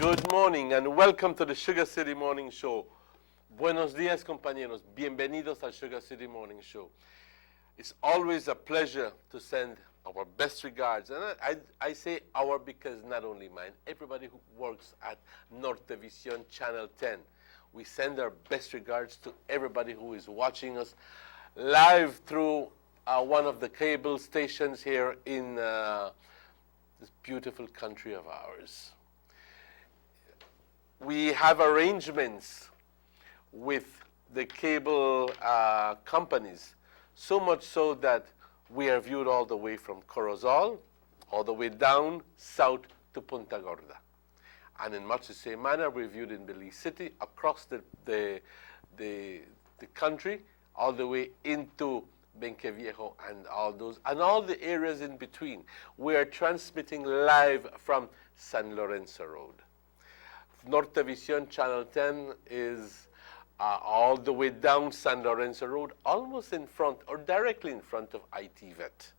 Good morning and welcome to the Sugar City Morning Show. Buenos días, compañeros. Bienvenidos al Sugar City Morning Show. It's always a pleasure to send our best regards. And I say our because not only mine, everybody who works at Nortevisión Channel 10. We send our best regards to everybody who is watching us live through one of the cable stations here in this beautiful country of ours. We have arrangements with the cable companies, so much so that we are viewed all the way from Corozal, all the way down south to Punta Gorda. And in much the same manner, we're viewed in Belize City, across the country, all the way into Benqueviejo and all the areas in between. We are transmitting live from San Lorenzo Road. Nortevisión Channel 10 is all the way down San Lorenzo Road, almost in front or directly in front of ITVET.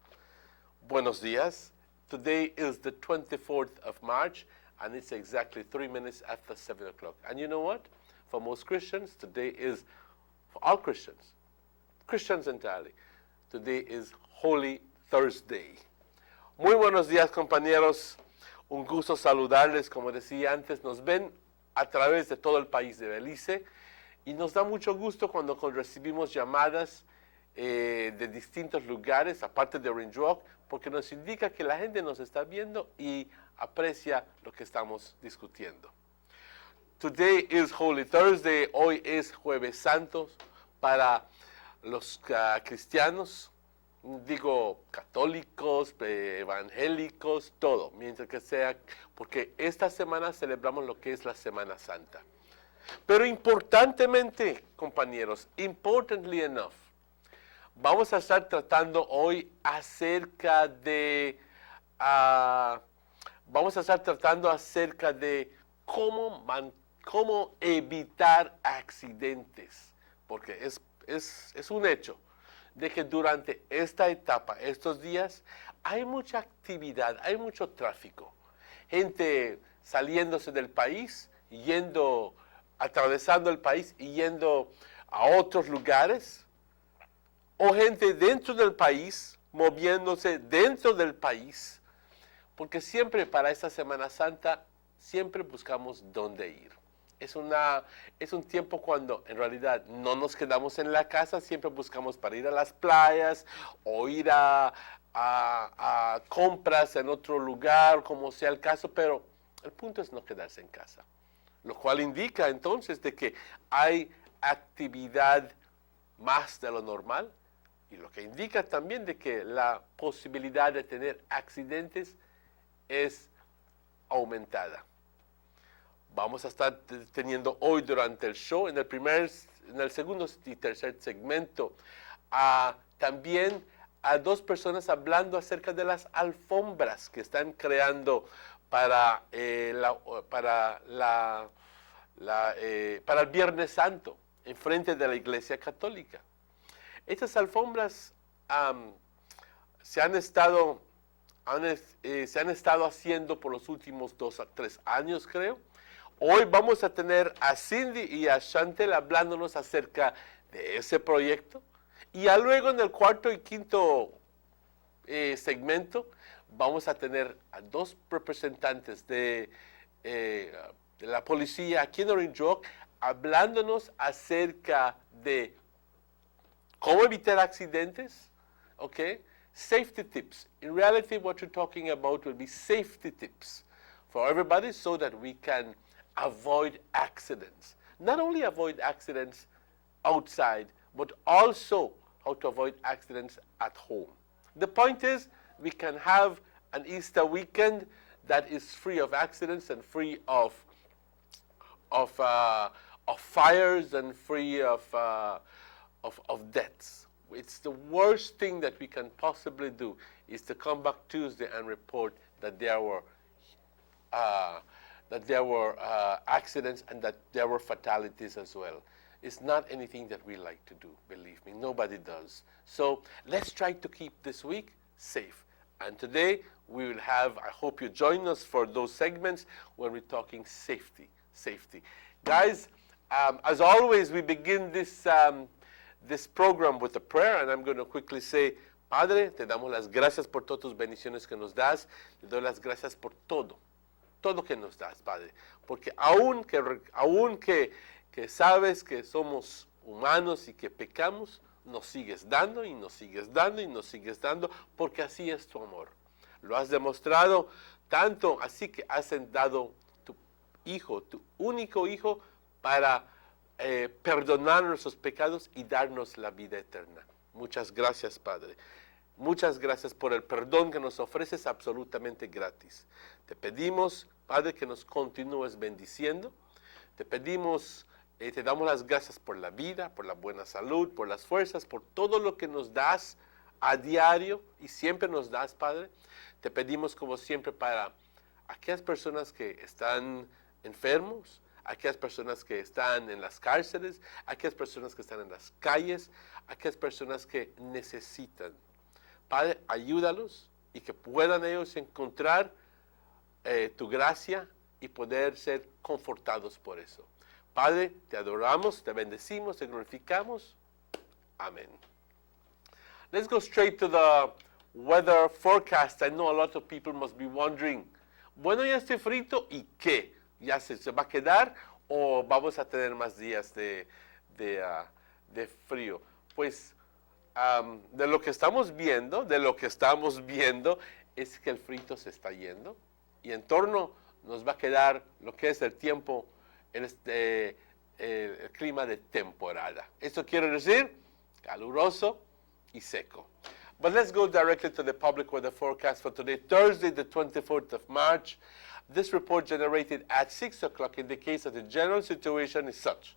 Buenos dias. Today is the 24th of March, and it's exactly 3 minutes after 7 o'clock. And you know what? For most Christians, today is, for all Christians entirely, today is Holy Thursday. Muy buenos días, compañeros. Un gusto saludarles, como decía antes, nos ven a través de todo el país de Belice y nos da mucho gusto cuando recibimos llamadas de distintos lugares, aparte de Orange Rock, porque nos indica que la gente nos está viendo y aprecia lo que estamos discutiendo. Today is Holy Thursday, hoy es Jueves Santo para los cristianos. Digo católicos, evangélicos, todo, mientras que sea, porque esta semana celebramos lo que es la Semana Santa. Pero importantemente, compañeros, importantly enough, vamos a estar tratando hoy acerca de, cómo evitar accidentes, porque es un hecho de que durante esta etapa, estos días, hay mucha actividad, hay mucho tráfico. Gente saliéndose del país, atravesando el país y yendo a otros lugares. O gente dentro del país, moviéndose dentro del país. Porque siempre para esta Semana Santa, siempre buscamos dónde ir. Es un tiempo cuando en realidad no nos quedamos en la casa, siempre buscamos para ir a las playas o ir a compras en otro lugar, como sea el caso, pero el punto es no quedarse en casa. Lo cual indica entonces de que hay actividad más de lo normal y lo que indica también de que la posibilidad de tener accidentes es aumentada. Vamos a estar teniendo hoy durante el show, en el segundo y tercer segmento, también a dos personas hablando acerca de las alfombras que están creando para el Viernes Santo, en frente de la Iglesia Católica. Estas alfombras se han estado haciendo por los últimos 2 a 3 años, creo. Hoy vamos a tener a Cindy y a Chantel hablándonos acerca de ese proyecto. Y ya luego en el cuarto y quinto segmento vamos a tener a dos representantes de la policía aquí en Orange Rock hablándonos acerca de cómo evitar accidentes, okay? Safety tips. In reality, what you're talking about will be safety tips for everybody so that we can avoid accidents. Not only avoid accidents outside, but also how to avoid accidents at home. The point is, we can have an Easter weekend that is free of accidents and free of fires and free of deaths. It's the worst thing that we can possibly do is to come back Tuesday and report that there were accidents and that there were fatalities as well. It's not anything that we like to do, believe me. Nobody does. So let's try to keep this week safe. And today we will have, I hope you join us for those segments when we're talking safety. Guys, as always, we begin this program with a prayer, and I'm going to quickly say, Padre, te damos las gracias por todas tus bendiciones que nos das. Te doy las gracias por todo que nos das, Padre. Porque aún que sabes que somos humanos y que pecamos, nos sigues dando y nos sigues dando y nos sigues dando, porque así es tu amor. Lo has demostrado tanto así que has dado tu hijo, tu único hijo, para perdonar nuestros pecados y darnos la vida eterna. Muchas gracias, Padre. Muchas gracias por el perdón que nos ofreces absolutamente gratis. Te pedimos, Padre, que nos continúes bendiciendo. Te pedimos, te damos las gracias por la vida, por la buena salud, por las fuerzas, por todo lo que nos das a diario y siempre nos das, Padre. Te pedimos, como siempre, para aquellas personas que están enfermos, aquellas personas que están en las cárceles, aquellas personas que están en las calles, aquellas personas que necesitan. Padre, ayúdalos y que puedan ellos encontrar tu gracia y poder ser confortados por eso. Padre, te adoramos, te bendecimos, te glorificamos. Amén. Let's go straight to the weather forecast. I know a lot of people must be wondering, bueno, ya esté frito, ¿y qué? ¿Ya se va a quedar o vamos a tener más días de frío? Pues de lo que estamos viendo es que el frío se está yendo y en torno nos va a quedar lo que es el tiempo, el clima de temporada. Esto quiere decir caluroso y seco. But let's go directly to the public weather forecast for today, Thursday, the 24th of March. This report generated at 6 o'clock indicates that the general situation is such.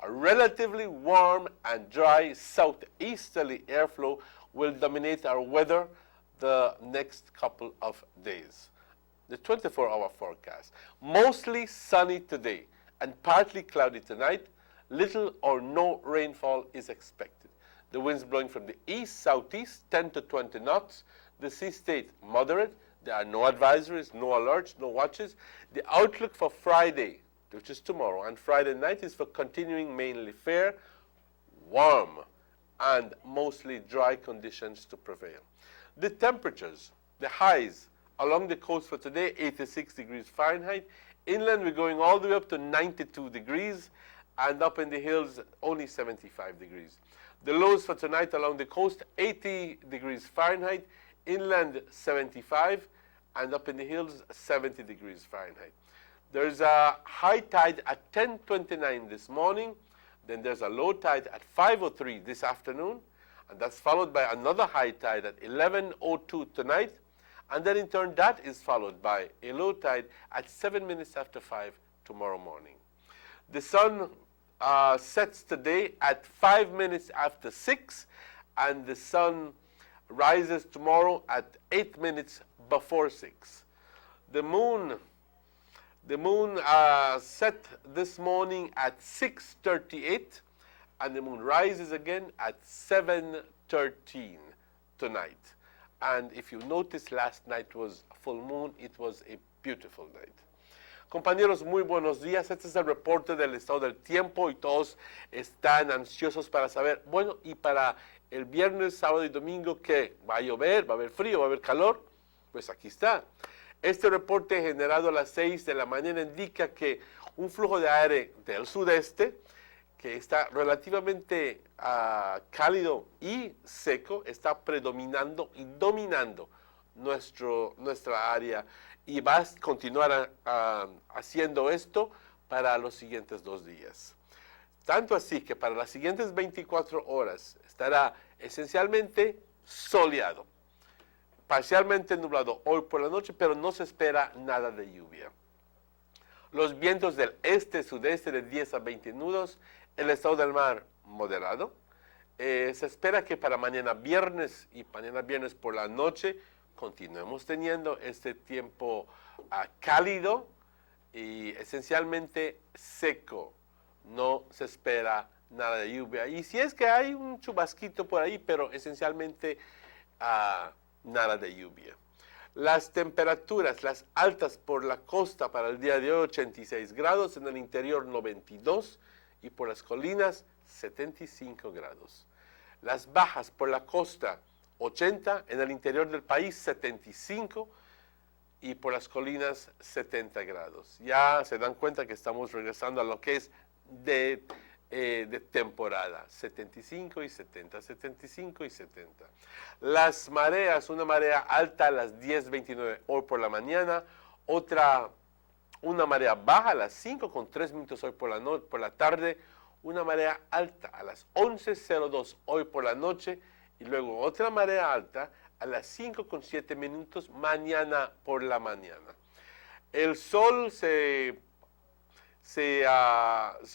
A relatively warm and dry southeasterly airflow will dominate our weather the next couple of days. The 24-hour forecast. Mostly sunny today and partly cloudy tonight. Little or no rainfall is expected. The winds blowing from the east-southeast, 10 to 20 knots. The sea state moderate. There are no advisories, no alerts, no watches. The outlook for Friday, which is tomorrow, and Friday night is for continuing mainly fair, warm, and mostly dry conditions to prevail. The temperatures, the highs along the coast for today, 86 degrees Fahrenheit. Inland, we're going all the way up to 92 degrees, and up in the hills, only 75 degrees. The lows for tonight along the coast, 80 degrees Fahrenheit. Inland, 75, and up in the hills, 70 degrees Fahrenheit. There's a high tide at 10:29 this morning. Then there's a low tide at 5:03 this afternoon. And that's followed by another high tide at 11:02 tonight. And then in turn, that is followed by a low tide at 7 minutes after 5 tomorrow morning. The sun sets today at 5 minutes after 6. And the sun rises tomorrow at 8 minutes before 6. The moon set this morning at 6:38, and the moon rises again at 7:13 tonight. And if you notice, last night was full moon. It was a beautiful night. Compañeros, muy buenos días. Este es el reporte del estado del tiempo y todos están ansiosos para saber, bueno, y para el viernes, sábado y domingo, ¿qué? ¿Va a llover? ¿Va a haber frío? ¿Va a haber calor? Pues aquí está. Este reporte generado a las 6 de la mañana indica que un flujo de aire del sudeste, que está relativamente cálido y seco, está predominando y dominando nuestra área y va a continuar haciendo esto para los siguientes 2 días. Tanto así que para las siguientes 24 horas estará esencialmente soleado, parcialmente nublado hoy por la noche, pero no se espera nada de lluvia. Los vientos del este-sudeste de 10 a 20 nudos, el estado del mar moderado. Se espera que para mañana viernes y mañana viernes por la noche continuemos teniendo este tiempo cálido y esencialmente seco. No se espera nada de lluvia. Y si es que hay un chubasquito por ahí, pero esencialmente nada de lluvia. Las temperaturas, las altas por la costa para el día de hoy, 86 grados, en el interior 92 y por las colinas 75 grados. Las bajas por la costa 80, en el interior del país 75 y por las colinas 70 grados. Ya se dan cuenta que estamos regresando a lo que es de temporada, 75 y 70, 75 y 70. Las mareas, una marea alta a las 10:29 hoy por la mañana, una marea baja a las 5:03 hoy por la tarde, una marea alta a las 11:02 hoy por la noche y luego otra marea alta a las 5:07 mañana por la mañana. El sol se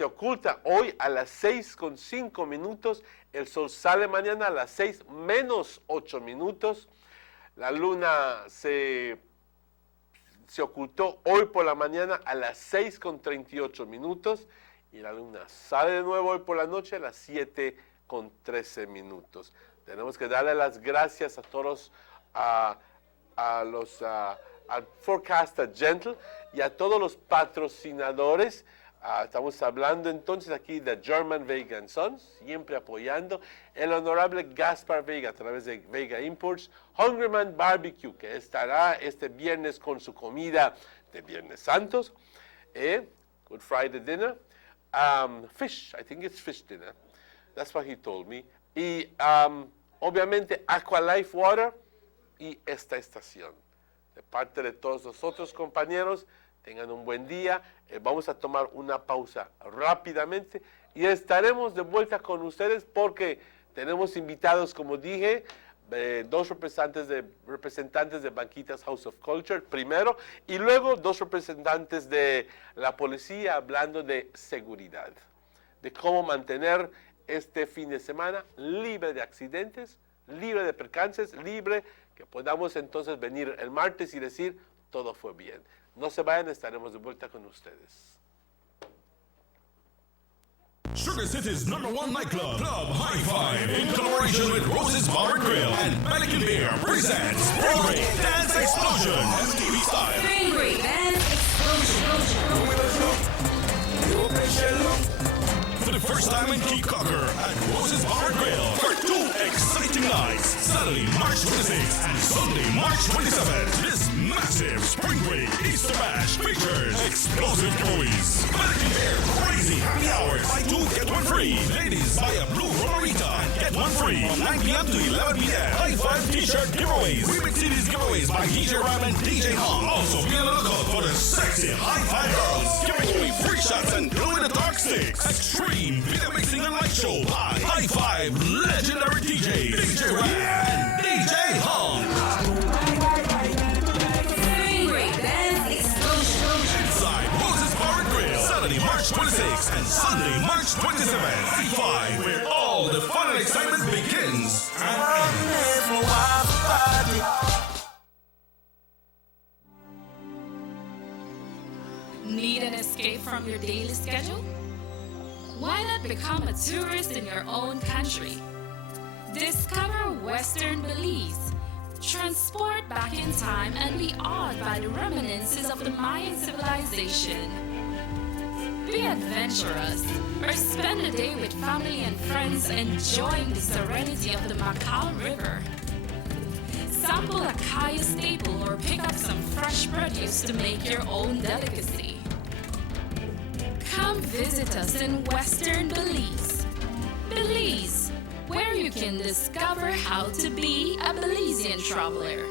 oculta hoy a las 6:05. El sol sale mañana a las 6:08. La luna se ocultó hoy por la mañana a las 6:38 y la luna sale de nuevo hoy por la noche a las 7:13. Tenemos que darle las gracias a todos, al Forecaster Gentle y a todos los patrocinadores. Estamos hablando entonces aquí de German Vega Sons, siempre apoyando el honorable Gaspar Vega a través de Vega Imports, Hungryman Barbecue, que estará este viernes con su comida de Viernes Santos, Good Friday dinner, fish, I think it's fish dinner, that's what he told me, y obviamente Aqualife Water y esta estación. De parte de todos los otros compañeros, tengan un buen día. Vamos a tomar una pausa rápidamente y estaremos de vuelta con ustedes porque tenemos invitados, como dije, dos representantes de Banquitas House of Culture primero y luego dos representantes de la policía hablando de seguridad, de cómo mantener este fin de semana libre de accidentes, libre de percances, libre que podamos entonces venir el martes y decir todo fue bien. No se vayan, estaremos de vuelta con ustedes. Sugar City's #1 nightclub, Club High Five, in collaboration with Rose's Bar and Grill and Pelican Beer presents Spring Break Dance Explosion, MTV style. Spring Break Dance Explosion. For the first time in Cape Cocker at Rose's Bar and Grill for 2 exciting nights, Saturday, March 26th and Sunday, March 27th. This massive Spring Break Easter Bash features explosive giveaways, Pelican Beer crazy happy hours, buy 2 get 1 free. Ladies, buy a blue Romarita and get 1 free from 9 p.m. to 11 p.m. High Five t-shirt giveaways, Remix CDs giveaways by DJ Ram and DJ Hong. Also be on the lookout for the sexy High Five girls giving away free shots and glow-in-the-dark sticks. Extreme video mixing and light show by High Five legendary DJs DJ Ram and DJ Hong. Spring Break Dance Explosion. Inside Rose's Bar and Grill, Saturday, March 26th and Sunday, March 27th. High Five, where all the fun and excitement begins and ends. Need an escape from your daily schedule? Why not become a tourist in your own country? Discover Western Belize. Transport back in time and be awed by the reminiscences of the Mayan civilization. Be adventurous or spend a day with family and friends enjoying the serenity of the Macau River. Sample a Kaya staple or pick up some fresh produce to make your own delicacy. Come visit us in Western Belize. Belize, where you can discover how to be a Belizean traveler.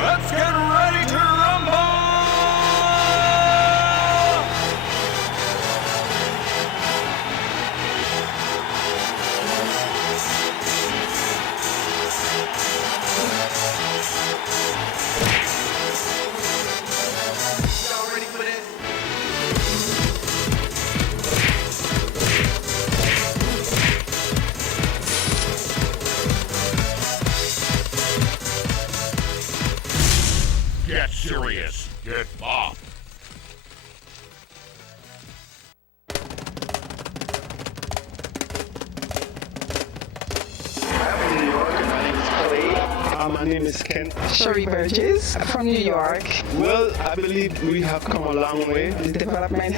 Let's get ready to rumble! Y'all ready for this? Get serious. Get pop. My name is Ken. Sherry Burgess from New York. Well, I believe we have come a long way. The development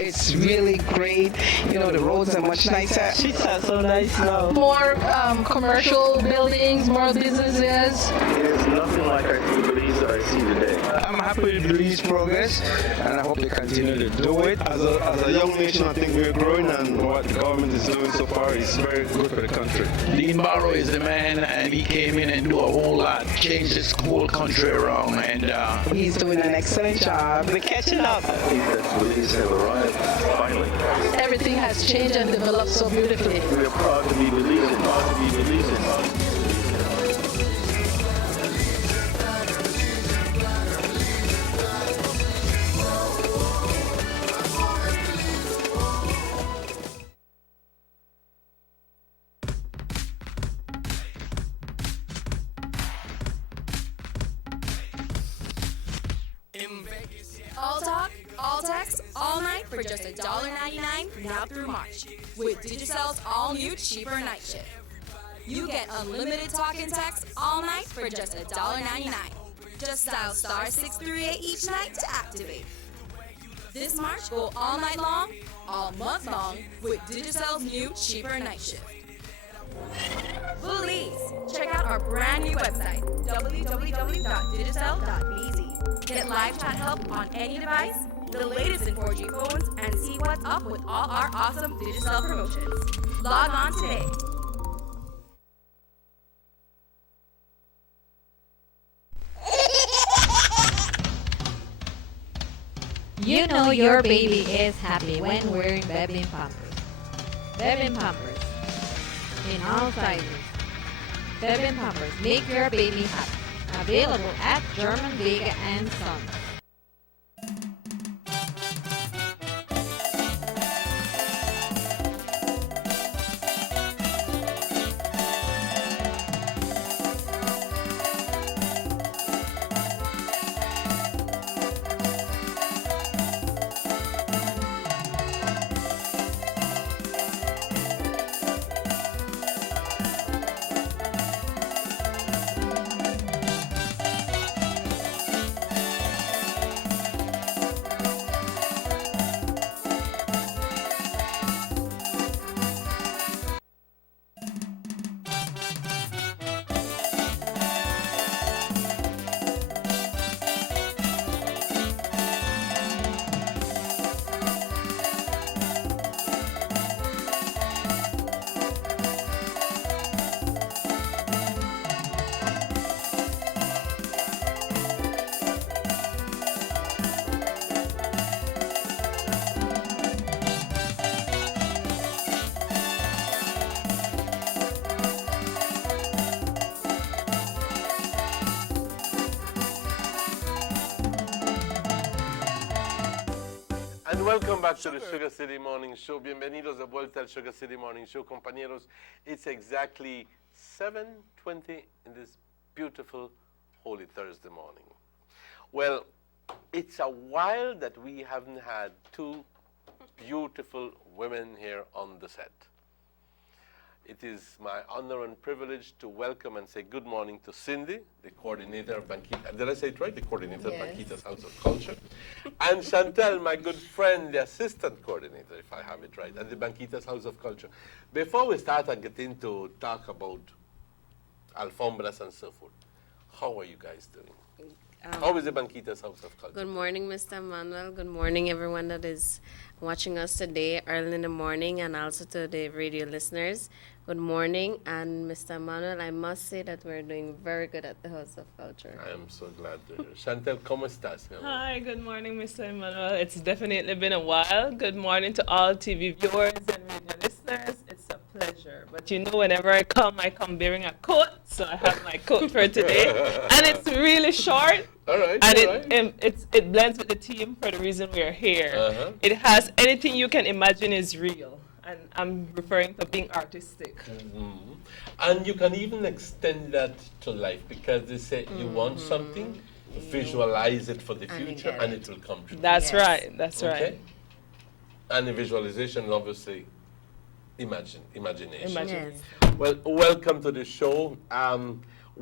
it's really great. You know, the roads are much nicer. Streets are so nice now. More commercial buildings, more businesses. It is nothing like our Belize that I see today. I'm happy with Belize progress, and I hope they continue to do it. As a young nation, I think we're growing, and what the government is doing so far is very good for the country. Dean Barrow is the man, and he came in and do a whole lot, changed this whole country around, and he's doing an excellent job. We're catching up. I think that Belize have arrived, finally. Everything has changed and developed so beautifully. We are proud to be Belizean, proud to be Belizean. All talk, all text, all night for just $1.99 now through March. With Digicell's all-new cheaper night shift. You get unlimited talk and text all night for just $1.99. Just dial *638 each night to activate. This March, go all night long, all month long with Digicell's new cheaper night shift. Please check out our brand new website, www.digicel.bz. Get live chat help on any device, the latest in 4G phones, and see what's up with all our awesome Digicel promotions. Log on today. You know your baby is happy when wearing Bebin Pampers. Bebin Pampers in all sizes. Bebin Pampers make your baby happy. Available at German Vega and Sons. And welcome back to the Sugar City Morning Show. Bienvenidos de vuelta al Sugar City Morning Show, compañeros. It's exactly 7:20 in this beautiful Holy Thursday morning. Well, it's a while that we haven't had two beautiful women here on the set. It is my honor and privilege to welcome and say good morning to Cindy, the coordinator of Banquita. Did I say it right? The coordinator of Banquita's House of Culture. And Chantel, my good friend, the assistant coordinator, if I have it right, at the Banquita's House of Culture. Before we start and get into talk about alfombras and so forth, how are you guys doing? How is the Banquita's House of Culture? Good morning, Mr. Manuel. Good morning, everyone that is watching us today early in the morning, and also to the radio listeners. Good morning, and Mr. Manuel, I must say that we're doing very good at the House of Culture. I am so glad to hear. Chantel, ¿cómo estás, mi amor? Hi, good morning, Mr. Emmanuel. It's definitely been a while. Good morning to all TV viewers and radio listeners. It's a pleasure. But you know, whenever I come bearing a coat, so I have my coat for today. And it's really short. All right, and it blends with the theme for the reason we are here. It has anything you can imagine is real. And I'm referring to being artistic. And you can even extend that to life, because they say you want something, visualize it for the future, and it will come true. That's right. That's right. And the visualization, obviously, imagination. Yes. Well, welcome to the show.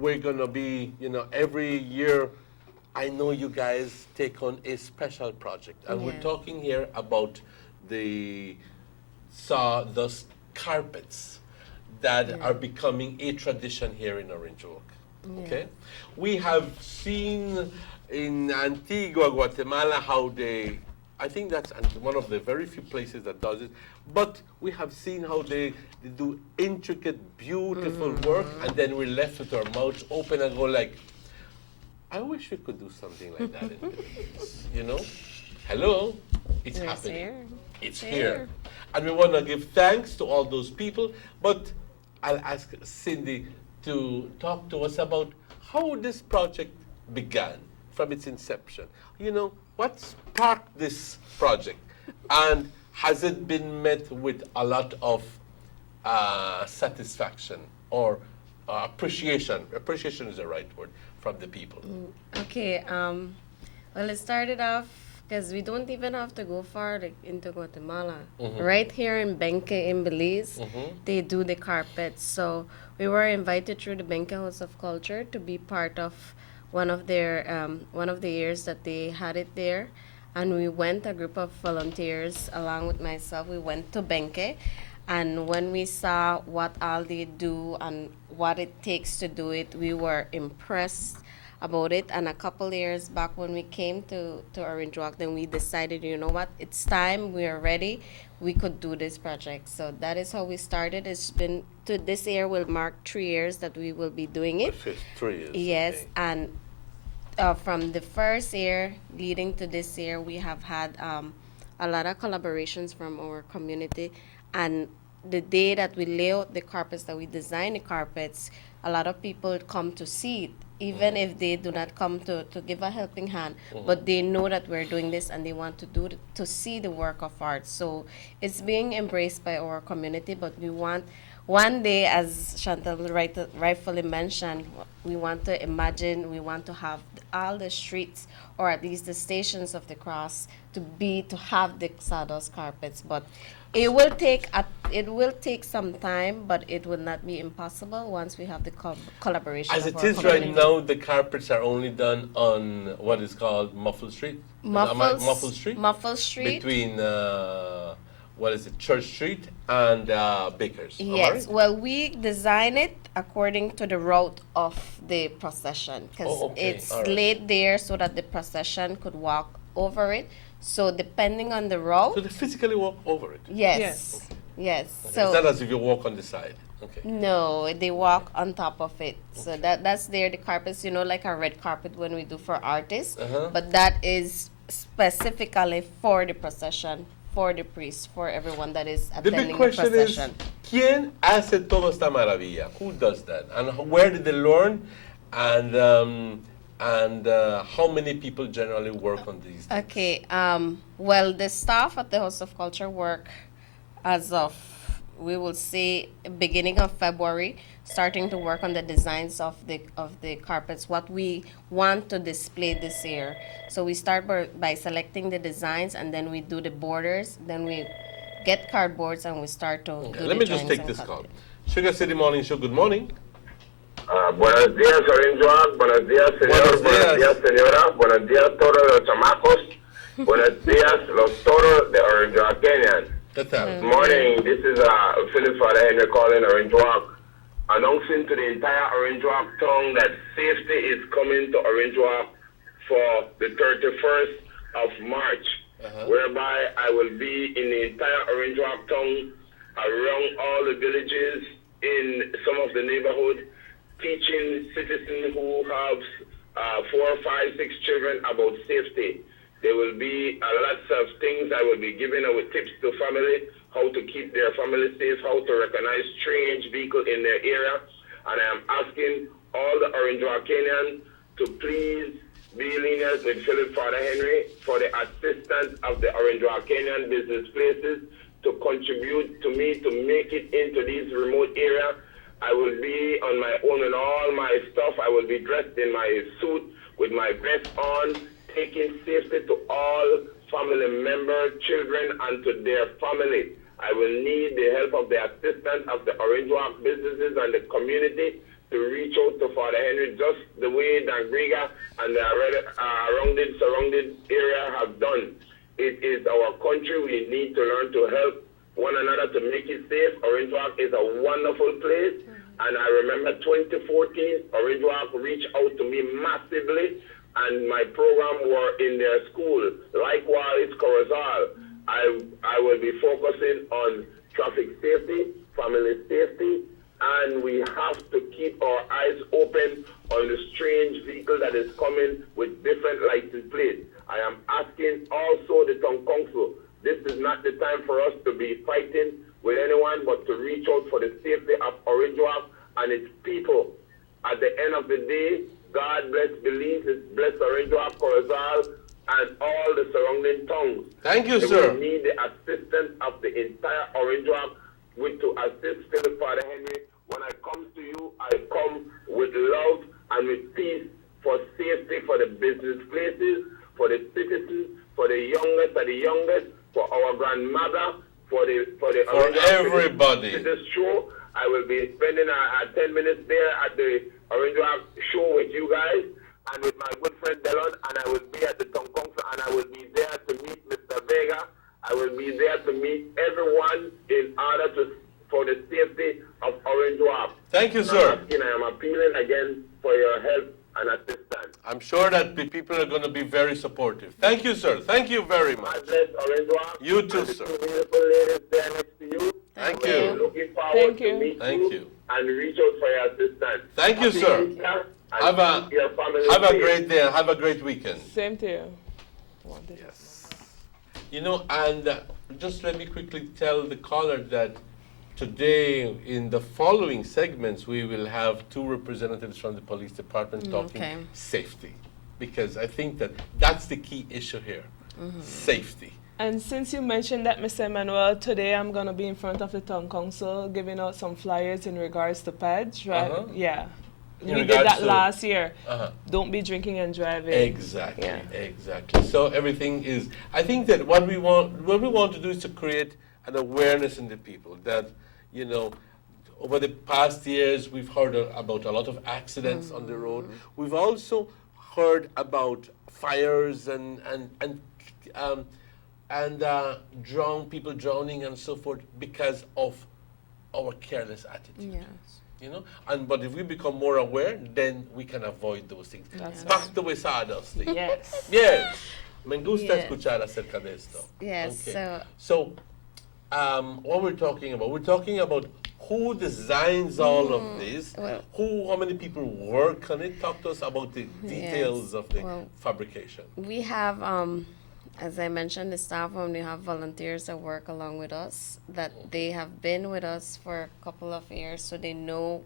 we're going to be, every year, I know you guys take on a special project. And we're talking here about the sawdust carpets that are becoming a tradition here in Orange Walk. Okay? We have seen in Antigua, Guatemala, how I think that's one of the very few places that does it, but we have seen how they do intricate, beautiful work, and then we're left with our mouths open and go like, I wish we could do something like that in the Philippines, Hello, it's happening. Here. It's here. And we want to give thanks to all those people, but I'll ask Cindy to talk to us about how this project began from its inception. What sparked this project? And has it been met with a lot of satisfaction or appreciation? Appreciation is the right word from the people. Okay. Well, it started off because we don't even have to go far into Guatemala. Right here in Benque, in Belize, they do the carpets. So we were invited through the Benque House of Culture to be part of one of the years that they had it there. And we went, a group of volunteers, along with myself, we went to Benque. And when we saw what all they do and what it takes to do it, we were impressed about it. And a couple years back when we came to Orange Walk, then we decided, you know what, it's time, we are ready, we could do this project. So that is how we started. It's been, this year will mark 3 years that we will be doing it. 3 years. Yes, okay. and from the first year leading to this year, we have had a lot of collaborations from our community. And the day that we lay out the carpets, that we design the carpets, a lot of people come to see it, even if they do not come to give a helping hand, but they know that we're doing this and they want to see the work of art. So it's being embraced by our community, but we want one day, as Chantal rightfully mentioned, we want to have all the streets, or at least the stations of the cross, to have the sawdust carpets. But it will take some time, but it will not be impossible once we have the collaboration. As it is right now, the carpets are only done on what is called Muffle Street. Muffle Street. Muffle Street. Between Church Street and Bakers. Yes. Right? Well, we design it according to the route of the procession, because it's laid there so that the procession could walk over it. So depending on the route. So they physically walk over it? Yes. Okay. Yes. Okay. So it's not as if you walk on the side. Okay. No, they walk on top of it. So that's there. The carpets, like a red carpet when we do for artists, but that is specifically for the procession, for the priest, for everyone that is attending the procession. The big question is, ¿quién hace toda esta maravilla? Who does that? And where did they learn? And how many people generally work on these things? Okay. Well, the staff at the House of Culture work as of, we will say, beginning of February, starting to work on the designs of the carpets, what we want to display this year. So we start by selecting the designs, and then we do the borders. Then we get cardboards, and we start to do Let me just take this call. Sugar City Morning Show, good morning. Buenos días, Orange Walk. Buenos días, señor. Buenos días, señora. Buenos días, todos los chamacos. Buenos días, los toros de Orange Walk, Kenyan. Good morning. This is Philip Father Henry calling Orange Walk, announcing to the entire Orange Walk town that safety is coming to Orange Walk for the 31st of March, whereby I will be in the entire Orange Walk town, around all the villages, in some of the neighborhood, teaching citizens who have 4, 5, 6 children about safety. There will be lots of things I will be giving with tips to family, how to keep their family safe, how to recognize strange vehicles in their area. And I am asking all the Orange Walk Kenyans to please be lenient with Philip Father Henry for the assistance of the Orange Walk Kenyan business places to contribute to me to make it into these remote areas. I will be on my own and all my stuff. I will be dressed in my suit with my vest on, taking safety to all family members, children, and to their family. I will need the help of the assistance of the Orange Walk businesses and the community to reach out to Father Henry just the way Dangriga and the surrounded area have done. It is our country. We need to learn to help one another to make it safe. Orange Walk is a wonderful place. And I remember 2014, Orange Walk reached out to me massively, and my program were in their school. Likewise, Corozal. I will be focusing on traffic safety, family safety, and we have to keep our eyes open on the strange vehicle that is coming with different license plates. I am asking also the town council, this is not the time for us to be fighting with anyone, but to reach out for the safety of Orange Walk and its people. At the end of the day, God bless Belize, bless Orange Walk, Corozal, and all the surrounding towns. Thank you, They sir. will need the assistance of the entire Orange Walk to assist Philip Father Henry. When I come to you, I come with love and with peace for safety for the business places, for the citizens, for the youngest and the youngest, for our grandmother, for For everybody. This show, I will be spending 10 minutes there at the Orange Walk show with you guys and with my good friend Delon, and I will be at the town council, and I will be there to meet Mr. Vega. I will be there to meet everyone in order for the safety of Orange Walk. Thank you, sir. I am appealing again for your help and assistance. I'm sure that the people are going to be very supportive. Thank you, sir. Thank you very much. God bless Orange Walk. You too, and the sir. two beautiful ladies there next to you. Thank We are you. looking forward to meet Thank you. and reach out for your assistance. Thank you, Happy sir. Easter, and Have a keep your family have a safe. great day and have a great weekend. Same to you. Yes. You know, and just let me quickly tell the caller that today, in the following segments, we will have two representatives from the police department talking okay. safety, because I think that that's the key issue here, safety. And since you mentioned that, Mr. Emmanuel, today I'm going to be in front of the town council giving out some flyers in regards to PEDs, right? Uh-huh. Yeah. In We did regards that to- last year. Uh-huh. Don't be drinking and driving. Exactly, Yeah. exactly. So everything is, I think that what we want to do is to create an awareness in the people that, you know, over the past years, we've heard about a lot of accidents on the road. We've also heard about fires and people drowning and so forth because of our careless attitude. Yes. You know, but if we become more aware, then we can avoid those things. That's Back to Wesados. Yes. Yes. Me gusta Yeah. escuchar acerca de esto. Yes, Okay. so- What we're talking about who designs all of this, well- how many people work on it. Talk to us about the details of the well, fabrication. We have, as I mentioned, the staff room, they have volunteers that work along with us, that they have been with us for a couple of years, so they know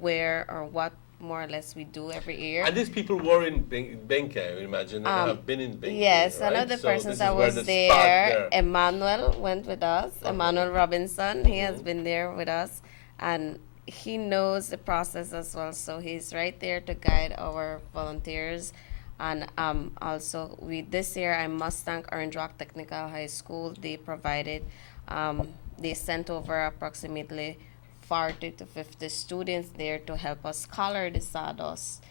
where or what more or less we do every year. And these people were in Benke, I imagine, and have been in Benke. Yes, right? one of the So persons this that is where was the there, spark there. Emmanuel, went with us. Emmanuel Robinson, he has been there with us, and he knows the process as well. So he's right there to guide our volunteers. And also, this year, I must thank Orange Rock Technical High School. They provided, they sent over approximately 40 to 50 students there to help us color the sawdust.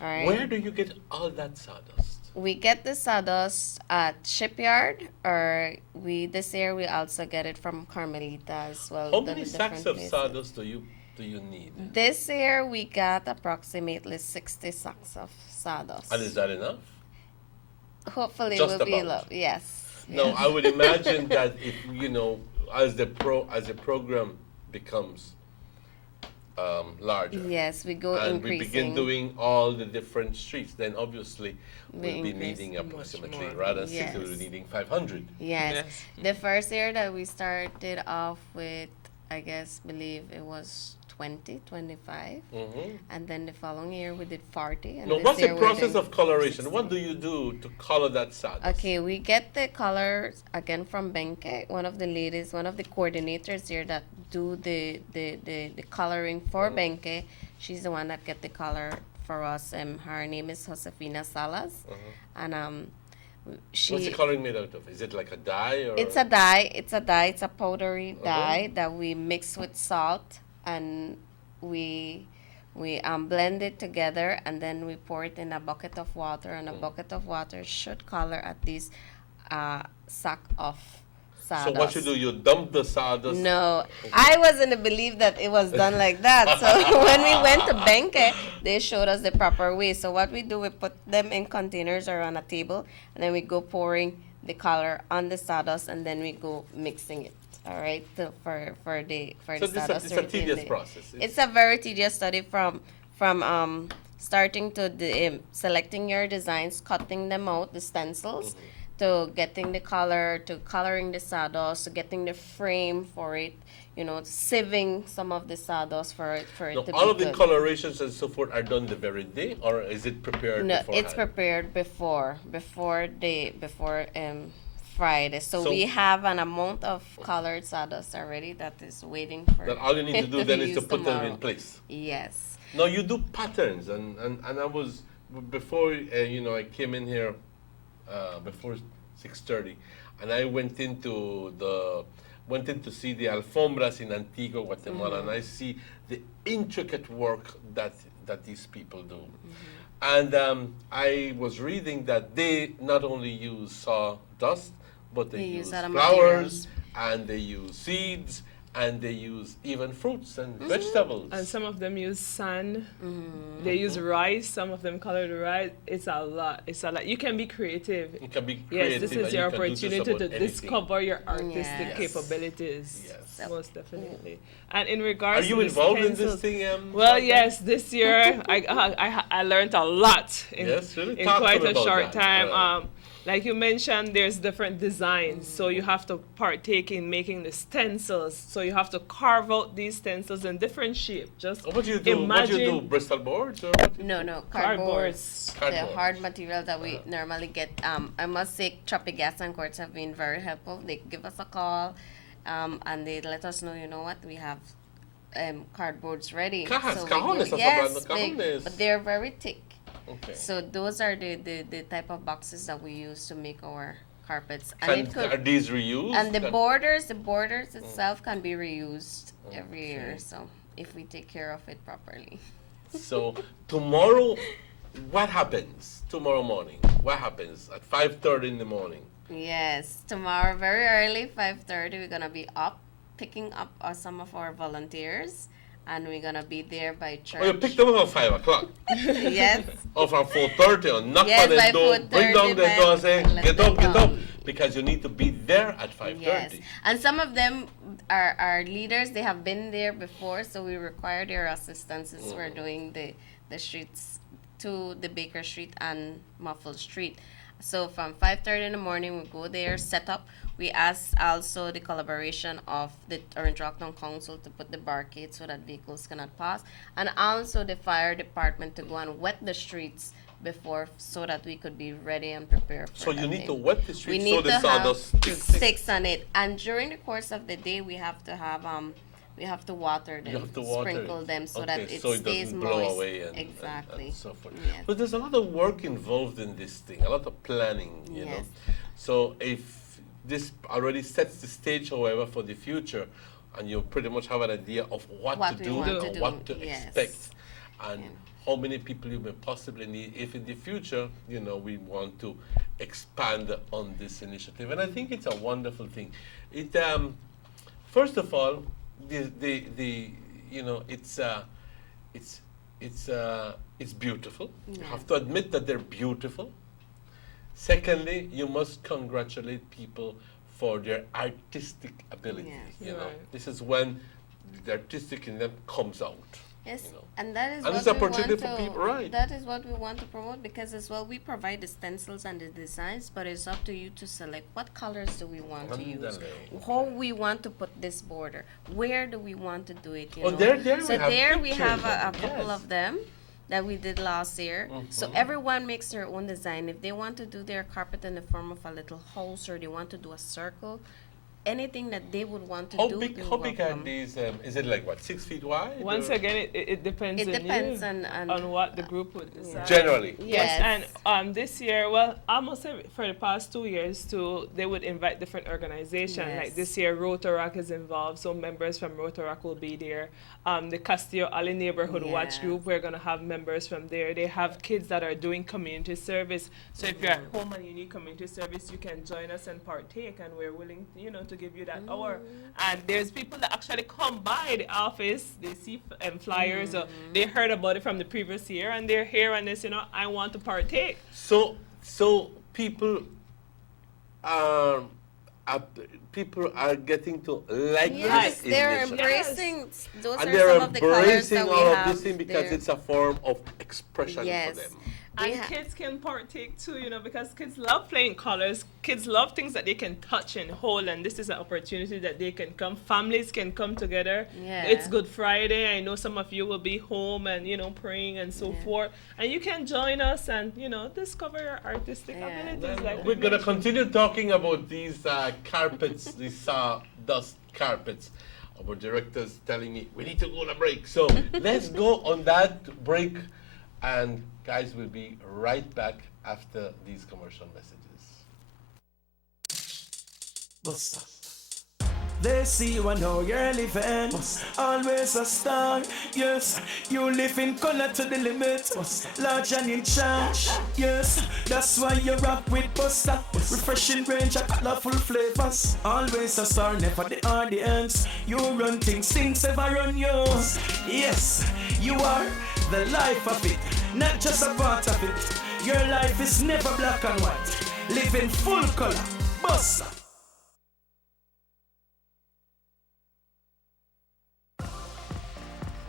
All right. Where do you get all that sawdust? We get the sawdust at Shipyard, or this year we also get it from Carmelita as well. How the many different sacks of places. sawdust do you need? This year we got approximately 60 sacks of sawdust. And is that enough? Hopefully Just it will be about. low. Yes. No, yes. I would imagine that if as the program becomes larger. Yes, we go and increasing. we begin doing all the different streets, then obviously We we'll be increase needing much approximately, more. rather than 60, we'll Yes. be needing 500. Yes. The first year that we started off with, I believe it was 20, 25. And then the following year we did 40. And Now, this what's the year we're process doing of coloration? What do you do to color that sawdust? Okay, we get the colors again from Benke. One of the ladies, one of the coordinators here that do the coloring for Benke. She's the one that get the color for us. Her name is Josefina Salas, and she. What's the coloring made out of? Is it like a dye or? It's a dye. It's a dye. It's a powdery dye that we mix with salt, and we We blend it together, and then we pour it in a bucket of water, and a bucket of water should color at least a sack of sawdust. So what you do, you dump the sawdust? No, I was in the belief that it was done like that. So when we went to Benke, they showed us the proper way. So what we do, we put them in containers or on a table, and then we go pouring the color on the sawdust, and then we go mixing it. All right, for the sawdust. It's a tedious process. It's a very tedious study from starting to selecting your designs, cutting them out, the stencils, to getting the color, to coloring the sawdust, to getting the frame for it, sieving some of the sawdust for it Now, to all be of the good. colorations and so forth are done the very day, or is it prepared No, beforehand? it's prepared before Friday. So we have an amount of colored sawdust already that is waiting for. That all you need to do then is to put them in place. Yes. Now you do patterns, and I was before I came in here before 6:30, and I went in to see the alfombras in Antigua, Guatemala, and I see the intricate work that these people do. And I was reading that they not only use sawdust, but they use other flowers, and they use seeds, and they use even fruits and vegetables. And some of them use sand. They use rice. Some of them color the rice. It's a lot. You can be creative. You can be Yes, creative. this and is you your can do just opportunity about to anything. discover your artistic Yes. capabilities. Yes. Most definitely. And in regards Are you to the involved in stencils- this thing? Well, Sandra? yes, this year I learned a lot in, Yes, really? in Talk to quite me a about short that. time. Like you mentioned, there's different designs, so you have to partake in making the stencils. So you have to carve out these stencils in different shape. Just What do you do? imagine What do you do? Bristol boards? Or what? No, Cardboards. The Cardboards. hard material that we normally get. I must say, Tropic Gas and Quartz have been very helpful. They give us a call, and they let us know, what, we have cardboards ready. Cajas, we cajones, go- estás yes, hablando, cajones. but they're very thick. Okay. So those are the type of boxes that we use to make our carpets. Are these reused? And the borders itself can be reused every year. So if we take care of it properly. So tomorrow, what happens? Tomorrow morning, what happens at 5:30 in the morning? Yes, tomorrow very early, 5:30, we're gonna be up, picking up some of our volunteers, and we're gonna be there by church. Oh, you pick them up at 5 o'clock. Yes. Or from 4:30, or knock Yes, on the by door, bring down the 4:30, door and say, let get them up, get up, come. because you need to be there at 5:30. Yes, and some of them are leaders. They have been there before, so we require their assistance as we're doing the streets to the Baker Street and Muffle Street. So from 5:30 in the morning, we go there, set up. We ask also the collaboration of the Orange Rock Town Council to put the barricades so that vehicles cannot pass, and also the fire department to go and wet the streets before, so that we could be ready and prepared for So you that need day. to wet the We street need so to the have sawdust sticks on it, and during the course of the day, we have to water them, You have to water sprinkle it. them so that Okay, it so it stays doesn't moist. blow away and Exactly. so forth. Yes. But there's a lot of work involved in this thing, a lot of planning, you know. Yes. So if this already sets the stage, however, for the future, and you pretty much have an idea of what What to we do want to and do, what to yes. expect, and how many people you may possibly need if in the future, we want to expand on this initiative. And I think it's a wonderful thing. It first of all, it's beautiful. You have to admit that they're beautiful. Secondly, you must congratulate people for their artistic ability. Yes. You know, Right. this is when the artistic in them comes out. Yes, you know. and that is And what it's we opportunity want for to. people, right. That is what we want to promote, because as well we provide the stencils and the designs, but it's up to you to select what colors do we want to use, Andale. how we want to put this border, where do we want to do it. You Oh, know? there So we have there we have pictures a of it, couple yes. of them that we did last year. So everyone makes their own design. If they want to do their carpet in the form of a little house, or they want to do a circle, anything that they would want to How do. big are these? Is it like what, 6 feet wide? Once or? again, it depends. It on depends you, on what the group would decide. Generally. Yes. And this year, well, almost for the past 2 years too, they would invite different organizations. Yes. Like this year, Rotaract is involved, so members from Rotaract will be there. The Castillo Alley Neighborhood Watch Group, we're gonna have members from there. They have kids that are doing community service. So if you're at home and you need community service, you can join us and partake, and we're willing, to give you that hour. And there's people that actually come by the office, they see flyers, or they heard about it from the previous year, and they're here and they say, I want to partake. So people are getting to like yes, this they're initiative. embracing. Those And are they're some of the colors embracing that we all have of this thing because there. it's a form of expression Yes. for them. And kids can partake too, because kids love playing colors. Kids love things that they can touch and hold, and this is an opportunity that they can come. Families can come together. Yeah. It's Good Friday. I know some of you will be home and, praying and so forth. And you can join us and, discover your artistic abilities. Like We're going to continue talking about these carpets, these dust carpets. Our director's telling me we need to go on a break. So let's go on that break. And guys, we'll be right back after these commercial messages. Buster. They see you and know you're living. Always a star. Yes, you live in color to the limit. Large and in charge. Yes, that's why you rock with Buster. Refreshing range of colorful flavors. Always a star, never the audience. You run things ever run yours. Yes, you are the life of it, not just a part of it. Your life is never black and white. Live in full color. Buster.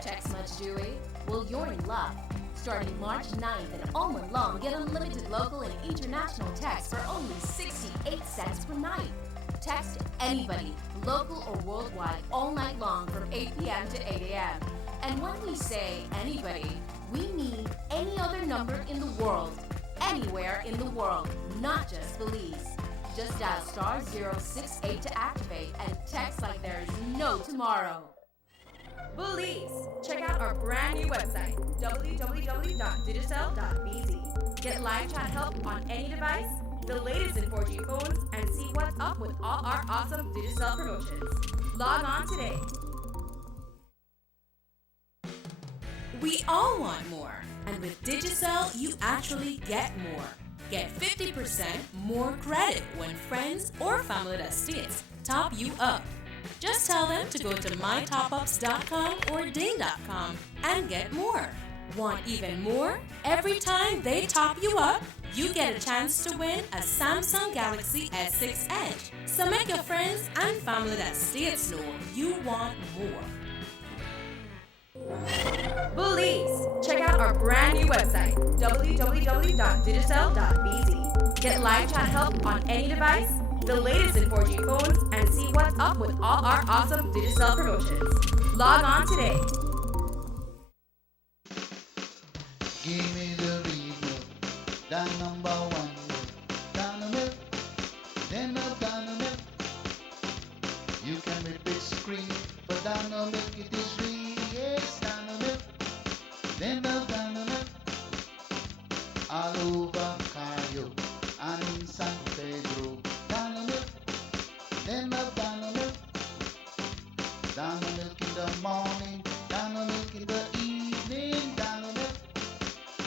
Text much, Dewey? Well, you're in luck. Starting March 9th and all month long, get unlimited local and international text for only 68 cents per night. Text anybody, local or worldwide, all night long from 8 p.m. to 8 a.m. And when we say anybody, we mean any other number in the world. Anywhere in the world, not just Belize. Just dial *068 to activate and text like there is no tomorrow. Belize. Check out our brand new website, www.digicel.bz. Get live chat help on any device, the latest in 4G phones, and see what's up with all our awesome Digicel promotions. Log on today. We all want more, and with Digicel, you actually get more. Get 50% more credit when friends or family that states top you up. Just tell them to go to mytopups.com or ding.com and get more. Want even more? Every time they top you up, you get a chance to win a Samsung Galaxy S6 Edge. So make your friends and family that states know you want more. Belize. Check out our brand new website, www.digicel.bz. Get live chat help on any device, the latest in 4G phones, and see what's up with all our awesome Digicel promotions. Log on today. Give me the real, the number one, Dynamite, then a Dynamite. You can make big screen, but Dynamite it is real, yes, Dynamite, then a Dynamite. All over Cayo and in San Pedro, Dynamite, then a Dynamite. Dynamite in the morning, Dynamite in the evening, Dynamite.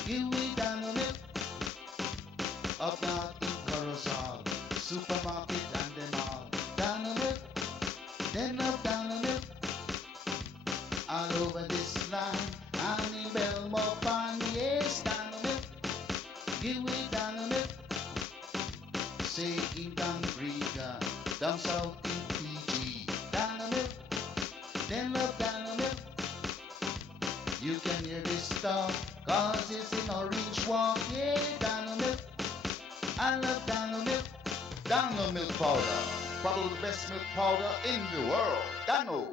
Give me Dynamite. Up north in Corozal, supermarket and them all. Dynamite, then up Dynamite. All over this land, and in Belmore Pond, yes, Dynamite. Give me Dynamite. Say in Tangrega, down south in Fiji, Dynamite, then up Dynamite. You can hear this stuff, cause it's in Orange Walk, yeah, Dynamite. I love Dynamite. Dano milk powder, probably the best milk powder in the world. Dano.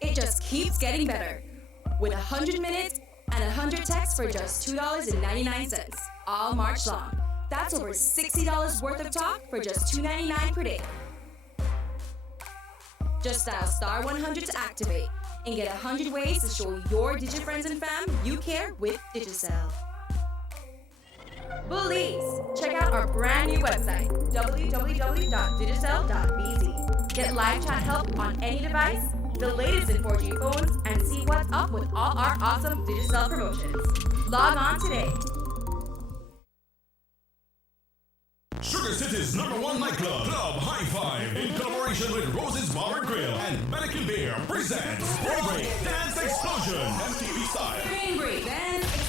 It just keeps getting better. With 100 minutes and 100 texts for just $2.99 all March long. That's over $60 worth of talk for just $2.99 per day. Just dial star 100 to activate and get 100 ways to show your DigiFriends and fam you care with Digicel. Belize! Check out our brand new website, www.digicel.bz. Get live chat help on any device, the latest in 4G phones, and see what's up with all our awesome Digicel promotions. Log on today. Sugar City's #1 nightclub, Club High Five, in collaboration with Rose's Bar and Grill and Mannequin Beer, presents Spring Break Dance Explosion, MTV style. Spring Break Dance Explosion.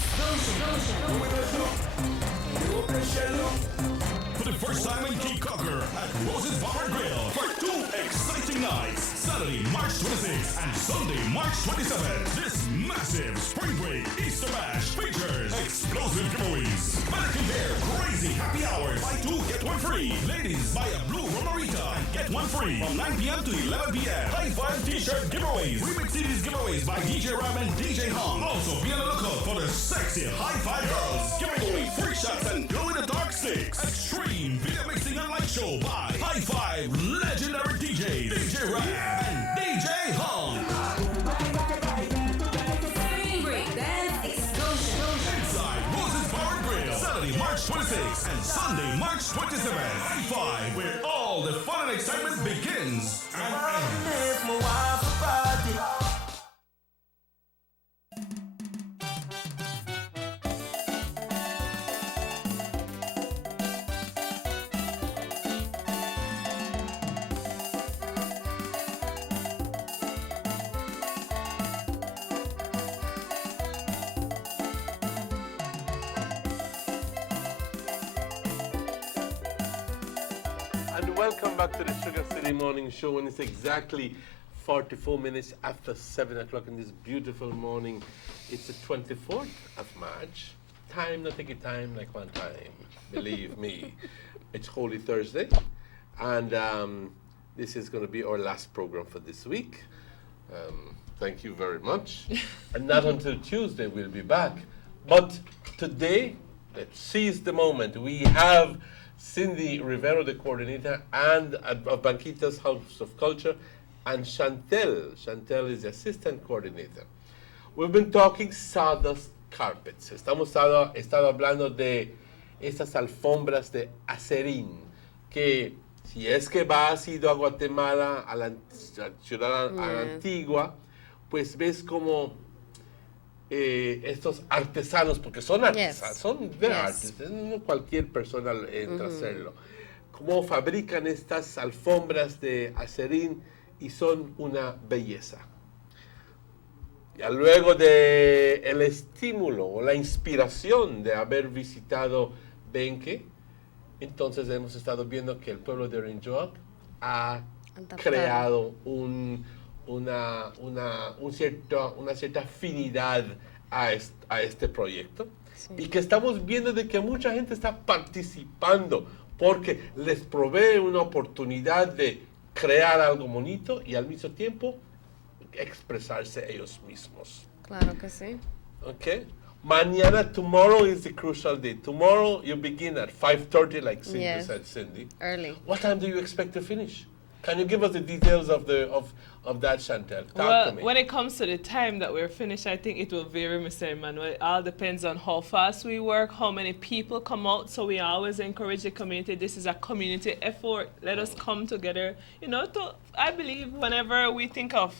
For the first time in Cape Cocker at Rose's Bar and Grill for 2 exciting nights, Saturday, March 26th and Sunday, March 27th. This massive Spring Break Easter Bash features explosive giveaways, Mannequin Bear crazy happy hours, buy 2 get 1 free. Ladies, buy a blue Romarita and get 1 free from 9 p.m. to 11 p.m. High Five t-shirt giveaways, remix CDs giveaways by DJ Ram and DJ Hong. Also be on the lookout for the sexy High Five girls giving away free shots and glow in the dark sticks. Extreme video mixing and light show by High Five legendary DJs DJ Ram and DJ Hong. Spring Break Dance Explosion. Inside Rose's Bar and Grill, Saturday, March 26th and Sunday, March 27th. High Five, where all the fun and excitement begins and ends. And welcome back to the Sugar City Morning Show, and it's exactly 44 minutes after 7 o'clock in this beautiful morning. It's the 24th of March. Time, not take it time like one time, believe me. It's Holy Thursday, and this is going to be our last program for this week. Thank you very much. And not until Tuesday we'll be back. But today, let's seize the moment. We have Cindy Rivero, the coordinator, and of Banquita's House of Culture, and Chantel. Chantel is the assistant coordinator. We've been talking sawdust carpets. Estado hablando de estas alfombras de acerín, que si es que vas ido a Guatemala, a la ciudad a la antigua, pues ves como estos artesanos, porque son artesanos, son de artes, no cualquier persona entra a hacerlo, cómo fabrican estas alfombras de acerín y son una belleza. Ya luego de el estímulo o la inspiración de haber visitado Benque, entonces hemos estado viendo que el pueblo de Orinjoac ha creado una cierta afinidad a este proyecto, y que estamos viendo de que mucha gente está participando porque les provee una oportunidad de crear algo bonito y al mismo tiempo expresarse ellos mismos. Claro que sí. Okay. Mañana, tomorrow is the crucial day. Tomorrow you begin at 5:30, like Cindy said, Cindy. Early. What time do you expect to finish? Can you give us the details of that, Chantel? Talk to me. When it comes to the time that we're finished, I think it will vary, Mr. Emmanuel. It all depends on how fast we work, how many people come out. So we always encourage the community. This is a community effort. Let us come together. You know, I believe whenever we think of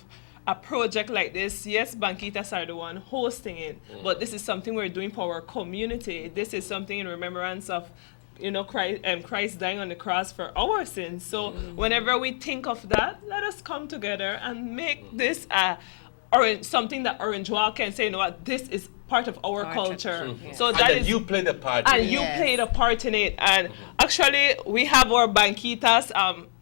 a project like this, yes, Banquitas are the one hosting it, but this is something we're doing for our community. This is something in remembrance of, you know, Christ dying on the cross for our sins. So whenever we think of that, let us come together and make this something that Orinjoac can say, you know what, this is part of our culture. So and that then is you played a part and in it. you played a part in it. And actually, we have our Banquitas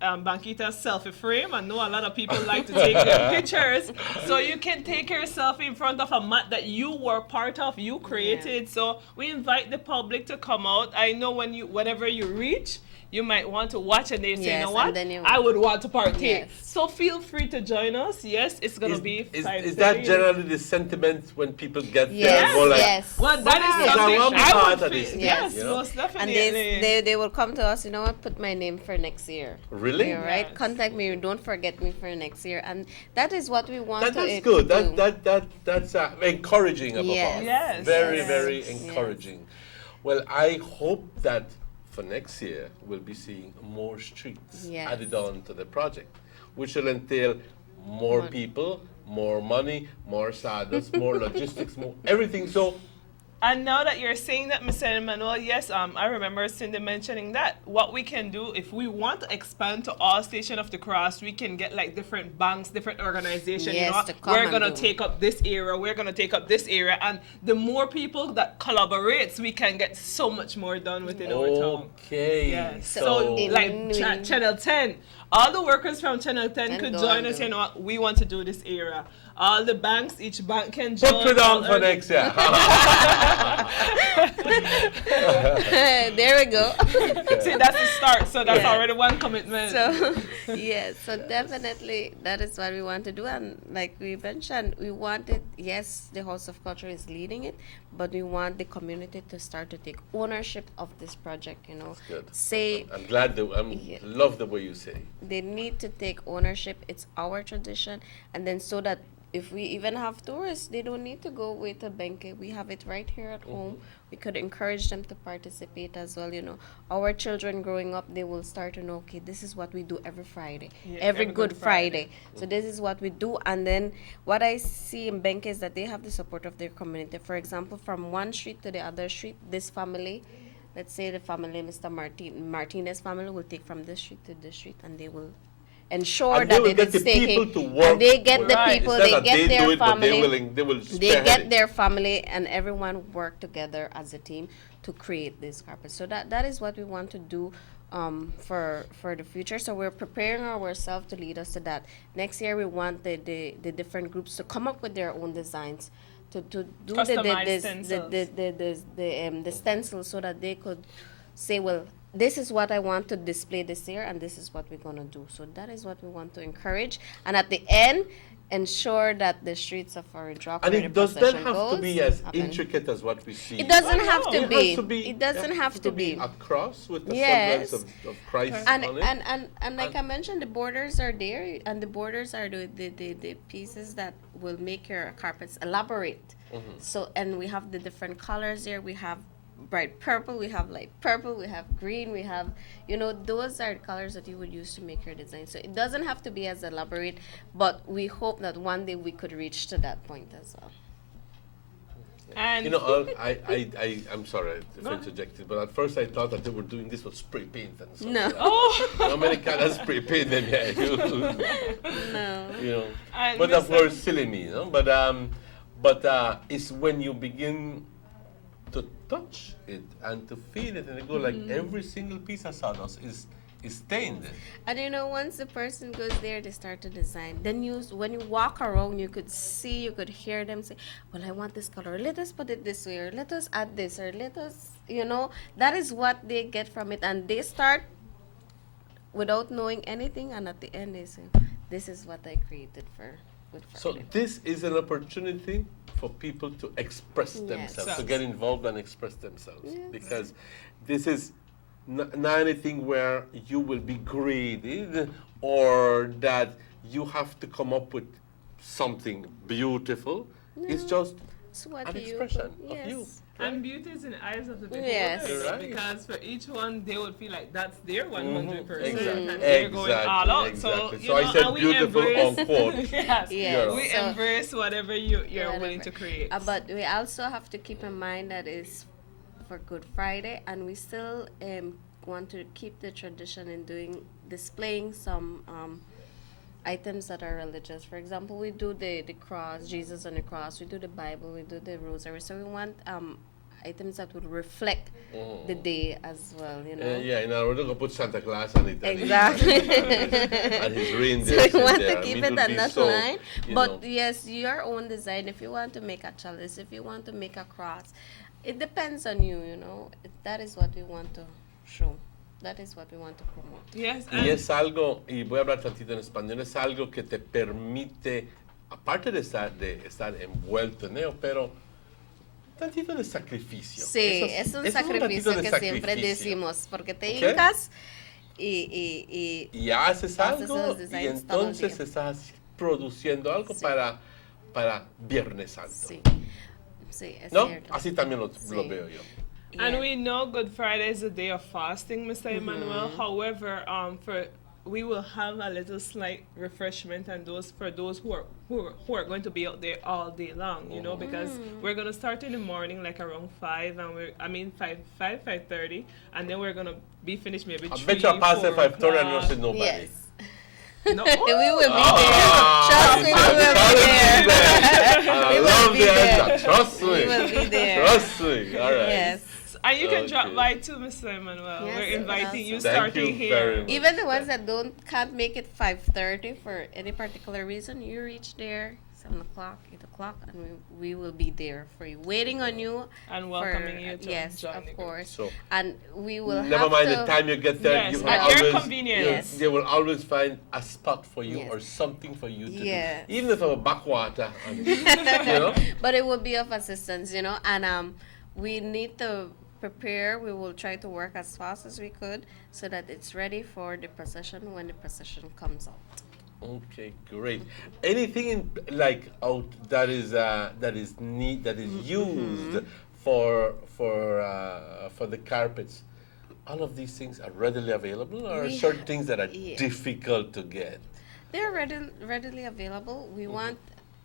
selfie frame. I know a lot of people like to take their pictures. So you can take yourself in front of a mat that you were part of, you created. So we invite the public to come out. I know whenever you reach, you might want to watch and they say, Yes, you know and what, then you I would want to partake. Yes. So feel free to join us. Yes, it's going to be Is 5:30. that generally the sentiment when people get there Yes, and go like, yes. Well, that is I something want to be I part would of this feel. thing, Yes, you know? most definitely. And they will come to us, you know what, put my name for next year. Really? Yeah, right? Yes. Contact me, don't forget me for next year. And that is what we want That's to good. do. That's encouraging above Yes. all. Yes. Very, Yes. very Yes. encouraging. Well, I hope that for next year we'll be seeing more streets Yes. added on to the project, which will entail more people, more money, more sawdust, more logistics, more everything. So And now that you're saying that, Mr. Emmanuel, yes, I remember Cindy mentioning that. What we can do, if we want to expand to all Station of the Cross, we can get like different banks, different organizations. Yes, you know, to come we're and going to do. take up this area, we're going to take up this area. And the more people that collaborates, we can get so much more done within our town. okay. Yes. So, So, like Channel 10, all the workers from Channel 10 And could go join and us. do. You know what? We want to do this area. All the banks, each bank can join. put it on for all next year. There we go. See, that's the start. So that's Yeah. already one commitment. So, yes, so definitely that is what we want to do. And like we mentioned, we want it, yes, the House of Culture is leading it, but we want the community to start to take ownership of this project, you know. Good. Say I'm glad that Yeah. love the way you say. they need to take ownership. It's our tradition. And then so that if we even have tourists, they don't need to go away to Benke. We have it right here at home. We could encourage them to participate as well. You know, our children growing up, they will start to know, okay, this is what we do every Friday, Yeah, every Good Friday. So this is what we do. And then what I see in Benke is that they have the support of their community. For example, from one street to the other street, this family, let's say the family, Mr. Martinez family, will take from this street to this street, and they will ensure And they that will it get is the taken. people to work. And they get the Right. people, It's they not that get they their do it, but family, they will they spearhead get it. their family, and everyone work together as a team to create this carpet. So that is what we want to do for the future. So we're preparing ourselves to lead us to that. Next year we want the different groups to come up with their own designs, to do Customized the stencils so that they could say, well, this is what I want to display this year, and this is what we're going to do. So that is what we want to encourage. And at the end, ensure that the streets of our drop And where the it does not procession have to goes be as happen. intricate as what we see. It doesn't have to It be. has to be. It doesn't have to be. A cross with the Yes. semblance of Christ And on it. and like I mentioned, the borders are there, and the borders are the pieces that will make your carpets elaborate. So, and we have the different colors here. We have bright purple, we have light purple, we have green, we have, you know, those are the colors that you would use to make your design. So it doesn't have to be as elaborate, but we hope that one day we could reach to that point as well. And You know, I'm sorry if I interjected, but at first I thought that they were doing this with spray paint and so. No. Oh. How many colors spray paint them? Yeah, No. you know. And But of Mr. course, silly me, you know. But it's when you begin to touch it and to feel it, and you go like every single piece of sawdust is stained. And you know, once the person goes there, they start to design. Then when you walk around, you could see, you could hear them say, well, I want this color. Let us put it this way, or let us add this, or let us, you know, that is what they get from it. And they start without knowing anything, and at the end they say, this is what I created for Good So Friday. this is an opportunity for people to express themselves, to get involved and express themselves, because this is not anything where you will be graded or that you have to come up with something beautiful. It's just It's what an you expression could- of you. yes. And beauty is in the eyes of the beholder. Yes. You're right. Because for each one, they would feel like that's their 100%. Exactly. And they're going all out. Exactly. So, you So I know, said and we beautiful embrace, on quote. yes. Yes. We So- embrace whatever you're Whatever. willing to create. But we also have to keep in mind that it's for Good Friday, and we still want to keep the tradition in displaying some items that are religious. For example, we do the cross, Jesus on the cross. We do the Bible. We do the rosary. So we want items that would reflect the day as well. You know. Yeah, in other words, we're going to put Santa Claus on it. Exactly. And his reindeer. So we want to there. keep It it would at be that so, line. you But know. yes, your own design. If you want to make a chalice, if you want to make a cross, it depends on you. You know, that is what we want to show. that is what we want to promote. Yes. Y es algo, y voy a hablar tantito en español, es algo que te permite, aparte de estar envuelto en ello, pero tantito de sacrificio. Sí, es un sacrificio que siempre decimos, porque te hincas y haces algo y entonces estás produciendo algo para Viernes Santo. Sí, sí, es ¿No? cierto. Así también lo veo yo. And we know Good Friday is a day of fasting, Mr. Emmanuel. However, we will have a little slight refreshment, and for those who are going to be out there all day long, you know, because we're going to start in the morning, like around 5, and 5:30, and then we're going to be finished maybe 3, 4 I bet you past 5:30 and not see nobody. Yes. No. We will be there. Trust me, we will be there. I love the answer. Trust me. We will be there. Trust me. All right. Yes. And you can drop by too, Mr. Emmanuel. Yes, We're inviting you Thank starting you here. very much. Even the ones that can't make it 5:30 for any particular reason, you reach there 7 o'clock, 8 o'clock, and we will be there for you, waiting on you and welcoming you to yes, join of the group. course. So, and we will never have mind to, the time you get there. Yes, You will at your always, convenience. Yes. they will always find a spot for you Yes. or something for you to Yes. do, even if it's a backwater. You know. But it will be of assistance, you know, and we need to prepare. We will try to work as fast as we could so that it's ready for the procession when the procession comes out. Okay, great. Anything out that is used for the carpets? All of these things are readily available, or We certain things that are yeah. difficult to get? They're readily available. We want.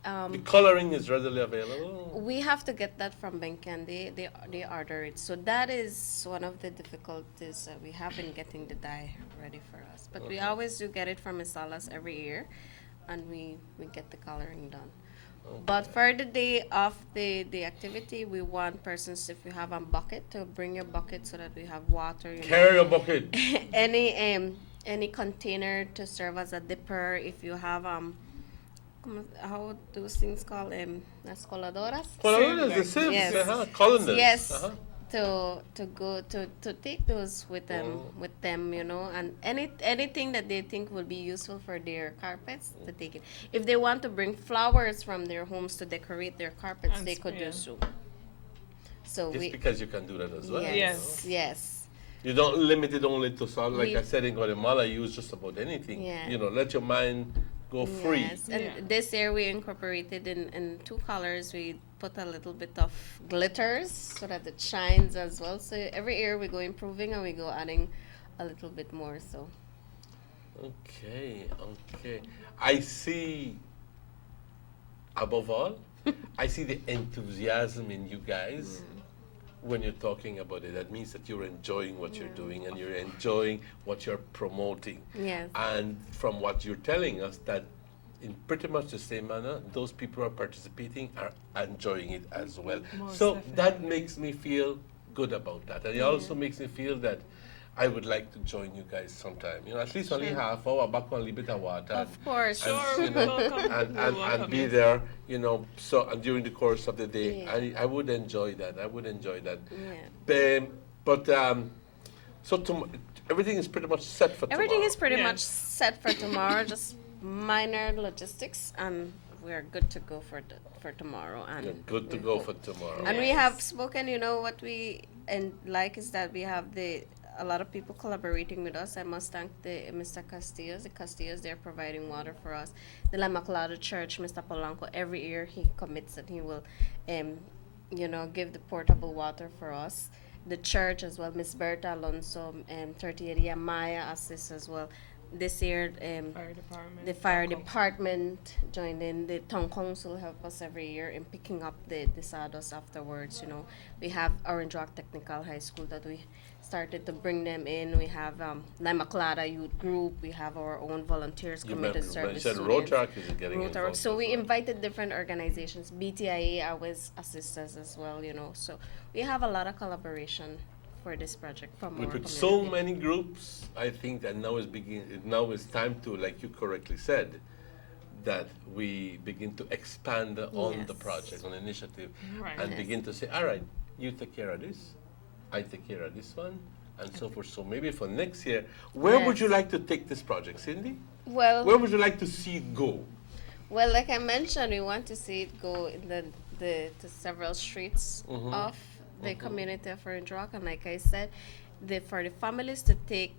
The coloring is readily available. We have to get that from Benkan. They order it. So that is one of the difficulties we have in getting the dye ready for us. But we always do get it from Isalas every year, and we get the coloring done. But for the day of the activity, we want persons, if you have a bucket, to bring your bucket so that we have water. Carry a bucket. Any container to serve as a dipper. If you have how those things called las coladoras. Coladoras, the sieves, Yes. colanders. Yes. Uh-huh. To go to take those with them, you know, and anything that they think will be useful for their carpets to take it. If they want to bring flowers from their homes to decorate their carpets, And they could spray. do so. So Just because you can do that as well. yes, yes. You don't limit it only to salt. Like We- I said in Guatemala, you use just about anything. Yeah. You know, let your mind go free. Yes, and this year we incorporated in 2 colors. We put a little bit of glitters so that it shines as well. So every year we go improving and we go adding a little bit more. So Okay. I see, above all, I see the enthusiasm in you guys when you're talking about it. That means that you're enjoying what you're doing and you're enjoying what you're promoting. yes, And from what you're telling us, that in pretty much the same manner, those people who are participating are enjoying it as well. Most So that definitely. makes me feel good about that. And it also makes me feel that I would like to join you guys sometime. You know, at least only Sure. half hour back on Libita Water. of course. Sure, you know, welcome. and, We're and welcome be you. there, you know, so and during the course of the day. Yeah. I would enjoy that. I would enjoy that. Yeah. But so everything is pretty much set for Everything tomorrow. is pretty Yes. much set for tomorrow. Just minor logistics, and we're good to go for tomorrorow. And You're good to we go hope- for tomorrow. And we have spoken, you know, what we like is that we have a lot of people collaborating with us. I must thank Mr. Castillos. The Castillos, they're providing water for us. The La Immaculada Church, Mr. Polanco, every year he commits that he will, you know, give the portable water for us. The church as well, Miss Berta Alonso, 3080 Maya assists as well. This year, Fire department. the fire department joined in. The town council help us every year in picking up the sawdust afterwards. You know, we have Orange Rock Technical High School that we started to bring them in. We have La Immaculada Youth Group. We have our own volunteers, You committed mentioned service Road students. Track is getting Road Track. involved So as we well. invited different organizations. BTIA always assists us as well. You know, so we have a lot of collaboration for this project from our With so community. many groups, I think that now is time to, like you correctly said, that we begin to expand on the Yes. project, on the initiative, Right. and Yes. begin to say, all right, you take care of this, I take care of this one, and so forth. So maybe for next year, where would you like to take this project, Cindy? Well, where would you like to see it go? Well, like I mentioned, we want to see it go in the several streets of the community of Orange Rock, and like I said, for the families to take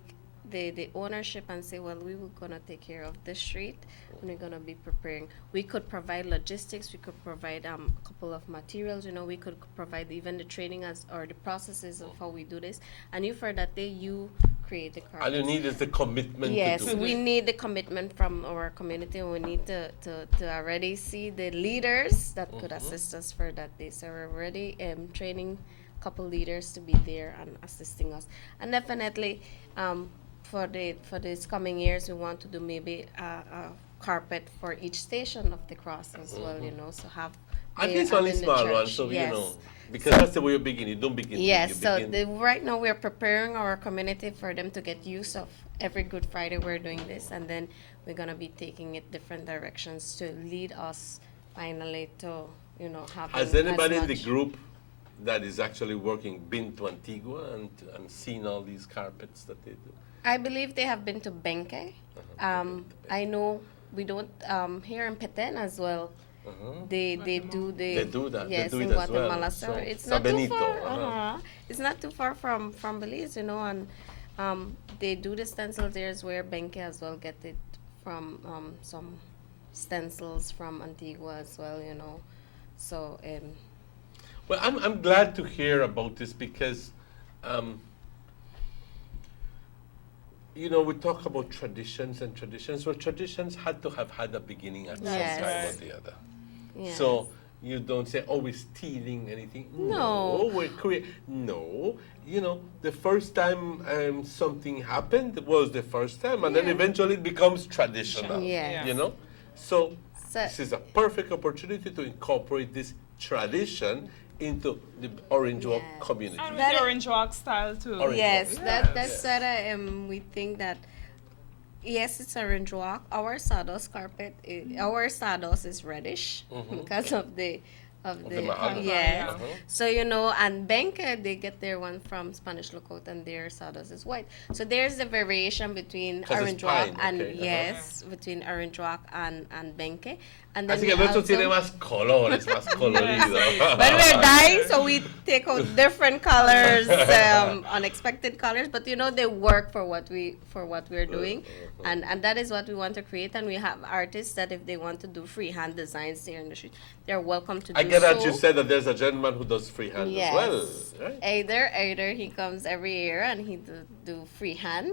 the ownership and say, well, we were gonna take care of this street, and we're gonna be preparing. We could provide logistics. We could provide a couple of materials. You know, we could provide even the training or the processes of how we do this. And you for that day, you create the carpets. All you need is the commitment. Yes, to do we it. need the commitment from our community. We need to already see the leaders that could assist us for that day. So we're already training a couple leaders to be there and assisting us. And definitely, for these coming years, we want to do maybe a carpet for each station of the cross as well. You know, so have at least only small one, so you know. Because that's the way you begin. You don't begin. Yes, so right now we're preparing our community for them to get use of every Good Friday we're doing this, and then we're going to be taking it different directions to lead us finally to, you know, have. Has anybody in the group that is actually working been to Antigua and seen all these carpets that they do? I believe they have been to Benque. I know we don't, here in Petén as well. They do that. Yes, they do in it Guatemala. as well. So So it's San not Benito, too far. It's not too far from Belize, you know, and they do the stencils. There's where Benque as well get it from some stencils from Antigua as well, you know. So well, I'm glad to hear about this because you know, we talk about traditions and traditions. Well, traditions had to have had a beginning at some time or the other. Yes. So you don't say, oh, we're stealing anything. No. We're No. You know, the first time something happened was the first time, and then eventually it becomes traditional. Yes. You know? So this is a perfect opportunity to incorporate this tradition into the Orange Walk community. And with the Orange Walk style too. That's we think that yes, it's Orange Walk. Our sawdust carpet, our sawdust is reddish because of the mahogany. So you know, and Benque they get their one from Spanish Lookout, and their sawdust is white. So there's the variation between Orange Rock and between Orange Rock and Benque. And then Así que el nuestro tiene más colores, más colorido. When we're dyeing, so we take out different colors, unexpected colors, but you know they work for what we're doing, and that is what we want to create. And we have artists that if they want to do freehand designs here in the street, they're welcome to do so. I get that you said that there's a gentleman who does freehand as well, right? Either he comes every year and he do freehand.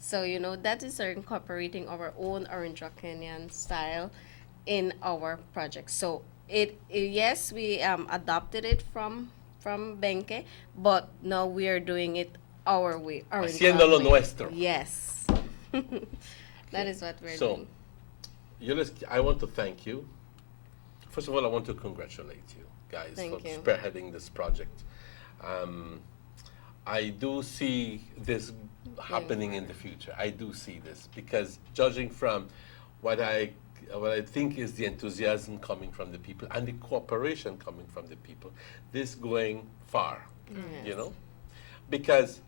So you know that is incorporating our own Orange Rock Kenyan style in our project. So yes, we adopted it from Benque, but now we are doing it our way. Haciéndolo nuestro. Yes. That is what we're doing. So, I want to thank you. First of all, I want to congratulate you guys for spearheading this project. I do see this happening in the future. I do see this because judging from what I think is the enthusiasm coming from the people and the cooperation coming from the people, this going far, you know? Because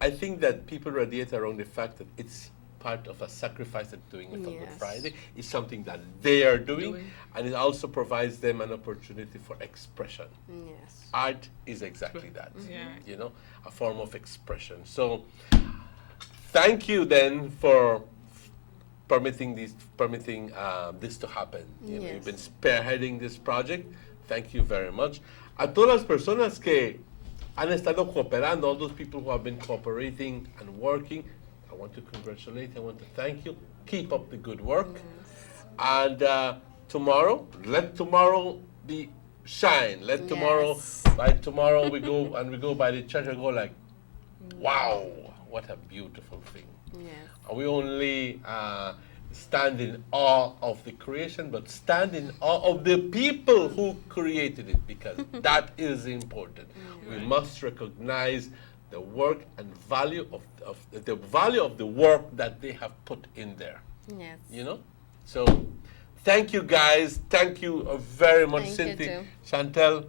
I think that people radiate around the fact that it's part of a sacrifice that doing it for Good Friday. It's something that they are doing, and it also provides them an opportunity for expression. Yes. Art is exactly that, you know, a form of expression. So thank you then for permitting this to happen. You know, you've been spearheading this project. Thank you very much. A todas las personas que han estado cooperando, all those people who have been cooperating and working, I want to congratulate, I want to thank you. Keep up the good work. And tomorrow, let tomorrow be shine. Let tomorrow, by tomorrow we go by the church and go like, wow, what a beautiful thing. We only stand in awe of the creation, but stand in awe of the people who created it, because that is important. We must recognize the work and value of the value of the work that they have put in there. Yes. You know? So thank you guys. Thank you very much, Thank Cynthia. you too. Chantel,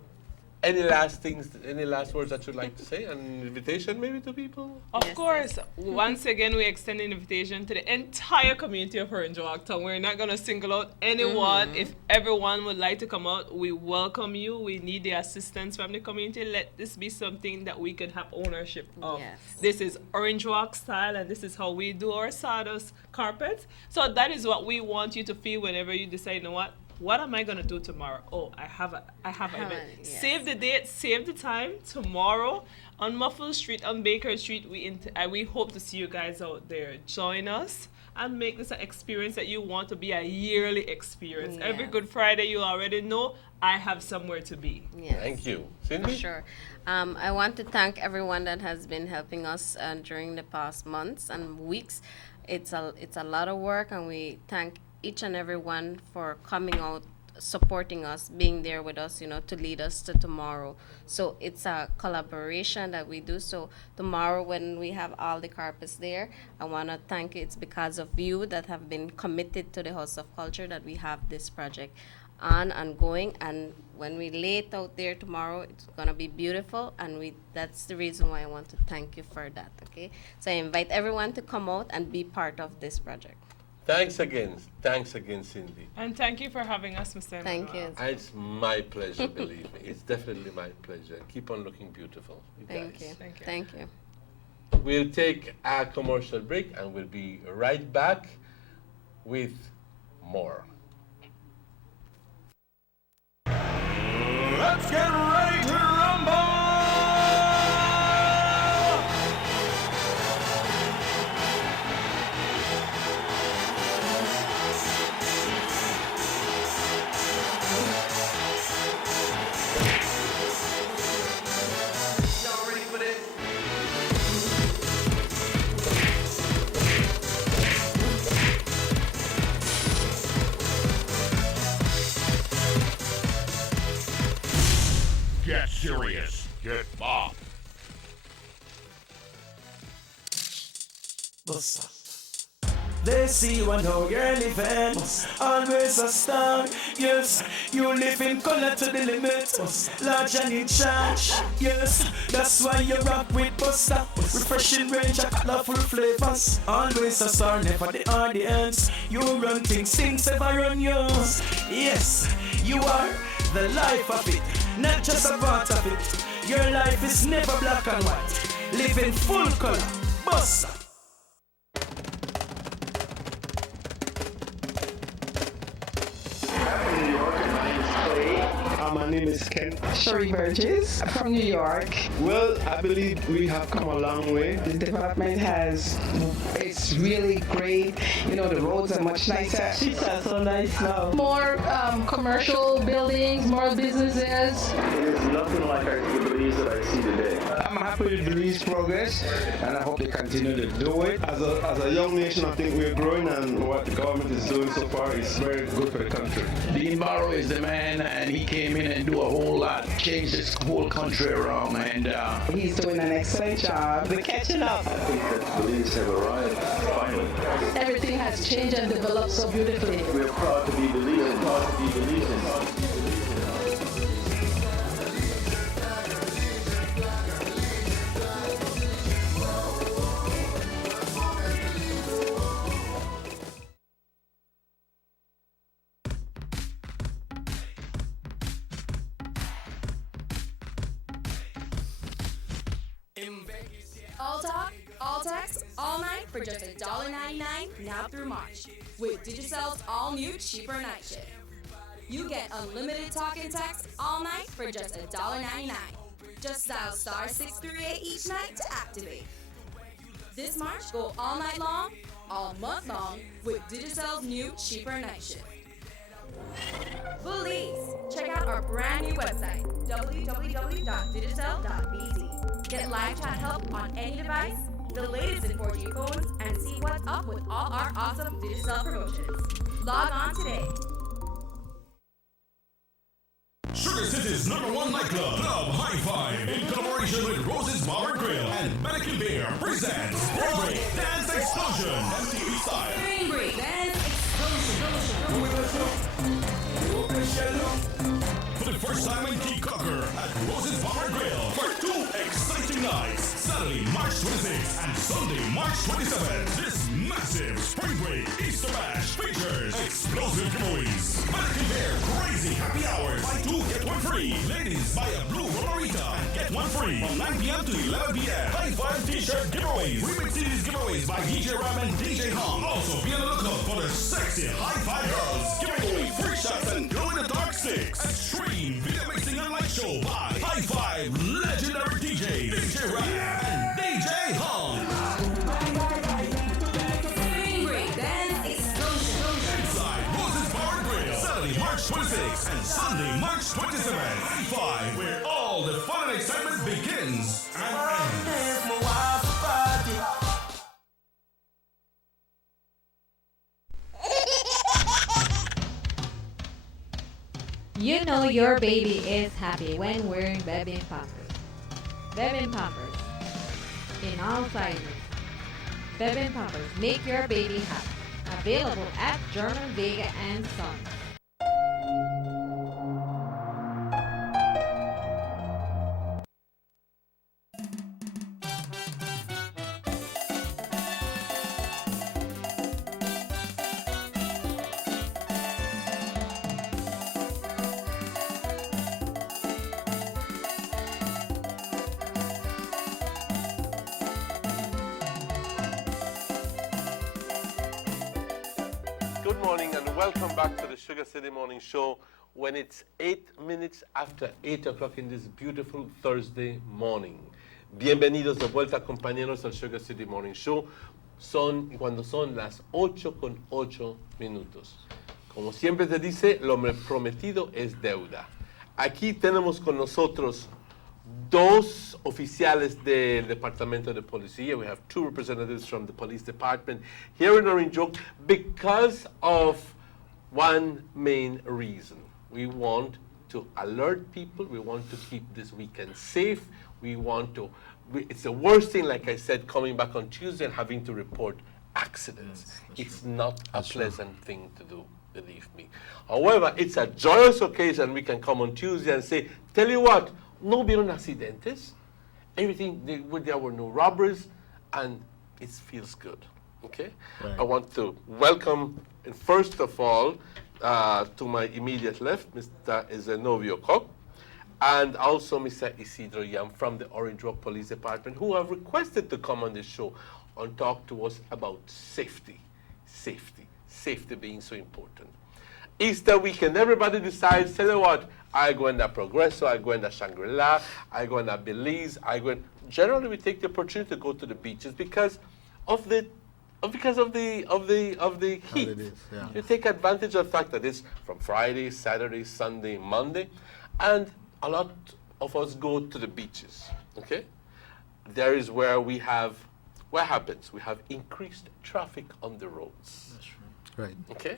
Any last things, any last words that you'd like to say? An invitation maybe to people? Of course. Once again, we extend an invitation to the entire community of Orange Walktown. We're not going to single out anyone. If everyone would like to come out, we welcome you. We need the assistance from the community. Let this be something that we can have ownership of. Yes. This is Orange Walk style, and this is how we do our sawdust carpets. So that is what we want you to feel whenever you decide, you know what am I gonna do tomorrow? Oh, I have an event. Yes. Save the date, save the time. Tomorrow on Muffle Street, on Baker Street, we hope to see you guys out there. Join us and make this an experience that you want to be a yearly experience. Yeah. Every Good Friday, you already know I have somewhere to be. Yes. Thank you. Cindy? Sure. I want to thank everyone that has been helping us during the past months and weeks. It's a lot of work, and we thank each and every one for coming out, supporting us, being there with us, to lead us to tomorrow. So it's a collaboration that we do. So tomorrow when we have all the carpets there, I want to thank you. It's because of you that have been committed to the House of Culture that we have this project on and going. And when we lay it out there tomorrow, it's going to be beautiful. And that's the reason why I want to thank you for that, okay? So I invite everyone to come out and be part of this project. Thanks again, Cindy. And thank you for having us, Mr. Thank you. It's my pleasure, believe me. It's definitely my pleasure. Keep on looking beautiful, you Thank guys. you. Thank you. We'll take a commercial break and we'll be right back with more. Let's get ready to rumble! Y'all ready for this? Get serious. Get bopped. They see one how you're living, always a star. Yes, you live in color to the limit, large and in charge. Yes, that's why you rock with Buster. Refreshing range of colorful flavors. Always a star, never the audience. You run things ever run yours. Yes, you are the life of it, not just a part of it. Your life is never black and white. Live in full color, Buster. My name is Ken. Sherry Burgess from New York. Well, I believe we have come a long way. The development it's really great. The roads are much nicer. Streets are so nice now. More commercial buildings, more businesses. It is nothing like the Belize that I see today. I'm happy with Belize progress, and I hope they continue to do it. As a young nation, I think we're growing, and what the government is doing so far is very good for the country. Dean Barrow is the man, and he came in and do a whole lot, change this whole country around, and he's doing an excellent job. We're catching up. I think that Belize have arrived, finally. Everything has changed and developed so beautifully. We're proud to be Belizeans, proud to be Belizeans. All talk, all text, all night for just $1.99 now through March. With Digicel's all-new cheaper night shift. You get unlimited talk and text all night for just $1.99. Just dial star 638 each night to activate. This March, go all night long, all month long with Digicel's new cheaper night shift. Belize. Check out our brand new website, www.digicel.bz. Get live chat help on any device, the latest in 4G phones, and see what's up with all our awesome Digicel promotions. Log on today. Sugar City's #1 nightclub, Club High Five, in collaboration with Rose's Bar and Grill and Mannequin Beer, presents Spring Break Dance Explosion, MTV style. Spring Break Dance Explosion. For the for Simon T. Cocker at Rose's Bar and Grill for 2 exciting nights. Saturday, March 26th and Sunday, March 27th. This massive Spring Break Easter Bash features explosive giveaways, mannequin bear crazy happy hours, buy 2 get 1 free. Ladies, buy a blue Romarita and get 1 free from 9 p.m. to 11 p.m. High Five t-shirt giveaways, remix CDs giveaways by DJ Ram and DJ Hong. Also be on the lookout for the sexy High Five girls giving away free shots and glow-in-the-dark sticks. Extreme video mixing and light show by High Five legendary DJs DJ Ram and DJ Hong. Spring Break Dance Explosion. Inside Rose's Bar and Grill, Saturday, March 26th and Sunday, March 27th. High Five, where all the fun and excitement begins and ends. You know your baby is happy when wearing baby pampers. Baby pampers in all sizes. Baby pampers make your baby happy. Available at German Vega and Sons. Good morning and welcome back to the Sugar City Morning Show when it's 8 minutes after 8 o'clock in this beautiful Thursday morning. Bienvenidos de vuelta, compañeros, al Sugar City Morning Show. Cuando son las 8:08. Como siempre te dice, lo prometido es deuda. Aquí tenemos con nosotros dos oficiales del Departamento de Policía. We have 2 representatives from the police department here in Orange Grove because of one main reason. We want to alert people. We want to keep this weekend safe. It's the worst thing, like I said, coming back on Tuesday and having to report accidents. It's not a pleasant thing to do, believe me. However, it's a joyous occasion. We can come on Tuesday and say, tell you what, no hubieron accidentes. Everything, there were no robberies, and it feels good. Okay? Right. I want to welcome, first of all, to my immediate left, Mr. Zenovio Koch, and also Mr. Isidro Yam from the Orange Grove Police Department, who have requested to come on this show and talk to us about safety. Safety being so important. Easter weekend, everybody decides, tell you what, I go in the Progreso, I go in the Shangri-La, I go in the Belize, generally we take the opportunity to go to the beaches because of the heat. Yeah. You take advantage of the fact that it's from Friday, Saturday, Sunday, Monday, and a lot of us go to the beaches, okay? There is where what happens? We have increased traffic on the roads. That's true. Right. Okay?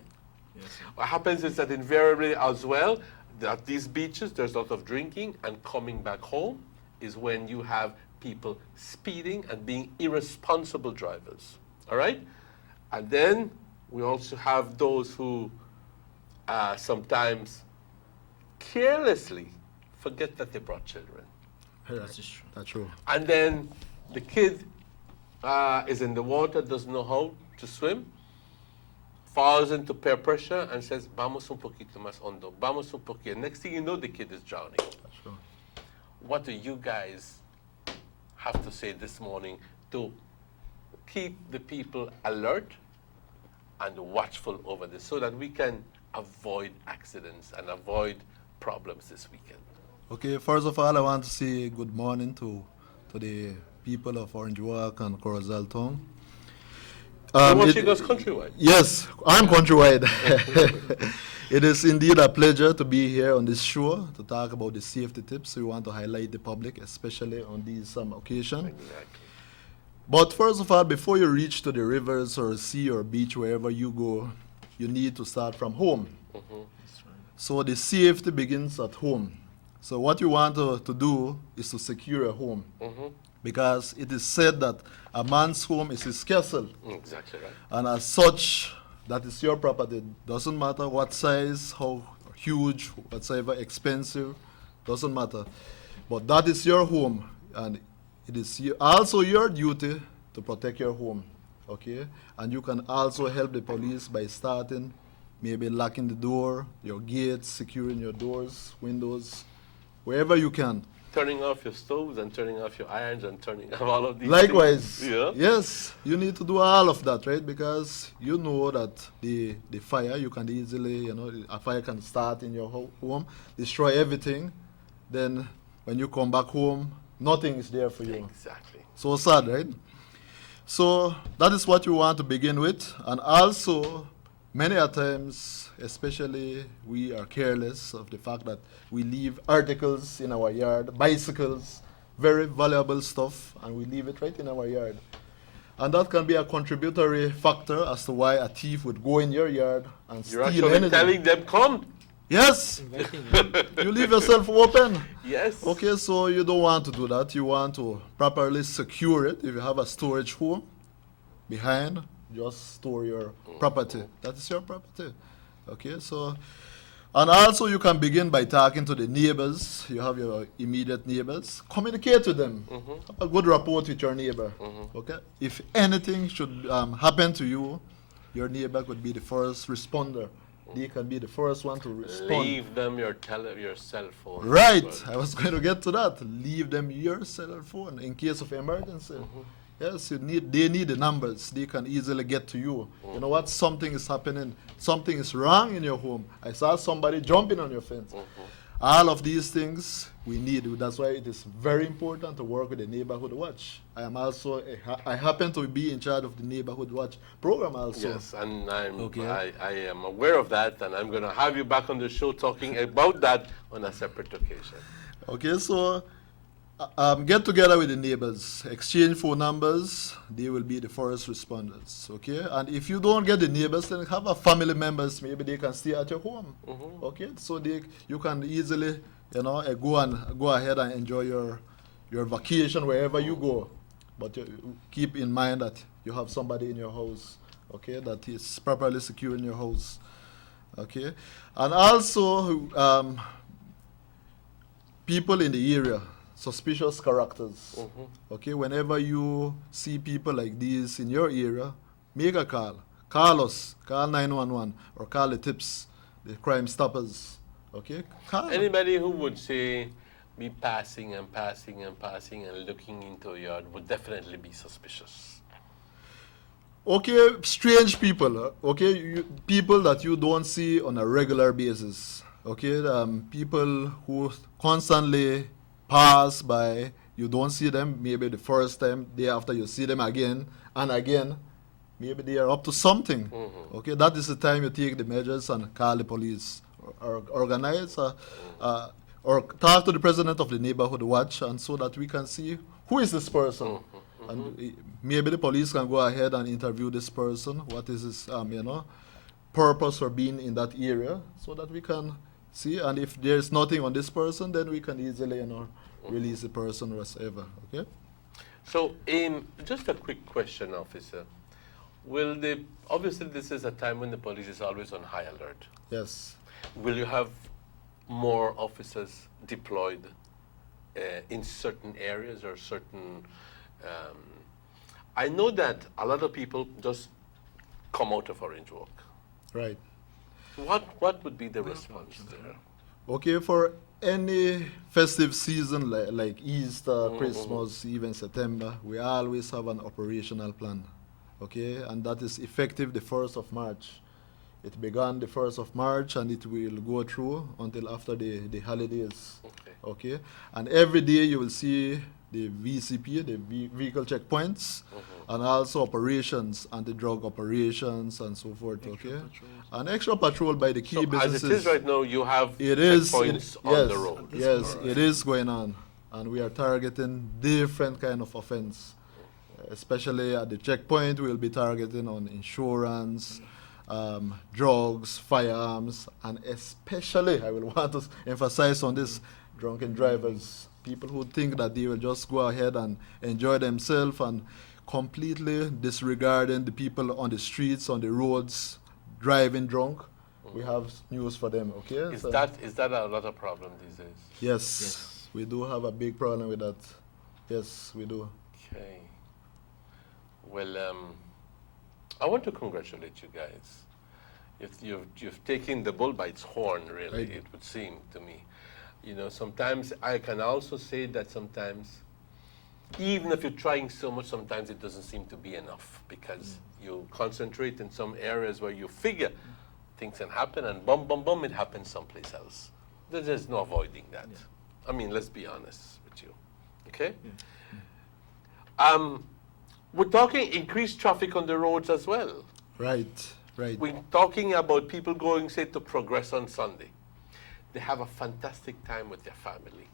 Yes. What happens is that invariably as well, at these beaches, there's a lot of drinking, and coming back home is when you have people speeding and being irresponsible drivers. All right? And then we also have those who sometimes carelessly forget that they brought children. That's true. That's true. And then the kid is in the water, doesn't know how to swim, falls into peer pressure and says, vamos un poquito más hondo, vamos un poquito. Next thing you know, the kid is drowning. That's true. What do you guys have to say this morning to keep the people alert and watchful over this so that we can avoid accidents and avoid problems this weekend? Okay, first of all, I want to say good morning to the people of Orange Walk and Corozal Town. She goes countrywide. Yes, I'm countrywide. It is indeed a pleasure to be here on this show to talk about the safety tips. We want to highlight the public, especially on these occasions. Exactly. But first of all, before you reach to the rivers or sea or beach, wherever you go, you need to start from home. Mm-hmm. So the safety begins at home. So what you want to do is to secure a home. Mm-hmm. Because it is said that a man's home is his castle. Exactly right. And as such, that is your property. Doesn't matter what size, how huge, whatsoever, expensive, doesn't matter. But that is your home, and it is also your duty to protect your home, okay? And you can also help the police by starting, maybe locking the door, your gates, securing your doors, windows, wherever you can. Turning off your stoves and turning off your irons and turning off all of these Likewise, things. Yeah? yes, you need to do all of that, right? Because you know that the fire, you can easily, a fire can start in your home, destroy everything. Then when you come back home, nothing is there for you. Exactly. So sad, right? So that is what you want to begin with. And also, many a times, especially we are careless of the fact that we leave articles in our yard, bicycles, very valuable stuff, and we leave it right in our yard. And that can be a contributory factor as to why a thief would go in your yard and You're steal actually anything. telling them, come. Yes. You leave yourself open. Yes. Okay, so you don't want to do that. You want to properly secure it. If you have a storage home behind, just store your property. That is your property. Okay, so, and also you can begin by talking to the neighbors. You have your immediate neighbors. Communicate with them. Have a good rapport with your neighbor. Okay, if anything should happen to you, your neighbor could be the first responder. They can be the first one to respond. Leave them your cell phone. Right, I was going to get to that. Leave them your cell phone in case of emergency. Yes, they need the numbers. They can easily get to you. You know what? Something is happening. Something is wrong in your home. I saw somebody jumping on your fence. All of these things we need. That's why it is very important to work with the Neighborhood Watch. I am also, I happen to be in charge of the Neighborhood Watch program also. Yes, and I am aware of that, and I'm going to have you back on the show talking about that on a separate occasion. Okay, so get together with the neighbors, exchange phone numbers. They will be the first responders. Okay, and if you don't get the neighbors, then have a family members. Maybe they can stay at your home. Okay, so you can easily, go ahead and enjoy your vacation wherever you go. But keep in mind that you have somebody in your house. Okay, that is properly secure in your house. Okay, and also people in the area. Suspicious characters. Okay, whenever you see people like these in your area, make a call. Call us. Call 911 or call the tips, the Crime Stoppers. Okay, call. Anybody who would say be passing and looking into your yard would definitely be suspicious. Okay, strange people. Okay, people that you don't see on a regular basis. Okay, people who constantly pass by, you don't see them, maybe the first time, day after you see them again and again, maybe they are up to something. Okay, that is the time you take the measures and call the police or organize or talk to the president of the Neighborhood Watch, and so that we can see who is this person. And maybe the police can go ahead and interview this person, what is his purpose for being in that area, so that we can see, and if there's nothing on this person, then we can easily, release the person or whatever. Okay. So, just a quick question, officer. Obviously, this is a time when the police is always on high alert. Yes. Will you have more officers deployed in certain areas or certain? I know that a lot of people just come out of Orange Walk. Right. What would be the response there? Okay, for any festive season like Easter, Christmas, even September, we always have an operational plan. Okay, and that is effective the 1st of March. It began the 1st of March and it will go through until after the holidays. Okay, and every day you will see the VCP, the vehicle checkpoints, and also operations, anti-drug operations, and so forth. Okay, an extra patrol by the key businesses. As it is right now, you have checkpoints on the road. Yes, it is going on, and we are targeting different kind of offense. Especially at the checkpoint, we'll be targeting on insurance, drugs, firearms, and especially, I will want to emphasize on this, drunken drivers. People who think that they will just go ahead and enjoy themselves and completely disregarding the people on the streets, on the roads, driving drunk. we have news for them. Okay. Is that a lot of problem these days? Yes, we do have a big problem with that. Yes, we do. Okay. Well, I want to congratulate you guys. You've taken the bull by its horn, really. It would seem to me. You know, sometimes I can also say that sometimes, even if you're trying so much, sometimes it doesn't seem to be enough because you concentrate in some areas where you figure things can happen, and boom, boom, boom, it happens someplace else. There's no avoiding that. I mean, let's be honest with you. Okay? We're talking increased traffic on the roads as well. Right. We're talking about people going, say, to Progress on Sunday. They have a fantastic time with their family.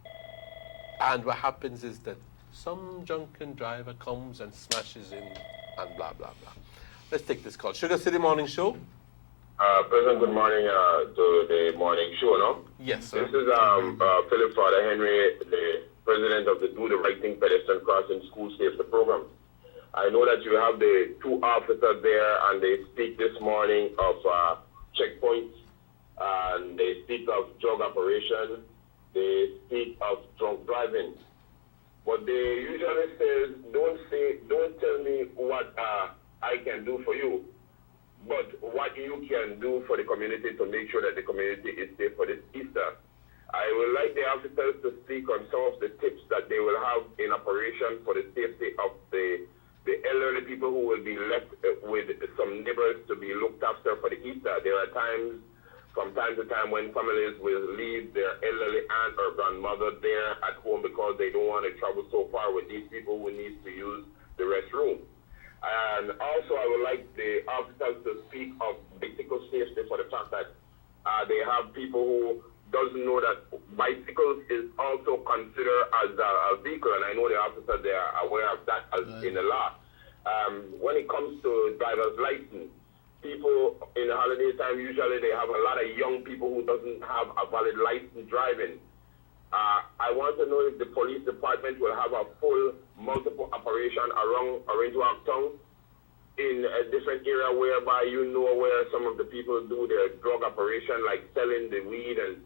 And what happens is that some drunken driver comes and smashes in and blah, blah, blah. Let's take this call. Sugar City Morning Show. President, good morning to the morning show, no? Yes, sir. This is Philip Father Henry, the president of the Do the Right Thing Pedestrian Crossing School Safety Program. I know that you have the two officers there, and they speak this morning of checkpoints, and they speak of drug operation, they speak of drunk driving. But they usually say, don't tell me what I can do for you, but what you can do for the community to make sure that the community is safe for this Easter. I would like the officers to speak on some of the tips that they will have in operation for the safety of the elderly people who will be left with some neighbors to be looked after for the Easter. There are times, from time to time, when families will leave their elderly aunt or grandmother there at home because they don't want to travel so far with these people who need to use the restroom. And also, I would like the officers to speak of bicycle safety for the fact that they have people who doesn't know that bicycles is also considered as a vehicle, and I know the officers, they are aware of that as in the law. When it comes to driver's license, people in the holiday time, usually they have a lot of young people who doesn't have a valid license driving. I want to know if the police department will have a full multiple operation around Orange Walk Town in a different area whereby you know where some of the people do their drug operation, like selling the weed and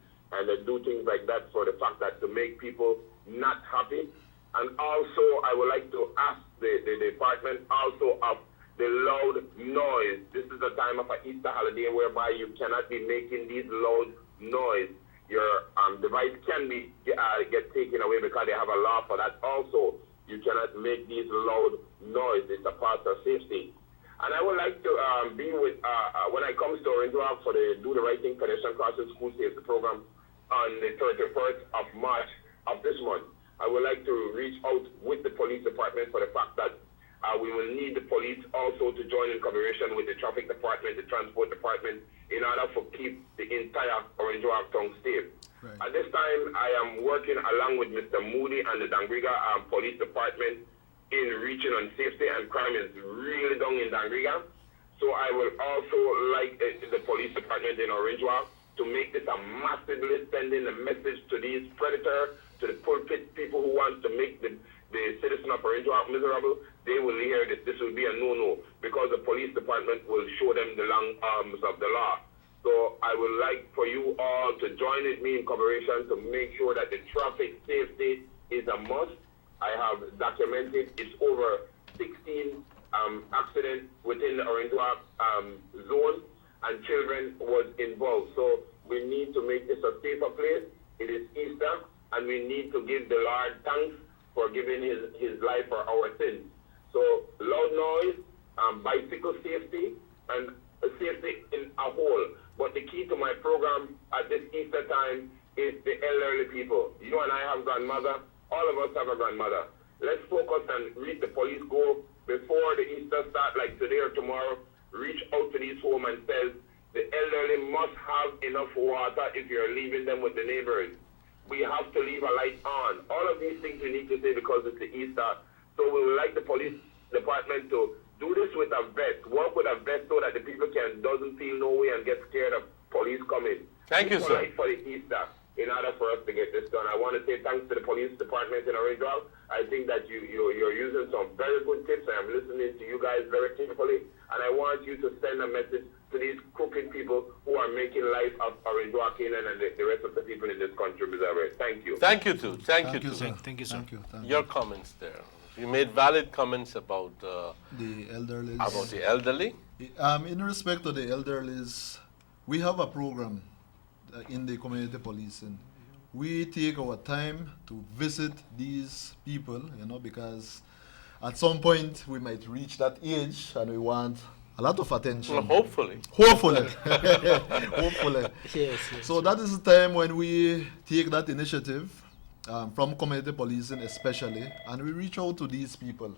they do things like that for the fact that to make people not happy. And also, I would like to ask the department also of the loud noise. This is a time of an Easter holiday whereby you cannot be making these loud noise. Your device can be get taken away because they have a law for that. Also, you cannot make these loud noise. It's a part of safety. And I would like to be with, when I come to Orange Walk for the Do the Right Thing Pedestrian Crossing School Safety Program on the 31st of March of this month, I would like to reach out with the police department for the fact that we will need the police also to join in collaboration with the traffic department, the transport department, in order to keep the entire Orange Walk Town safe. Right. At this time, I am working along with Mr. Moody and the Dangriga Police Department in reaching on safety, and crime is really down in Dangriga. So I will also like the police department in Orange Walk to make this a massively sending a message to these predators, to the pulpit people who want to make the citizen of Orange Walk miserable. They will hear this. This will be a no-no because the police department will show them the long arms of the law. So I would like for you all to join with me in cooperation to make sure that the traffic safety is a must. I have documented it's over 16 accidents within the Orange Walk zone, and children was involved. So we need to make this a safer place. It is Easter, and we need to give the Lord thanks for giving his life for our sins. So loud noise, bicycle safety, and safety in a whole. But the key to my program at this Easter time is the elderly people. You and I have grandmother. All of us have a grandmother. Let's focus and reach the police goal before the Easter start, like today or tomorrow. Reach out to these homes and tell the elderly must have enough water if you're leaving them with the neighbors. We have to leave a light on. All of these things we need to say because it's the Easter. So we would like the police department to do this with a vest, work with a vest so that the people doesn't feel no way and get scared of police coming. Thank you, sir. For the Easter, in order for us to get this done. I want to say thanks to the police department in Orange Walk. I think that you're using some very good tips. I am listening to you guys very carefully, and I want you to send a message to these crooked people who are making Canaan and the rest of the people in this country deserve it. Thank you. Thank you too. Thank you too. sir. Thank you, sir. Thank you. Thank Your comments there. You made valid comments about the elderly. about the elderly. In respect to the elderlies, we have a program in the community policing. We take our time to visit these people, because at some point we might reach that age and we want a lot of attention. Well, hopefully. Hopefully. Hopefully. Yes, yes. So that is the time when we take that initiative from community policing especially, and we reach out to these people.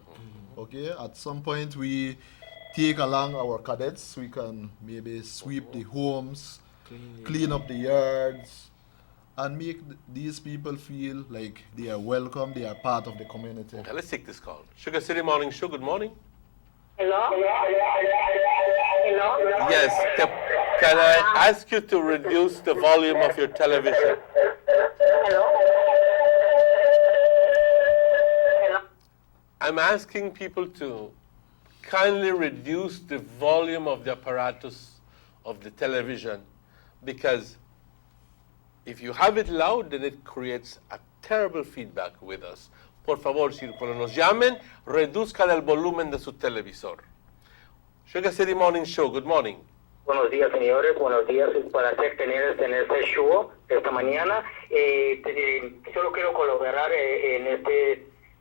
Okay, at some point we take along our cadets. We can maybe sweep the homes, clean up the yards, and make these people feel like they are welcome, they are part of the community. Okay, let's take this call. Sugar City Morning Show, good morning. Hello? Hello? Yes, can I ask you to reduce the volume of your television? Hello? I'm asking people to kindly reduce the volume of the apparatus of the television, because if you have it loud, then it creates a terrible feedback with us. Por favor, si cuando nos llamen, reduzcan el volumen de su televisor. Sugar City Morning Show, good morning. Buenos días, señores. Buenos días. Es para tener este show esta mañana. Solo quiero colaborar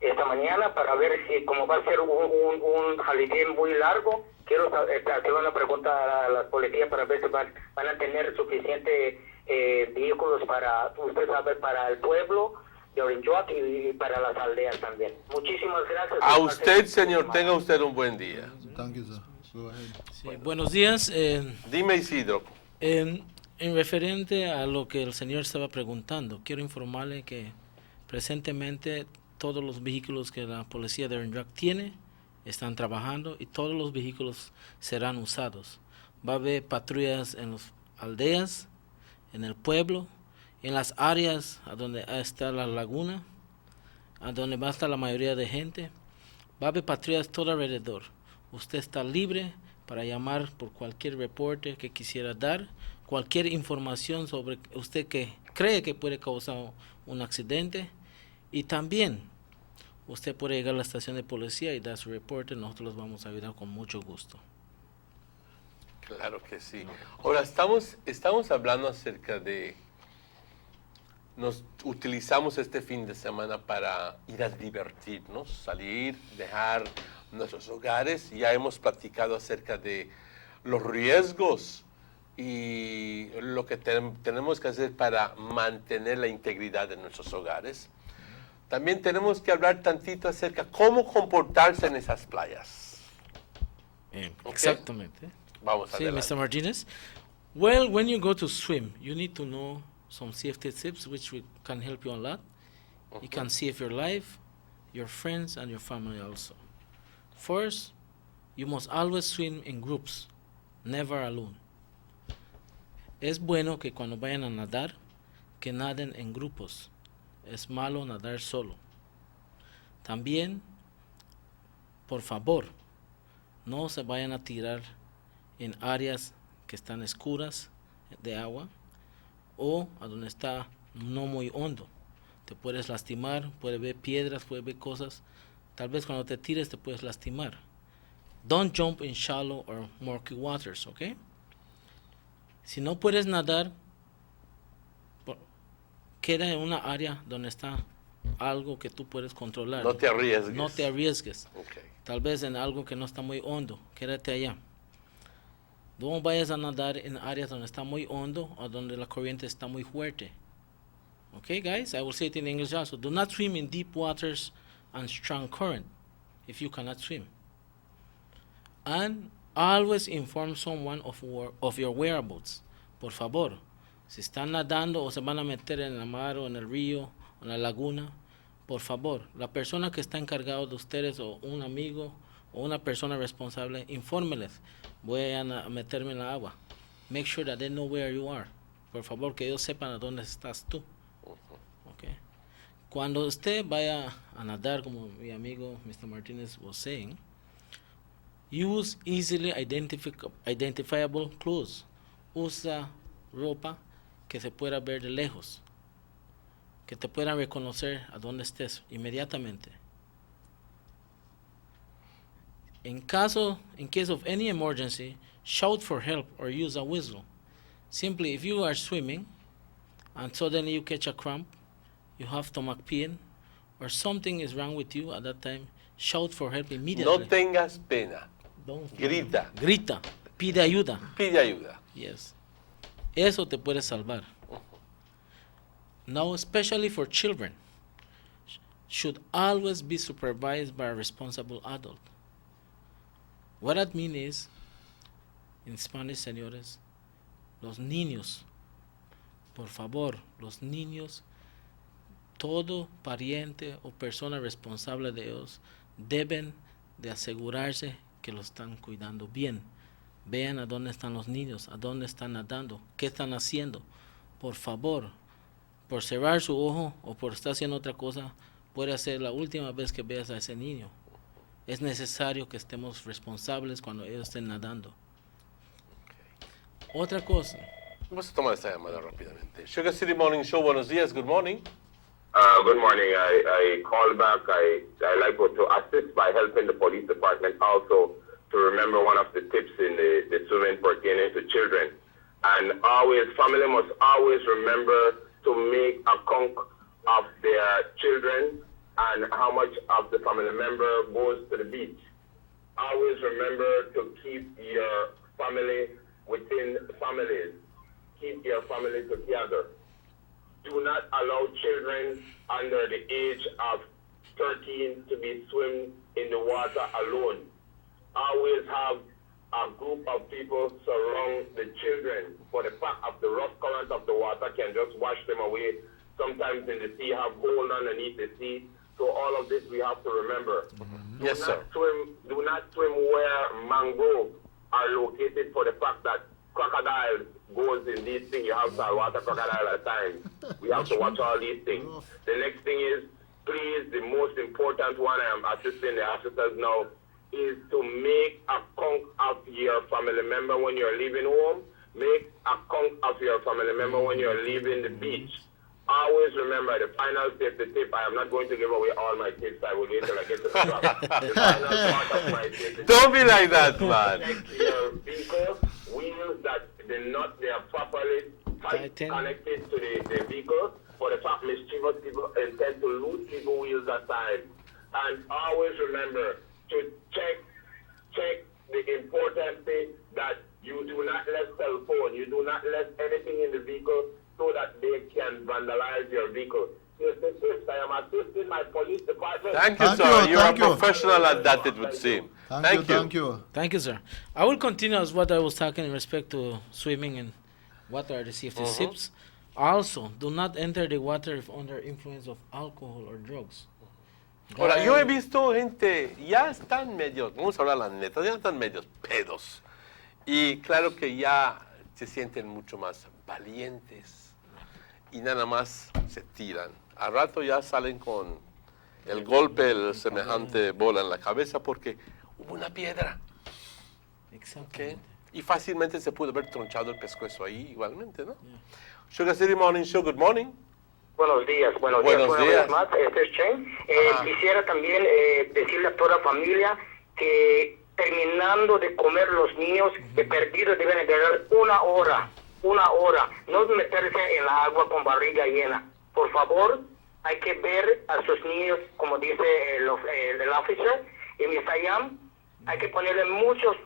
esta mañana para ver si, como va a ser un holiday muy largo, quiero hacer una pregunta a la policía para ver si van a tener suficiente vehículos para, usted sabe, para el pueblo de Orinjoac y para las aldeas también. Muchísimas gracias. A usted, señor, tenga usted un buen día. Thank you, sir. Go ahead. Sí, buenos días. Dime, Isidro. En referente a lo que el señor estaba preguntando, quiero informarle que presentemente todos los vehículos que la policía de Orinjoac tiene están trabajando y todos los vehículos serán usados. Va a haber patrullas en las aldeas, en el pueblo, en las áreas a donde está la laguna, a donde va a estar la mayoría de gente. Va a haber patrullas todo alrededor. Usted está libre para llamar por cualquier reporte que quisiera dar, cualquier información sobre usted que cree que puede causar un accidente, y también usted puede llegar a la estación de policía y dar su reporte. Nosotros los vamos a ayudar con mucho gusto. Claro que sí. Ahora, estamos hablando acerca de... Nos utilizamos este fin de semana para ir a divertirnos, salir, dejar nuestros hogares. Ya hemos platicado acerca de los riesgos y lo que tenemos que hacer para mantener la integridad de nuestros hogares. También tenemos que hablar tantito acerca de cómo comportarse en esas playas. Okay. Exactamente. Vamos Sí, adelante. Mr. Martinez. Well, when you go to swim, you need to know some safety tips which can help you a lot. You can save your life, your friends, and your family also. First, you must always swim in groups, never alone. Es bueno que cuando vayan a nadar, que naden en grupos. Es malo nadar solo. También, por favor, no se vayan a tirar en áreas que están oscuras de agua o a donde está no muy hondo. Te puedes lastimar, puedes ver piedras, puedes ver cosas. Tal vez cuando te tires te puedes lastimar. Don't jump in shallow or murky waters, ¿ok? Si no puedes nadar, queda en una área donde está algo que tú puedes controlar. No te arriesgues. No te arriesgues. Okay. Tal vez en algo que no está muy hondo, quédate allá. No vayas a nadar en áreas donde está muy hondo o donde la corriente está muy fuerte. Okay, guys, I will say it in English also. Do not swim in deep waters and strong current if you cannot swim. And always inform someone of your whereabouts. Por favor, si están nadando o se van a meter en la mar o en el río o en la laguna, por favor, la persona que está encargado de ustedes o un amigo o una persona responsable, infórmeles. Voy a meterme en la agua. Make sure that they know where you are. Por favor, que ellos sepan a dónde estás tú. Okay. Cuando usted vaya a nadar, como mi amigo Mr. Martinez was saying, use easily identifiable clothes. Usa ropa que se pueda ver de lejos, que te puedan reconocer a donde estés inmediatamente. In case of any emergency, shout for help or use a whistle. Simply, if you are swimming and suddenly you catch a cramp, you have stomach pain, or something is wrong with you at that time, shout for help immediately. No tengas pena. Grita. Grita. Pide ayuda. Pide ayuda. Yes. Eso te puede salvar. Now, especially for children, should always be supervised by a responsible adult. What that means is, in Spanish, señores, los niños, por favor, los niños, todo pariente o persona responsable de ellos deben de asegurarse que lo están cuidando bien. Vean a dónde están los niños, a dónde están nadando, qué están haciendo. Por favor, por cerrar su ojo o por estar haciendo otra cosa, puede ser la última vez que veas a ese niño. Es necesario que estemos responsables cuando ellos estén nadando. Otra cosa. Vamos a tomar esta llamada rápidamente. Sugar City Morning Show, buenos días, good morning. Good morning. I called back. I like to assist by helping the police department also to remember one of the tips in the swimming pertaining to children. And always, family must always remember to make a count of their children and how much of the family member goes to the beach. Always remember to keep your family within families. Keep your family together. Do not allow children under the age of 13 to be swimming in the water alone. Always have a group of people surround the children, for the fact of the rough current of the water can just wash them away. Sometimes in the sea have hole underneath the sea. So all of this we have to remember. Yes, sir. Do not swim where mangroves are located, for the fact that crocodiles goes in these things. You have saltwater crocodile at times. We have to watch all these things. The next thing is, please, the most important one, I am assisting the officers now, is to make a count of your family member when you're leaving home. Make a count of your family member when you're leaving the beach. Always remember, the final safety tip, I am not going to give away all my tips. I will wait till I get to the truck. The final part of my safety Don't be like that, man. Check your vehicle, wheels that the nut, they are properly connected to the vehicle. For the fact mischievous people intend to lose people wheels at times. And always remember to check the important thing that you do not let cell phone, you do not let anything in the vehicle so that they can vandalize your vehicle. I am assisting my police department. Thank you, sir. You're a professional at that, it would seem. Thank you. Thank you, sir. I will continue as what I was talking in respect to swimming and what are the safety tips. Also, do not enter the water if under influence of alcohol or drugs. Ahora, yo he visto gente, ya están medios, vamos a hablar la neta, ya están medios pedos. Y claro que ya se sienten mucho más valientes y nada más se tiran. Al rato ya salen con el golpe, el semejante bola en la cabeza porque hubo una piedra. Exactamente. Y fácilmente se pudo haber tronchado el pescuezo ahí igualmente, ¿no? Sugar City Morning Show, good morning. Buenos días. Una vez más, este es Chen. Quisiera también decirle a toda la familia que terminando de comer los niños, de perdido deben de dar una hora, no meterse en la agua con barriga llena. Por favor, hay que ver a sus niños, como dice el officer, en Misayam, hay que ponerle muchos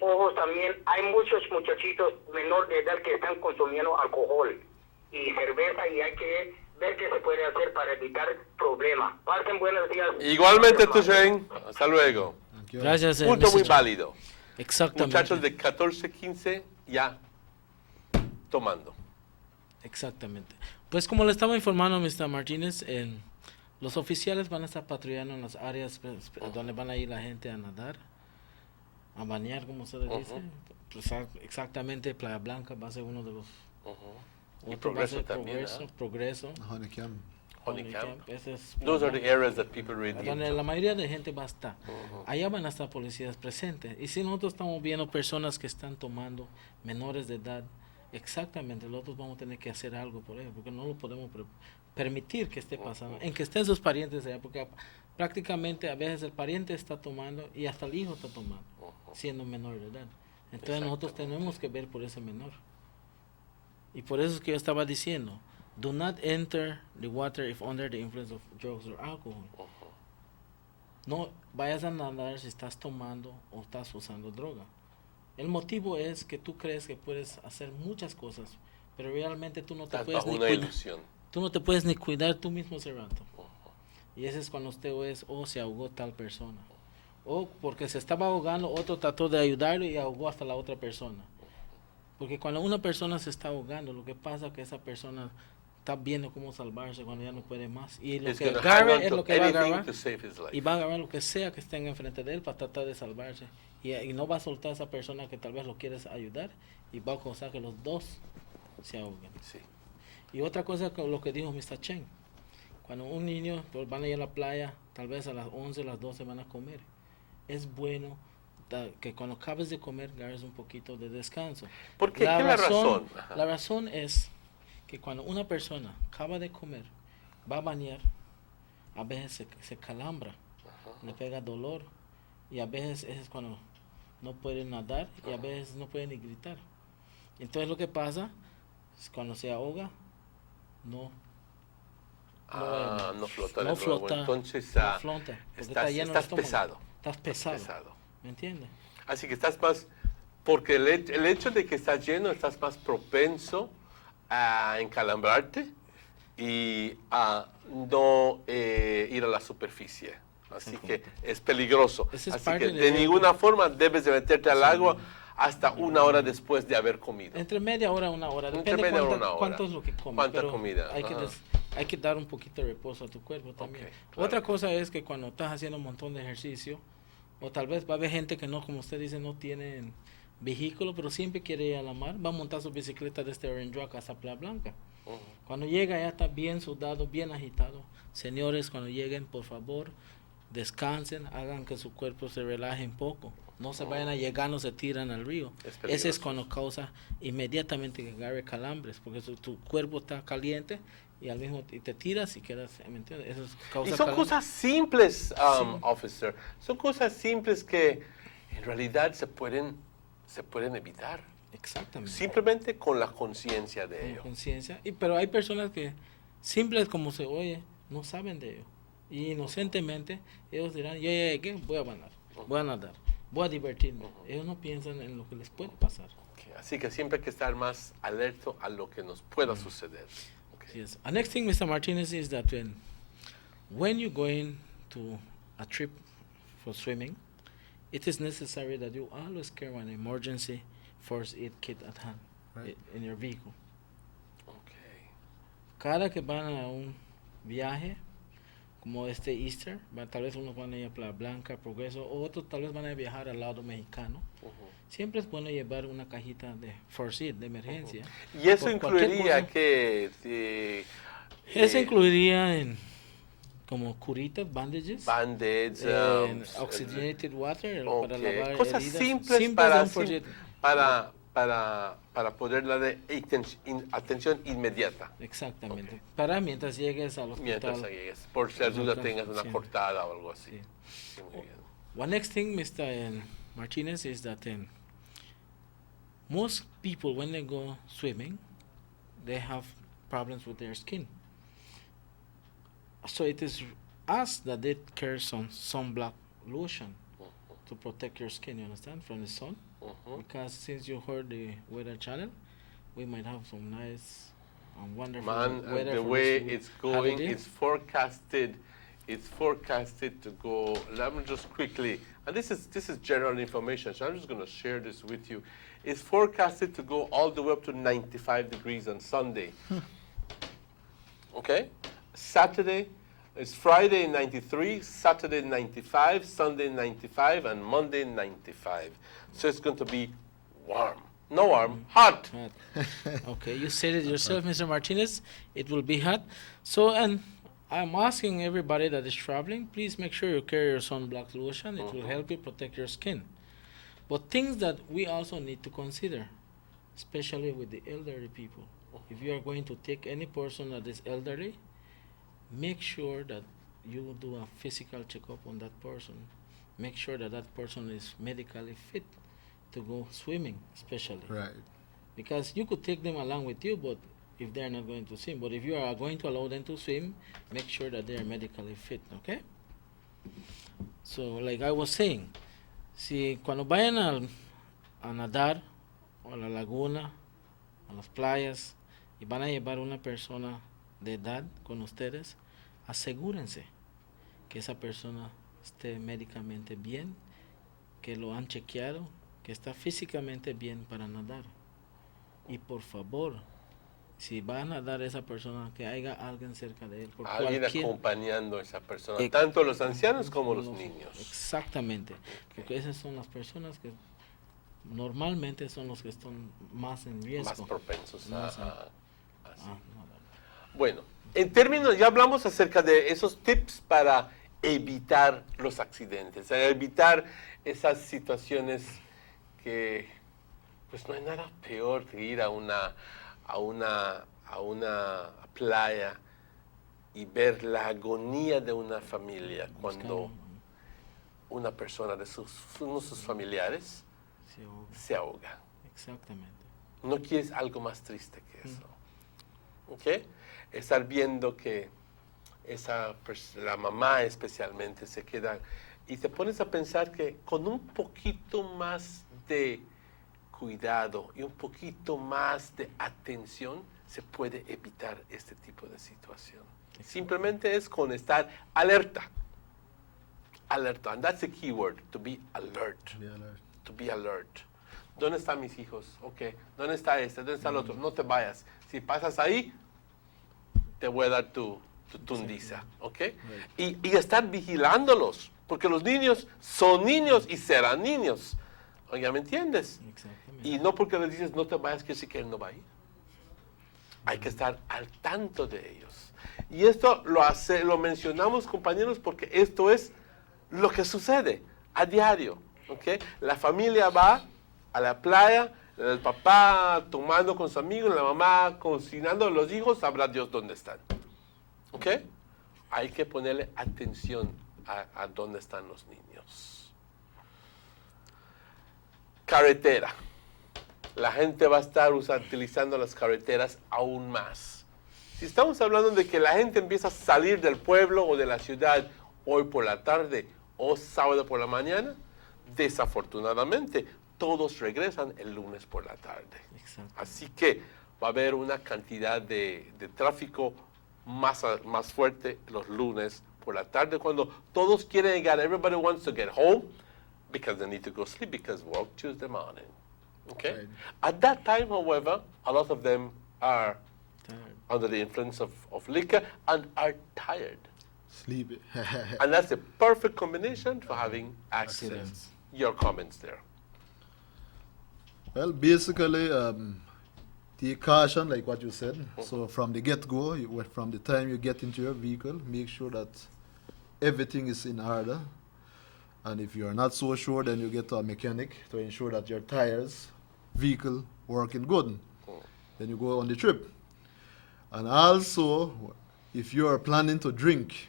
ojos también. Hay muchos muchachitos menor de edad que están consumiendo alcohol y cerveza y hay que ver qué se puede hacer para evitar problemas. Pasen buenos días. Igualmente tú, Shane. Hasta luego. Gracias. Punto muy válido. Exactamente. Muchachos de 14, 15 ya tomando. Exactamente. Pues como le estaba informando Mr. Martínez, los oficiales van a estar patrullando en las áreas donde van a ir la gente a nadar, a bañar, como se le dice. Pues exactamente, Playa Blanca va a ser uno de los... Y Progreso también. Progreso. Honeycomb. Those are the areas that people really donde la mayoría de gente va a estar. Allá van a estar policías presentes. Y si nosotros estamos viendo personas que están tomando menores de edad, Exactamente, nosotros vamos a tener que hacer algo por ello, porque no lo podemos permitir que esté pasando, en que estén sus parientes allá, porque prácticamente a veces el pariente está tomando y hasta el hijo está tomando, siendo menor de edad. Entonces nosotros tenemos que ver por ese menor. Y por eso es que yo estaba diciendo, do not enter the water if under the influence of drugs or alcohol. No vayas a nadar si estás tomando o estás usando droga. El motivo es que tú crees que puedes hacer muchas cosas, pero realmente tú no te puedes ni cuidar. Ilusión. Tú no te puedes ni cuidar tú mismo ese rato. Y ese es cuando usted es, se ahogó tal persona. O porque se estaba ahogando, otro trató de ayudarlo y ahogó hasta la otra persona. Porque cuando una persona se está ahogando, lo que pasa es que esa persona está viendo cómo salvarse cuando ya no puede más. Y lo que agarre es lo que va a agarrar. Y va a agarrar lo que sea que esté enfrente de él para tratar de salvarse. Y no va a soltar a esa persona que tal vez lo quieres ayudar y va a causar que los dos se ahoguen. Sí. Y otra cosa, lo que dijo Mr. Chen. Cuando un niño pues, van a ir a la playa, tal vez a las 11, las 12 van a comer. Es bueno que cuando acabes de comer, agarres un poquito de descanso. ¿Por qué? ¿Qué es la razón? La razón es que cuando una persona acaba de comer, va a bañar, a veces se calambra, le pega dolor, y a veces es cuando no puede nadar, y a veces no puede ni gritar. Entonces lo que pasa es cuando se ahoga, no flota. No flota. Entonces no flota, estás pesado. Estás pesado. ¿Me entiendes? Así que estás más, porque el hecho de que estás lleno, estás más propenso a encalambrarte y a no ir a la superficie. Así que es peligroso. Así que de ninguna forma debes de meterte al agua hasta una hora después de haber comido. Entre media hora y una hora. Depende cuánto es lo que comes. Cuánta comida. Hay que dar un poquito de reposo a tu cuerpo también. Otra cosa es que cuando estás haciendo un montón de ejercicio, o tal vez va a haber gente que no, como usted dice, no tienen vehículo, pero siempre quiere ir a la mar, va a montar su bicicleta desde Orange Rock hasta Playa Blanca. Cuando llega ya está bien sudado, bien agitado. Señores, cuando lleguen, por favor, descansen, hagan que su cuerpo se relaje un poco. No se vayan a llegar, no se tiran al río. Ese es cuando causa inmediatamente que agarre calambres, porque tu cuerpo está caliente y al mismo y te tiras y quedas, ¿me entiendes? Eso causa y son cosas simples, officer. Son cosas simples que en realidad se pueden evitar. Exactamente. Simplemente con la conciencia de ello. Pero hay personas que, simples como se oye, no saben de ello. Y inocentemente ellos dirán, ya llegué, voy a nadar, voy a divertirme. Ellos no piensan en lo que les puede pasar. Así que siempre hay que estar más alerta a lo que nos pueda suceder. Yes. The next thing, Mr. Martinez, is that when you're going to a trip for swimming, it is necessary that you always carry an emergency first aid kit at hand in your vehicle. Cada que van a un viaje, como este Easter, tal vez unos van a ir a Playa Blanca, Progreso, o otros tal vez van a viajar al lado mexicano. Siempre es bueno llevar una cajita de first aid, de emergencia. ¿Y eso incluiría que? Eso incluiría en como curitas, bandages, oxygenated water, para lavar cosas heridas. simples para poder darle atención inmediata. Exactamente. Para mientras llegues al hospital. Mientras llegues, por si duda tengas una cortada o algo así. Sí, muy bien. One next thing, Mr. Martinez, is that most people, when they go swimming, they have problems with their skin. So it is asked that they carry some sunblock lotion to protect your skin, you understand, from the sun. Because since you heard the Weather Channel, we might have some nice and wonderful weather. The way it's going, it's forecasted to go. Let me just quickly, and this is general information, so I'm just going to share this with you. It's forecasted to go all the way up to 95 degrees on Sunday. Okay? It's Friday 93, Saturday 95, Sunday 95, and Monday 95. So it's going to be warm. No warm, hot. Okay, you said it yourself, Mr. Martinez. It will be hot. So, and I'm asking everybody that is traveling, please make sure you carry your sunblock lotion. It will help you protect your skin. But things that we also need to consider. especially with the elderly people. If you are going to take any person that is elderly, make sure that you do a physical checkup on that person. Make sure that that person is medically fit to go swimming, especially. Right. Because you could take them along with you, but if they're not going to swim. But if you are going to allow them to swim, make sure that they are medically fit, okay? So, like I was saying, si cuando vayan a nadar, o a la laguna, a las playas, y van a llevar una persona de edad con ustedes, asegúrense que esa persona esté médicamente bien, que lo han chequeado, que está físicamente bien para nadar. Y por favor, si van a nadar esa persona, que haya alguien cerca de él. Por Alguien cualquier- acompañando a esa persona, tanto los ancianos como los niños. Exactamente, porque esas son las personas que normalmente son los que están más en riesgo. Más propensos Más en- a- Bueno, en términos, ya hablamos acerca de esos tips para evitar los accidentes, evitar esas situaciones que, pues no hay nada peor que ir a una playa y ver la agonía de una familia cuando una persona de uno de sus familiares se ahoga. Exactamente. No quieres algo más triste que eso. ¿Ok? Estar viendo que la mamá especialmente se queda y te pones a pensar que con un poquito más de cuidado y un poquito más de atención se puede evitar este tipo de situación. Simplemente es con estar alerta. Alerta. And that's the key word, to be alert. To be alert. ¿Dónde están mis hijos? Ok. ¿Dónde está este? ¿Dónde está el otro? No te vayas. Si pasas ahí, te voy a dar tu tundiza. ¿Ok? Y estar vigilándolos. Porque los niños son niños y serán niños. Oiga, ¿me entiendes? Y no porque les dices no te vayas, quiere decir que él no va a ir. Hay que estar al tanto de ellos. Y esto lo mencionamos, compañeros, porque esto es lo que sucede a diario. ¿Ok? La familia va a la playa, el papá tomando con sus amigos, la mamá cocinando, los hijos, sabrá Dios dónde están. ¿Ok? Hay que ponerle atención a dónde están los niños. Carretera. La gente va a estar utilizando las carreteras aún más. Si estamos hablando de que la gente empieza a salir del pueblo o de la ciudad hoy por la tarde o sábado por la mañana, desafortunadamente todos regresan el lunes por la tarde. Así que va a haber una cantidad de tráfico más fuerte los lunes por la tarde cuando todos quieren llegar. Everybody wants to get home because they need to go sleep because work Tuesday morning. Okay? Right. At that time, however, a lot of them are under the influence of liquor and are tired. Sleepy. And that's the perfect combination for having accidents. Your comments there. Well, basically, take caution, like what you said. So from the get-go, from the time you get into your vehicle, make sure that everything is in order. And if you're not so sure, then you get to a mechanic to ensure that your tires, vehicle, working good. Then you go on the trip. And also, if you are planning to drink,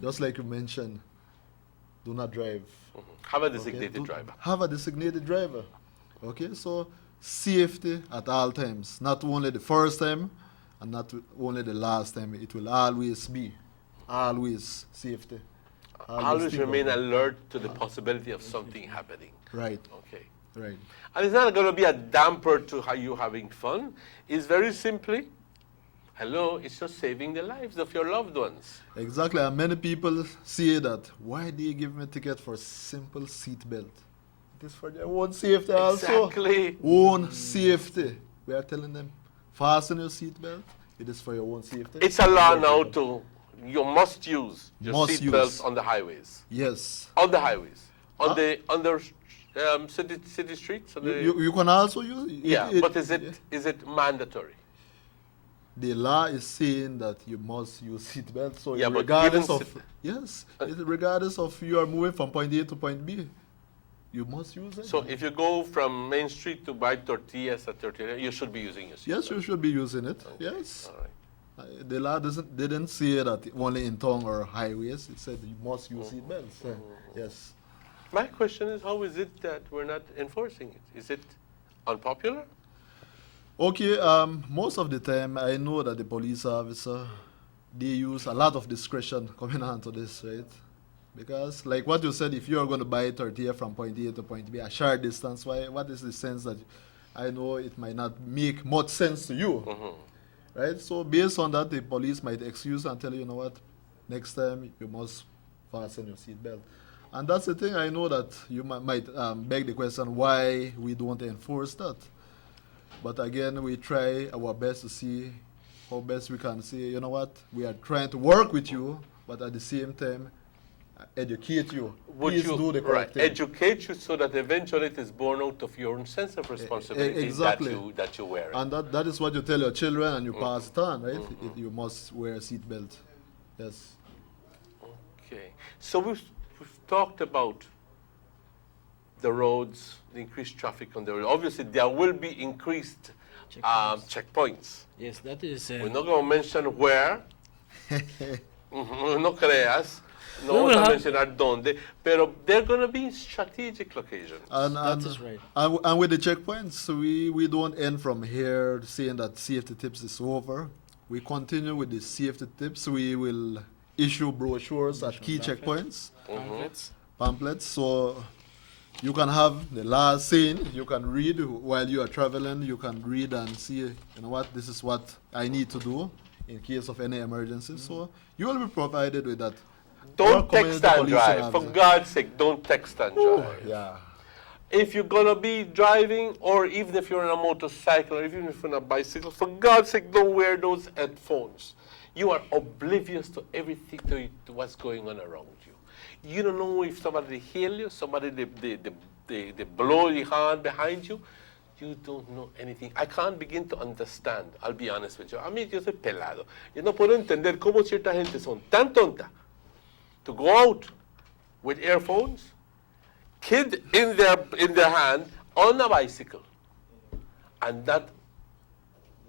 just like you mentioned, do not drive. Have a designated driver. Have a designated driver. Okay, so safety at all times. Not only the first time and not only the last time. It will always be. Always safety. Always remain alert to the possibility of something happening. Right. Okay. Right. And it's not going to be a damper to how you having fun. It's very simply, hello, it's just saving the lives of your loved ones. Exactly. And many people say that, why do you give me a ticket for simple seat belt? It is for their own safety also. Exactly. Own safety. We are telling them, fasten your seat belt. It is for your own safety. It's a law now you must use your seat belts on the highways. Yes. On the highways. On the city streets. You can also use it. Yeah, but is it mandatory? The law is saying that you must use seat belts. So yeah, regardless of regardless of you are moving from point A to point B. you must use it. So if you go from Main Street to buy tortillas at tortilla, you should be using your seatbelt. Yes, you should be using it. Okay. Yes. All right. The law didn't say that only in town or highways. It said you must use seatbelts. Yes. My question is, how is it that we're not enforcing it? Is it unpopular? Okay, most of the time I know that the police officer, they use a lot of discretion coming on to this, right? Because like what you said, if you're going to buy a tortilla from point A to point B, a short distance, what is the sense that I know it might not make much sense to you, right? So based on that, the police might excuse and tell you, you know what, next time you must fasten your seatbelt. And that's the thing. I know that you might beg the question why we don't enforce that. But again, we try our best to see how best we can say, you know what, we are trying to work with you, but at the same time, educate you. Please do the correct thing. Educate you so that eventually it is born out of your own sense of responsibility exactly. that you wear it. And that is what you tell your children and you pass it on, right? You must wear a seatbelt. Yes. Okay. So we've talked about the roads, the increased traffic on the road. Obviously, there will be increased checkpoints. Yes, that is. We're not going to mention where. No creas. No will vamos a have- mencionar dónde. Pero they're going to be strategic locations. And, is right. And with the checkpoints, we don't end from here saying that safety tips is over. We continue with the safety tips. We will issue brochures at key checkpoints, pamphlets. So you can have the last saying, you can read while you are traveling, you can read and see, you know what, this is what I need to do in case of any emergency. So you will be provided with that. Don't Your text community and policing drive. For officer. God's sake, don't text and drive. Yeah. If you're going to be driving, or even if you're on a motorcycle, or even if you're on a bicycle, for God's sake, don't wear those headphones. You are oblivious to everything, to what's going on around you. You don't know if somebody hail you, somebody they blow the hand behind you. You don't know anything. I can't begin to understand, I'll be honest with you. A mí yo soy pelado. Yo no puedo entender cómo cierta gente son tan tonta to go out with earphones, kid in their hand on a bicycle, and not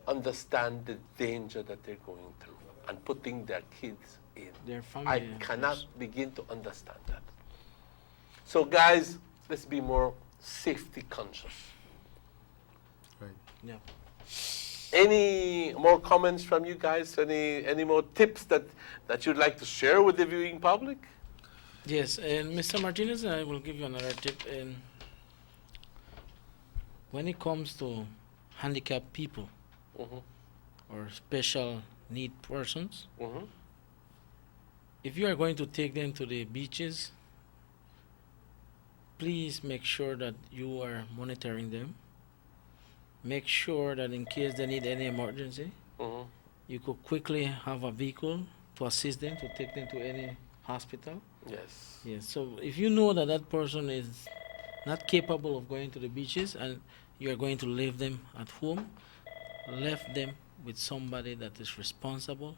understand the danger that they're going through and putting their kids in. Their family. I cannot begin to understand that. So guys, let's be more safety conscious. Right. Yeah. Any more comments from you guys? Any more tips that you'd like to share with the viewing public? Yes, and Mr. Martinez, I will give you another tip. And when it comes to handicapped people or special need persons, if you are going to take them to the beaches, please make sure that you are monitoring them. Make sure that in case they need any emergency, you could quickly have a vehicle to assist them, to take them to any hospital. Yes. Yes. So if you know that that person is not capable of going to the beaches and you are going to leave them at home, leave them with somebody that is responsible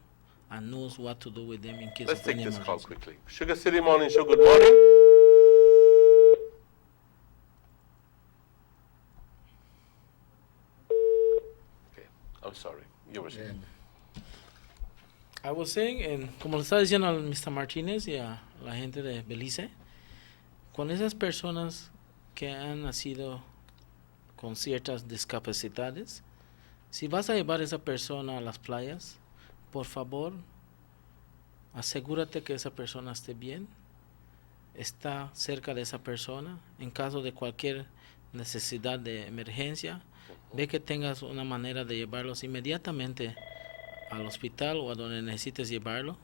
and knows what to do with them in case Let's of take any this emergency. call quickly. Sugar City Morning Show, good morning. Okay, I'm sorry. You were saying. I was saying, como le estaba diciendo al Mr. Martínez y a la gente de Belice, con esas personas que han nacido con ciertas discapacidades, si vas a llevar a esa persona a las playas, por favor, asegúrate que esa persona esté bien, está cerca de esa persona, en caso de cualquier necesidad de emergencia, ve que tengas una manera de llevarlos inmediatamente al hospital o a donde necesites llevarlo.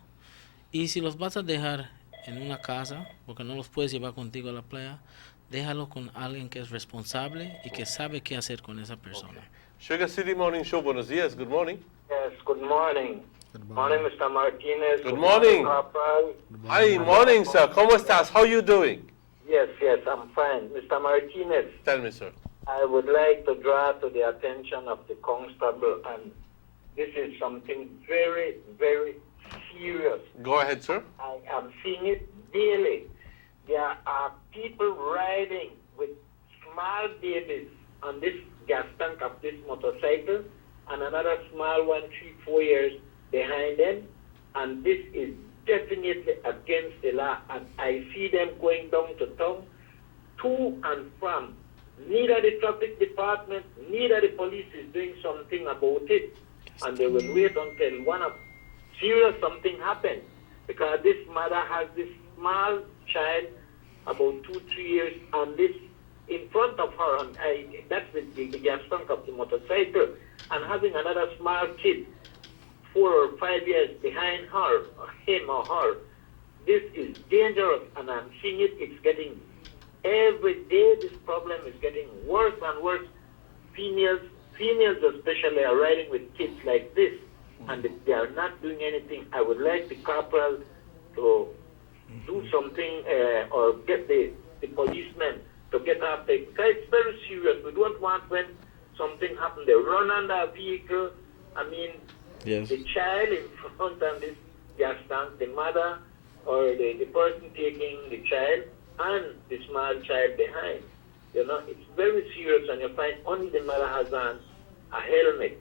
Y si los vas a dejar en una casa, porque no los puedes llevar contigo a la playa, déjalo con alguien que es responsable y que sabe qué hacer con esa persona. Okay. Sugar City Morning Show, buenos días, good morning. Yes, good morning. Morning, Mr. Martinez. Good morning. Corporal. Hi, morning, sir. ¿Cómo estás? How you doing? Yes, I'm fine. Mr. Martinez, Tell me, sir. I would like to draw to the attention of the constable, and this is something very, very serious. Go ahead, sir. I am seeing it daily. There are people riding small babies on this gas tank of this motorcycle, and another small one 3-4 years behind them, and this is definitely against the law, and I see them going down to town, to and from. Neither the traffic department, neither the police is doing something about it, and they will wait until one of serious something happens, because this mother has this small child, about 2-3 years, and this in front of her, and that's the gas tank of the motorcycle, and having another small kid 4 or 5 years behind her, or him or her. This is dangerous, and I'm seeing it. It's getting, every day this problem is getting worse and worse. Females especially are riding with kids like this, and they are not doing anything. I would like the corporal to do something, or get the policemen to get after it. Because it's very serious. We don't want when something happens, they run under a vehicle. I mean, yes. The child in front of this gas tank, the mother or the person taking the child, and the small child behind. You know, it's very serious, and you find only the mother has on a helmet.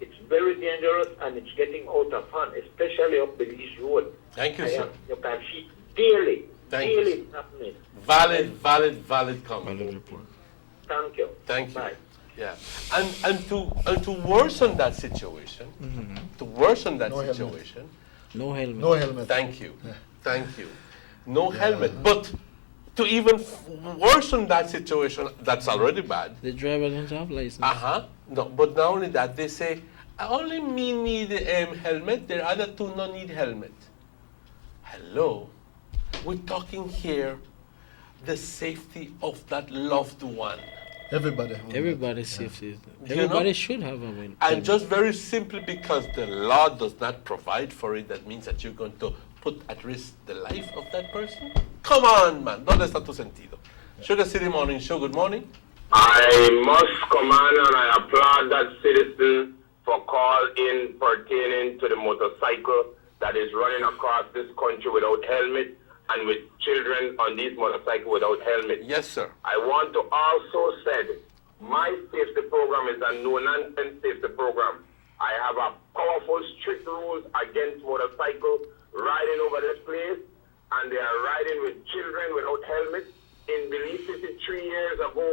It's very dangerous, and it's getting out of hand, especially up the East Road. Thank you, sir. You can see daily, Thank daily you. happening. Valid comment. Thank you. Thank you. Bye. Yeah, and to worsen that situation, No helmet. No helmet. Thank you, thank you. No helmet, but to even worsen that situation, that's already bad. The driver don't have license. No, but not only that, they say only me need helmet. The other two no need helmet. Hello, we're talking here the safety of that loved one. Everybody's safety. You Everybody know? should have a win. And just very simply because the law does not provide for it, that means that you're going to put at risk the life of that person? Come on, man. ¿Dónde está tu sentido? Sugar City Morning Show, good morning. I must command and I applaud that citizen for calling pertaining to the motorcycle that is running across this country without helmet, and with children on these motorcycles without helmet. Yes, sir. I want to also say my safety program is a no-nonsense safety program. I have a powerful, strict rules against motorcycle riding over this place, and they are riding with children without helmets. In Belize City 3 years ago,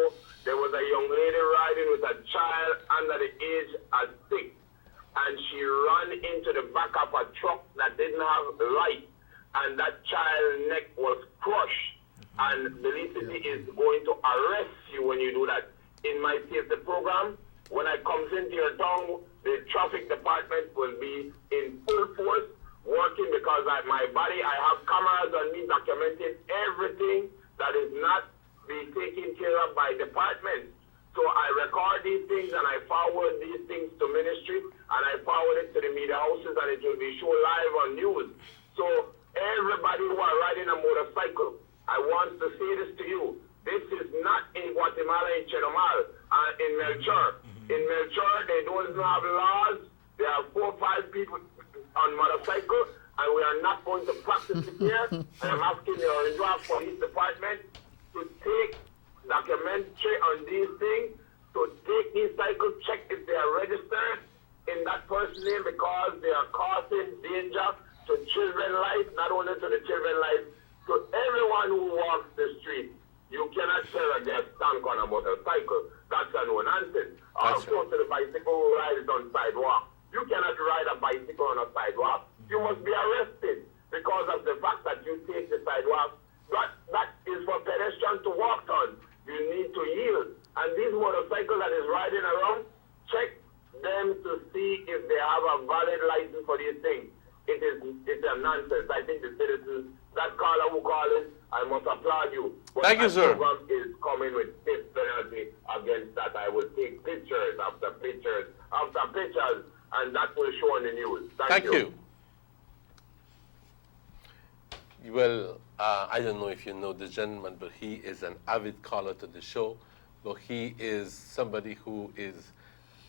there was a young lady riding with a child under the age of 6, and she ran into the back of a truck that didn't have light, and that child's neck was crushed. And Belize City is going to arrest you when you do that. In my safety program, when I comes into your town, the traffic department will be in full force working, because my body, I have cameras on me documenting everything that is not being taken care of by departments. So I record these things and I forward these things to ministry, and I forward it to the media houses, and it will be shown live on news. So everybody who are riding a motorcycle, I want to say this to you. This is not in Guatemala, in Chetumal, in Melchor. In Melchor, they don't have laws. There are 4 or 5 people on motorcycle, and we are not going to practice it here. And I'm asking the Orange Police Department to take documentary on these things, to take these cycles, check if they are registered in that person's name, because they are causing danger to children's life, not only to the children's life, to everyone who walks the street. You cannot sell a gas tank on a motorcycle. That's a no nonsense. Also to the bicycle who rides on sidewalk. You cannot ride a bicycle on a sidewalk. You must be arrested because of the fact that you take the sidewalk. That is for pedestrians to walk on. You need to yield. And these motorcycles that is riding around, check them to see if they have a valid license for these things. It's a nonsense. I think the citizens, that caller who called in, I must applaud you. But Thank you, sir. Program is coming with stiff penalty against that. I will take pictures after pictures after pictures, and that will show on the news. Thank you. Well, I don't know if you know this gentleman, but he is an avid caller to the show. But he is somebody who is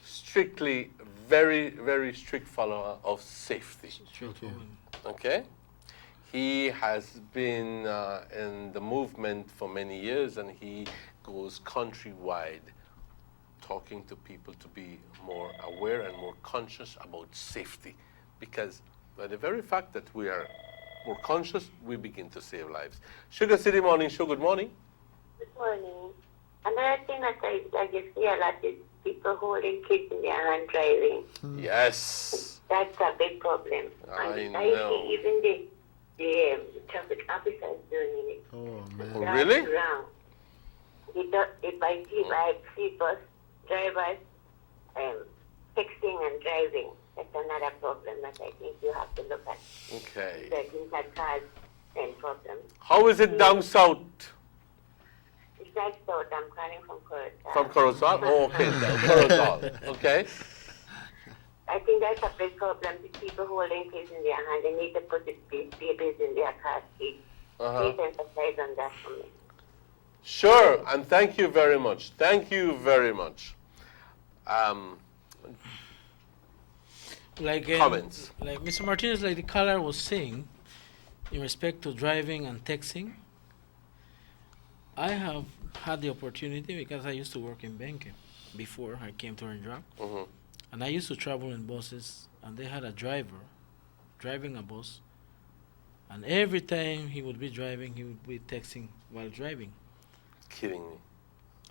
strictly, very, very strict follower of safety. Okay? He has been in the movement for many years, and he goes countrywide, talking to people to be more aware and more conscious about safety. Because by the very fact that we are more conscious, we begin to save lives. Sugar City Morning Show, good morning. Good morning. Another thing that I just see a lot is people holding kids in their hand driving. Yes. That's a big problem. I and know. see even the traffic officers doing it. Oh, Oh, really? Around. If I see bus drivers texting and driving, that's another problem that I think you have to look at. Okay. That these are cause and problems. How is it down south? It's like so, I'm calling from Coruscant. From Corozal? Oh, okay, down Corozal. Okay. I think that's a big problem. The people holding kids in their hand, they need to put the babies in their car seats. Please emphasize on that for me. Sure, and thank you very much. Thank you very much. Comments. Like Mr. Martinez, like the caller was saying, in respect to driving and texting, I have had the opportunity because I used to work in banking before I came to Orange Rock. And I used to travel in buses, and they had a driver driving a bus, and every time he would be driving, he would be texting while driving. Kidding me.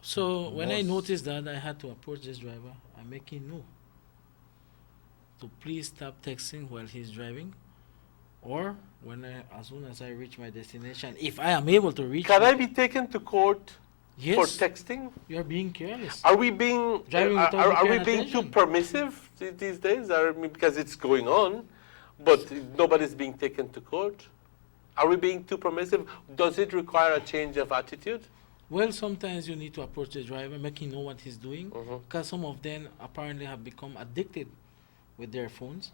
So when I noticed that, I had to approach this driver and make him know to please stop texting while he's driving, or as soon as I reach my destination, if I am able to reach. Can I be taken to court Yes. for texting? You're being careless. Are we being Driving without the are we kind being too permissive these days? Because it's going on, but nobody's being taken to court. Are we being too permissive? Does it require a change of attitude? Well, sometimes you need to approach the driver, make him know what he's doing, because some of them apparently have become addicted with their phones,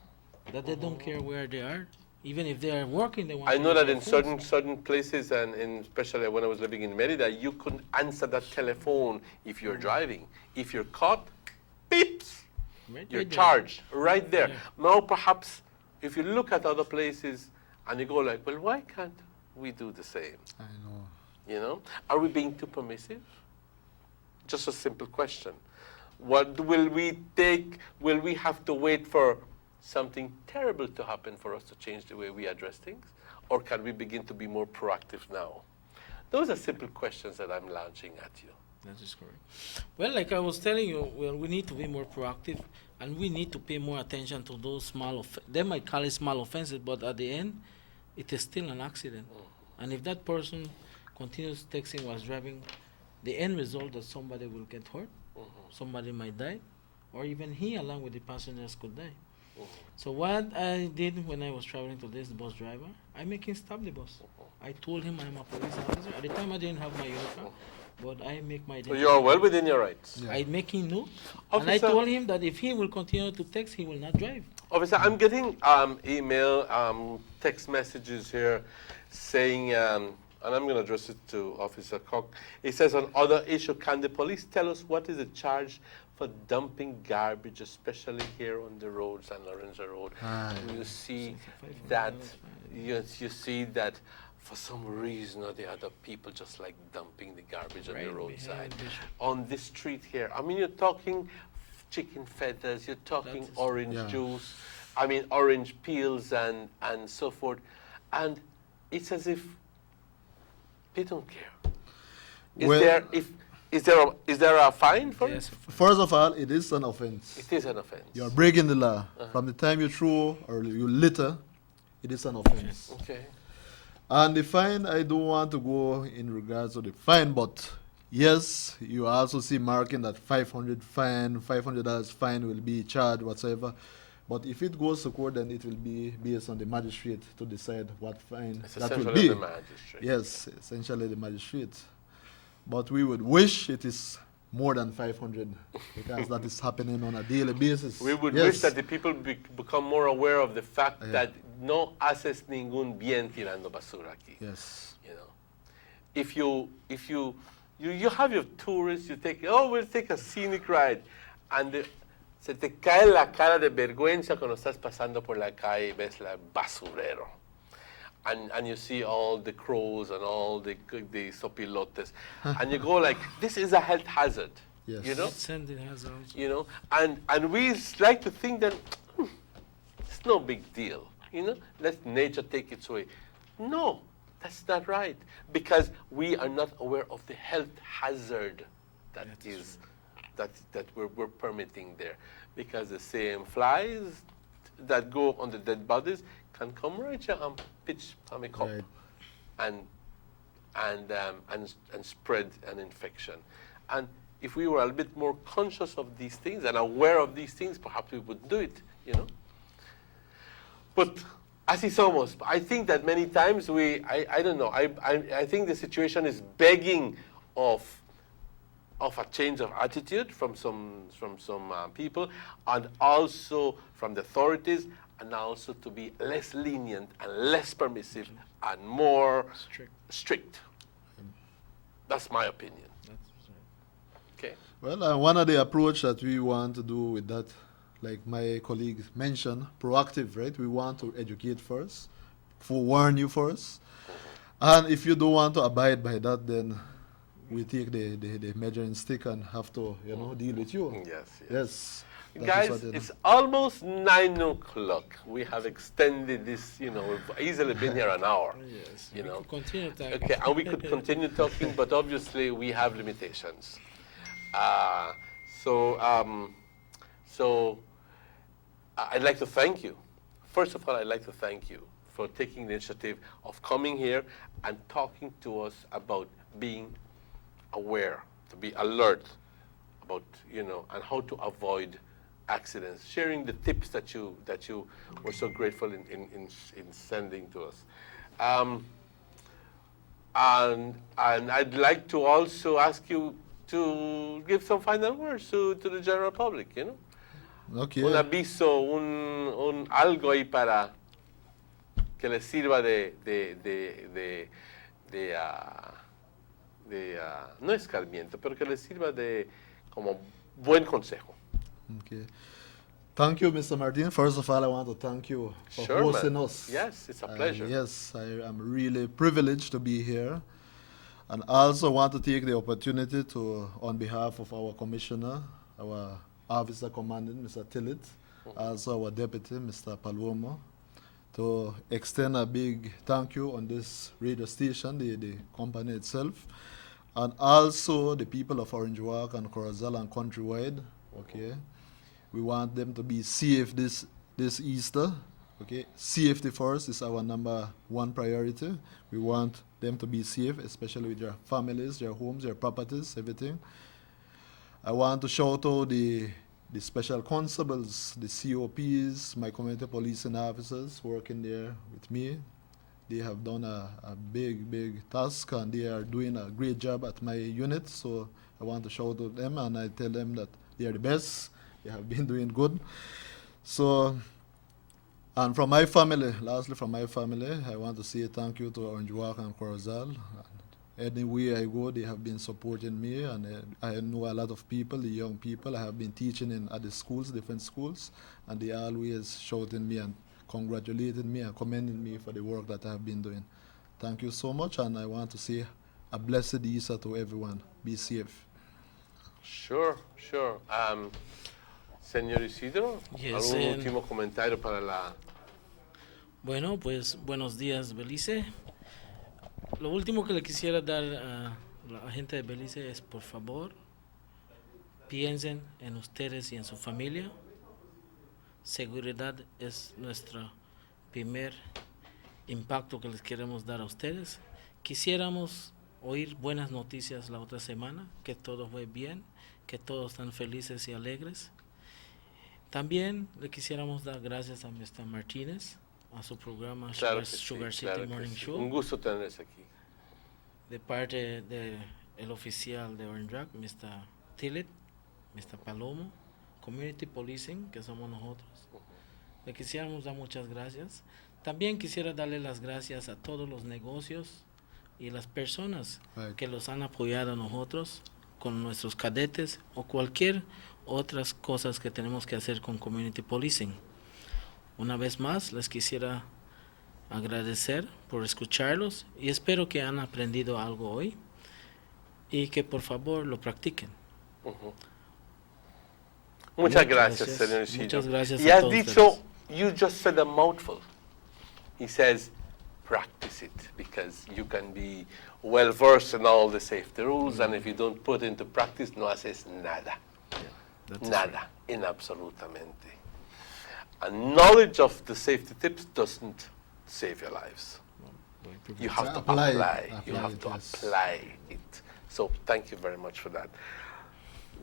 that they don't care where they are. Even if they are working, they want I to know use that their in phones. certain places, and especially when I was living in Merida, you couldn't answer that telephone if you're driving. If you're caught, beeps, you're there. charged right there. Now, perhaps, if you look at other places and you go like, well, why can't we do the same? I know. You know, are we being too permissive? Just a simple question. What will we take? Will we have to wait for something terrible to happen for us to change the way we address things? Or can we begin to be more proactive now? Those are simple questions that I'm launching at you. That is correct. Well, like I was telling you, well, we need to be more proactive, and we need to pay more attention to those small they might call it small offenses, but at the end, it is still an accident. And if that person continues texting while driving, the end result that somebody will get hurt, somebody might die, or even he along with the passengers could die. So what I did when I was traveling to this bus driver, I make him stop the bus. I told him I'm a police officer. At the time I didn't have my uniform, but I make my So you are well within your rights. I make him know. And I Officer- told him that if he will continue to text, he will not drive. Officer, I'm getting email, text messages here saying, and I'm going to address it to Officer Koch. It says on other issue, can the police tell us what is the charge for dumping garbage, especially here on the roads and Lorenzo Road? You see that, you see that for some reason or the other, people just like dumping the garbage on the roadside. On this street here, I mean, you're talking chicken feathers, you're talking orange juice, I mean, orange peels and so forth. And it's as if they don't care. Is there a fine for it? First of all, it is an offense. It is an offense. You are breaking the law. From the time you throw or you litter, it is an offense. Okay. And the fine, I don't want to go in regards to the fine, but yes, you also see marking that $500 fine will be charged, whatsoever. But if it goes to court, then it will be based on the magistrate to decide what fine It's that will essentially be. the magistrate. Yes, essentially the magistrate. But we would wish it is more than 500 because that is happening on a daily basis. We would Yes. wish that the people become more aware of the fact that no haces ningún bien tirando basura aquí. Yes. You know, if you have your tourists, you take, we'll take a scenic ride, and se te cae la cara de vergüenza cuando estás pasando por la calle y ves el basurero. and you see all the crows and all the sopilotes, and you go like, this is a health hazard. Yes. You know? Send it has also. You know, and we like to think that it's no big deal. You know, let nature take its way. No, that's not right, because we are not aware of the health hazard that we're permitting there, because the same flies that go on the dead bodies can come right here and pitch on a cup and spread an infection. And if we were a bit more conscious of these things and aware of these things, perhaps we would do it, you know. But así somos. I think that many times I don't know, I think the situation is begging of a change of attitude from some people, and also from the authorities, and also to be less lenient and less permissive and more strict. That's my opinion. Okay. Well, one of the approach that we want to do with that, like my colleague mentioned, proactive, right? We want to educate first, warn you first. And if you don't want to abide by that, then we take the measuring stick and have to, you know, deal with you. Yes. Guys, it's almost 9 o'clock. We have extended this, you know, we've easily been here an hour. Yes, you know. Could continue talking. Okay, and we could continue talking, but obviously we have limitations. So I'd like to thank you. First of all, I'd like to thank you for taking the initiative of coming here and talking to us about being aware, to be alert about, you know, and how to avoid accidents, sharing the tips that you were so grateful in sending to us. And I'd like to also ask you to give some final words to the general public, you know. Okay. Un aviso, un algo ahí para que les sirva no escarmiento, pero que les sirva de como buen consejo. Okay. Thank you, Mr. Martin. First of all, I want to thank you for hosting us. Yes, it's a pleasure. Yes, I am really privileged to be here. And also want to take the opportunity to, on behalf of our commissioner, our officer commanding, Mr. Tillett, also our deputy, Mr. Palomo, to extend a big thank you on this radio station, the company itself, and also the people of Orange Walk and Corozal and countrywide. Okay, we want them to be safe this Easter. Okay, safety first is our number one priority. We want them to be safe, especially with their families, their homes, their properties, everything. I want to shout out the special constables, the COPs, my community policing officers working there with me. They have done a big task, and they are doing a great job at my unit. So I want to shout out them, and I tell them that they are the best. They have been doing good. So, and from my family, lastly from my family, I want to say thank you to Orange Walk and Corozal. Anywhere I go, they have been supporting me, and I know a lot of people, the young people. I have been teaching at the schools, different schools, and they always shouting me and congratulating me and commending me for the work that I have been doing. Thank you so much, and I want to say a blessed Easter to everyone. Be safe. Sure. Señor Isidro, Yes, ¿algún último comentario para la...? Bueno, pues buenos días, Belice. Lo último que le quisiera dar a la gente de Belice es, por favor, piensen en ustedes y en su familia. Seguridad es nuestro primer impacto que les queremos dar a ustedes. Quisiéramos oír buenas noticias la otra semana, que todo fue bien, que todos están felices y alegres. También le quisiéramos dar gracias a Mr. Martínez, a su programa Sugar City Morning Show. Un gusto tenerles aquí. De parte del oficial de Orange Rock, Mr. Tillett, Mr. Palomo, Community Policing, que somos nosotros. Le quisiéramos dar muchas gracias. También quisiera darle las gracias a todos los negocios y las personas que los han apoyado a nosotros con nuestros cadetes o cualquier otras cosas que tenemos que hacer con Community Policing. Una vez más, les quisiera agradecer por escucharlos y espero que han aprendido algo hoy y que por favor lo practiquen. Muchas gracias, señor Isidro. Muchas gracias Y a has todos dicho, ustedes. you just said a mouthful. He says, practice it, because you can be well versed in all the safety rules, and if you don't put into practice, no haces nada. Nada, in absolutamente. And knowledge of the safety tips doesn't save your lives. You have to apply. You have to apply it. So thank you very much for that.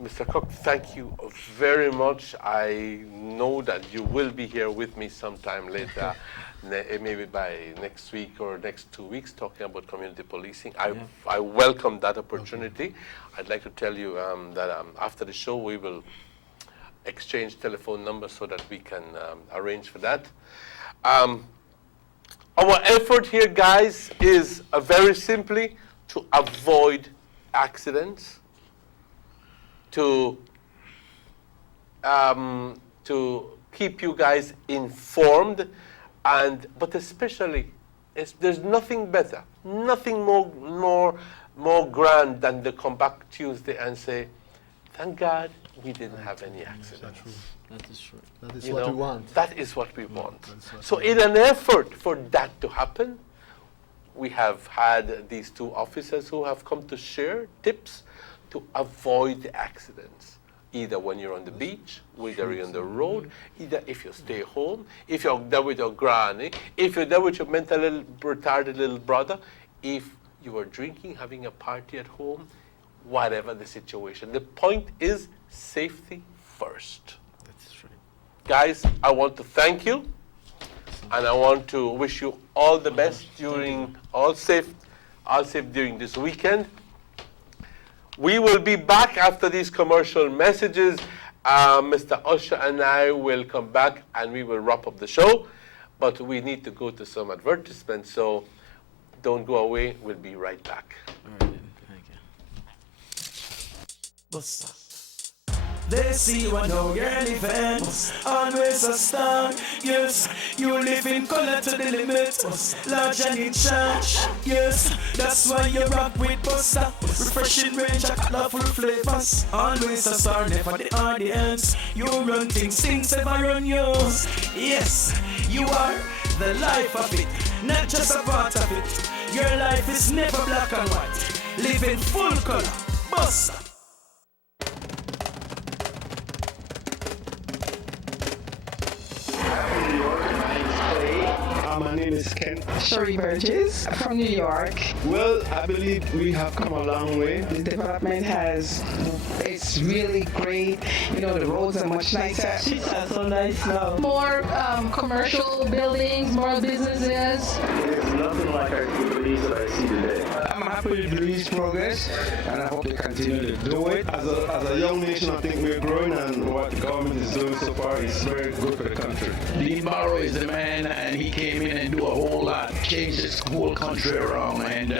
Mr. Cook, thank you very much. I know that you will be here with me sometime later, maybe by next week or next 2 weeks, talking about community policing. I welcome that opportunity. I'd like to tell you that after the show, we will exchange telephone numbers so that we can arrange for that. Our effort here, guys, is very simply to avoid accidents, to keep you guys informed, but especially, there's nothing better, nothing more grand than to come back Tuesday and say, thank God we didn't have any accidents. That is true. That is what we want. That is what we want. So in an effort for that to happen, we have had these two officers who have come to share tips to avoid the accidents, either when you're on the beach, whether you're on the road, either if you stay home, if you're there with your granny, if you're there with your mentally retarded little brother, if you are drinking, having a party at home, whatever the situation. The point is safety first. That's right. Guys, I want to thank you, and I want to wish you all the best during, all safe during this weekend. We will be back after these commercial messages. Mr. Usher and I will come back and we will wrap up the show, but we need to go to some advertisements, so don't go away. We'll be right back. They see what no girl living, always a star. Yes, you live in color to the limit, large and in charge. Yes, that's why you rock with Buster. Refreshing range of colorful flavors. Always a star, never the audience. You run things ever run yours. Yes, you are the life of it, not just a part of it. Your life is never black and white. Live in full color, Buster. My name is Ken Sherry Burgess from New York. Well, I believe we have come a long way. The development it's really great. You know, the roads are much nicer. She's so nice now. More commercial buildings, more businesses. There's nothing like our police that I see today. I'm happy with Blue's progress, and I hope they continue to do it. As a young nation, I think we're growing, and what the government is doing so far is very good for the country. Dean Barrow is the man, and he came in and do a whole lot, change this whole country around, and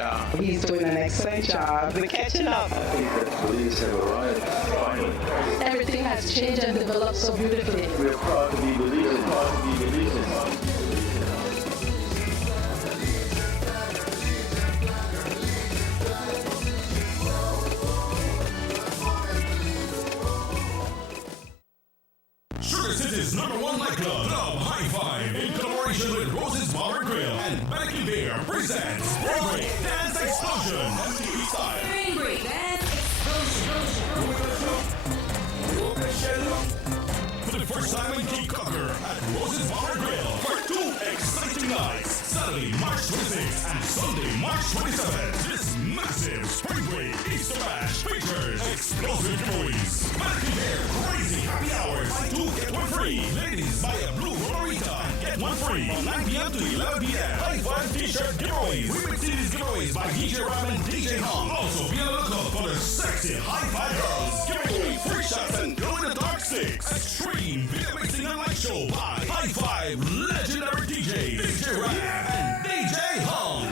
he's doing an excellent job. We're catching up. I think that police have arrived finally. Everything has changed and developed so beautifully. We're proud to be Belizeans, proud to be Belizeans. Sugar City's #1 nightclub, Club High Five, in collaboration with Rose's Bar and Grill and Becky Beer, presents Spring Break Dance Explosion, MTV style. Spring Break Dance For the first time in Cape Cocker at Rose's Bar and Grill for 2 exciting nights, Saturday, March 26th and Sunday, March 27th. This massive Spring Break Easter Bash features explosive giveaways, Becky Beer crazy happy hours, buy 2 get 1 free. Ladies, buy a blue Margarita and get 1 free from 9 p.m. to 11 p.m. High Five t-shirt giveaways. Remix CDs giveaways by DJ Ram and DJ Hong. Also be on the lookout for the sexy High Five girls giving away free shots and glow in the dark sticks. Extreme video mixing and light show by High Five legendary DJs DJ Ram and DJ Hong.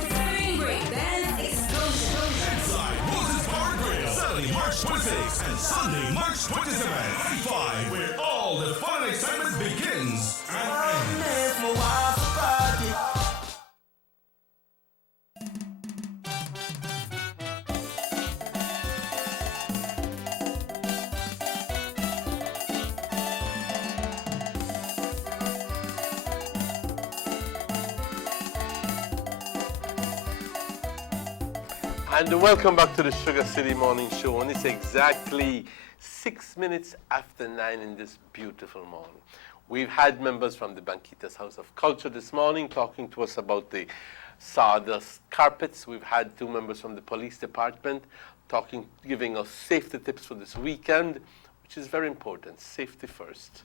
Spring Break Dance Explosion. Inside Rose's Bar and Grill, Saturday, March 26th and Sunday, March 27th. High Five, where all the fun and excitement begins and ends. want to party. And welcome back to the Sugar City Morning Show. And it's exactly 6 minutes after 9 in this beautiful morning. We've had members from the Banquitas House of Culture this morning talking to us about the sawdust carpets. We've had 2 members from the police department giving us safety tips for this weekend, which is very important. Safety first.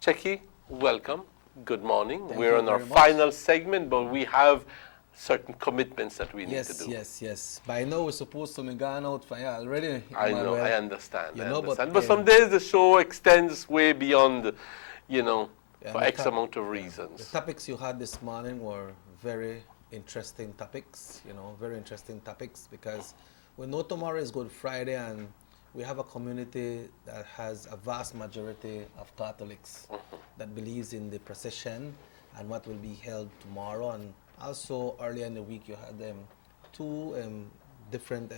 Checky, welcome. Good morning. We're on our final segment, but we have certain commitments that we need to do. Yes. By now we're supposed to be gone out for already. I know, I understand. You know, but some days the show extends way beyond, for X amount of reasons. The topics you had this morning were very interesting topics, very interesting topics, because we know tomorrow is Good Friday and we have a community that has a vast majority of Catholics that believes in the procession and what will be held tomorrow. And also, earlier in the week, you had 2 different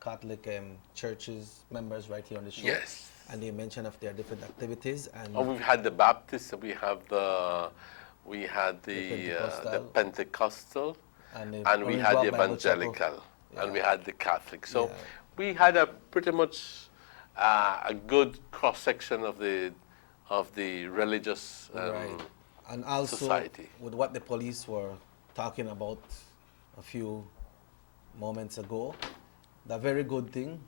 Catholic churches members right here on the show. Yes. And they mentioned of their different activities. And we've had the Baptist, we had the Pentecostal, and we had the Evangelical, and we had the Catholic. So we had a pretty much a good cross section of the religious and also society. With what the police were talking about a few moments ago, the very good thing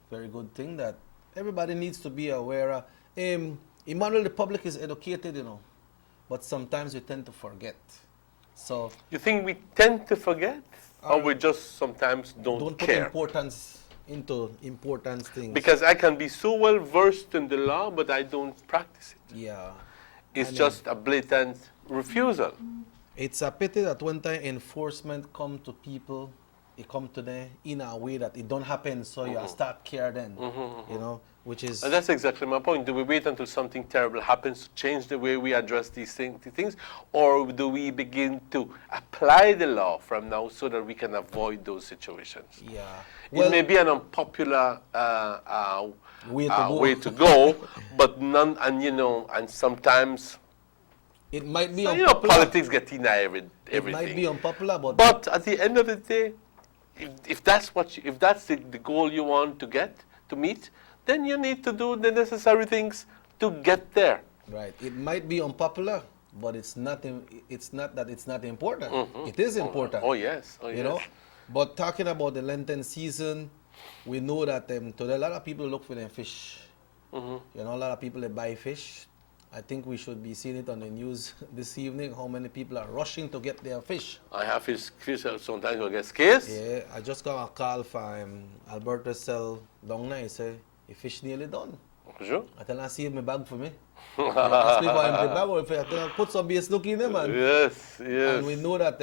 that everybody needs to be aware of. Emmanuel, the public is educated, but sometimes we tend to forget. So you think we tend to forget, or we just sometimes don't put care? Importance into important things. Because I can be so well versed in the law, but I don't practice it. Yeah. It's just a blatant refusal. It's a pity that when time enforcement come to people, it come to them in a way that it don't happen, so you start care then, which is... And that's exactly my point. Do we wait until something terrible happens to change the way we address these things, or do we begin to apply the law from now so that we can avoid those situations? Yeah. It may be an unpopular way to go, but and sometimes... It might be unpopular. Politics get in everything. It might be unpopular, but at the end of the day, if that's the goal you want to meet, then you need to do the necessary things to get there. Right. It might be unpopular, but it's not that it's not important. It is important. Oh yes. But talking about the Lenten season, we know that today a lot of people look for their fish. A lot of people they buy fish. I think we should be seeing it on the news this evening, how many people are rushing to get their fish. I have fish sometimes will get scarce. Yeah, I just got a call from Alberto Sell down there. He said, the fish nearly done. Sure. I tell him, I see my bag for me. Ask me for empty bag, or if I tell him, put some base look in there, man. Yes. And we know that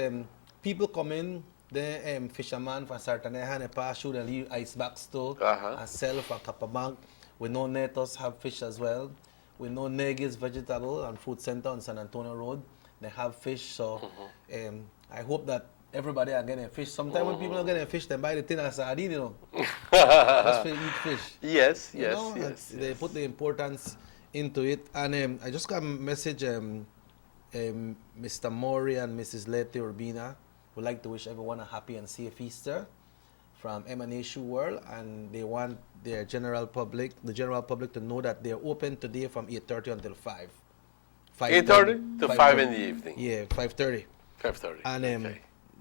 people come in, the fisherman from certain hand, they pass through, they leave ice bags too, and sell for a couple of bank. We know Netos have fish as well. We know Negi's Vegetable and Food Center on San Antonio Road. They have fish, so I hope that everybody are getting fish. Sometimes when people are getting fish, they buy the tin of sardine, just to eat fish. Yes. They put the importance into it. And I just got a message, Mr. Maury and Mrs. Letty Urbina would like to wish everyone a happy and safe Easter from Emanation World, and they want the general public to know that they're open today from 8:30 until 5. 8:30 to 5 in the evening. Yeah, 5:30. 5:30. And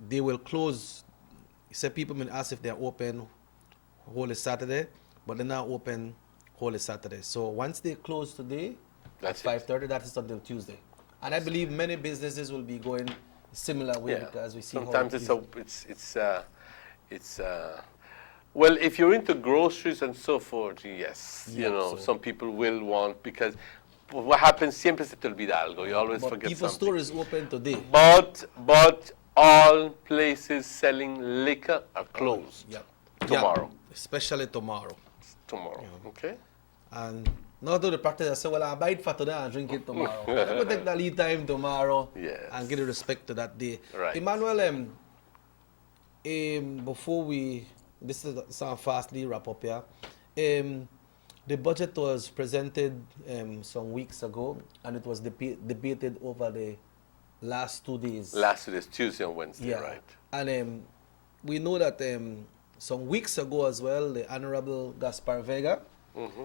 they will close. Some people may ask if they're open Holy Saturday, but they're not open Holy Saturday. So once they close today, at 5:30, that is until Tuesday. And I believe many businesses will be going similar way because we see sometimes well, if you're into groceries and so forth, yes, some people will want, because what happens siempre se te olvida algo. You always forget People's something. store is open today. But all places selling liquor are closed tomorrow. Especially tomorrow. Okay. And Not do the practice. I say, well, I buy it for today and drink it tomorrow. I go take the lead time tomorrow and give the respect to that day. Right. Emmanuel, before this is some fastly wrap up here. The budget was presented some weeks ago, and it was debated over the last 2 days. Last 2 days, Tuesday and Wednesday, Yeah. right? And we know that some weeks ago as well, the Honorable Gaspar Vega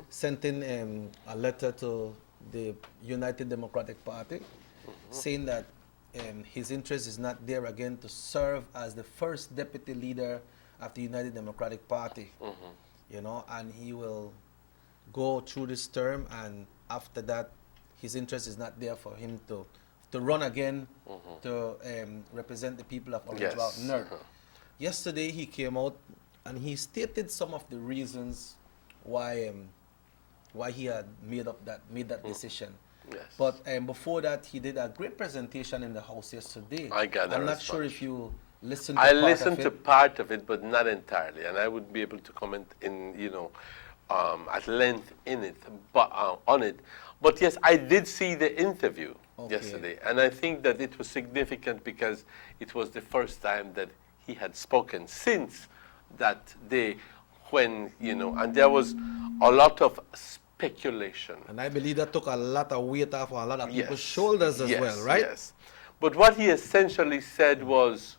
sent in a letter to the United Democratic Party saying that his interest is not there again to serve as the first deputy leader of the United Democratic Party. You know, and he will go through this term, and after that, his interest is not there for him to run again to represent the people of Orange Walk North. Yesterday, he came out and he stated some of the reasons why he had made that decision. Yes. But before that, he did a great presentation in the House yesterday. I got that I'm not response. sure if you listened to I part of listened to it. part of it, but not entirely, and I would be able to comment at length on it. But yes, I did see the interview yesterday, and I think that it was significant because it was the first time that he had spoken since that day, when and there was a lot of speculation. And I believe that took a lot of weight off a lot of people's Yes. shoulders as Yes, well, right? Yes. But what he essentially said was,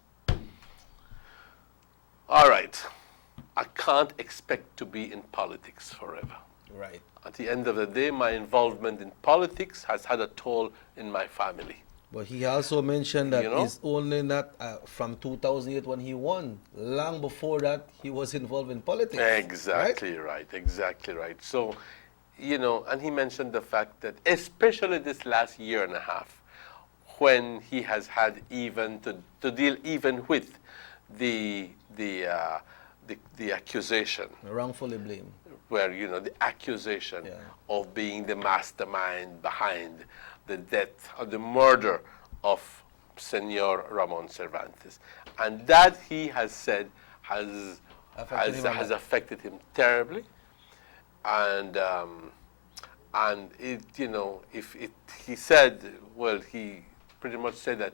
all right, I can't expect to be in politics forever. Right. At the end of the day, my involvement in politics has had a toll in my family. But he also mentioned that You know? it's only not from 2008 when he won. Long before that, he was involved in politics. Exactly right. Exactly right. So, and he mentioned the fact that especially this last year and a half, when he has had even to deal even with the accusation, Wrongfully blamed. where the accusation of being the mastermind behind the death or the murder of Senor Ramon Cervantes, and that he has said has affected him terribly, and it he said, well, he pretty much said that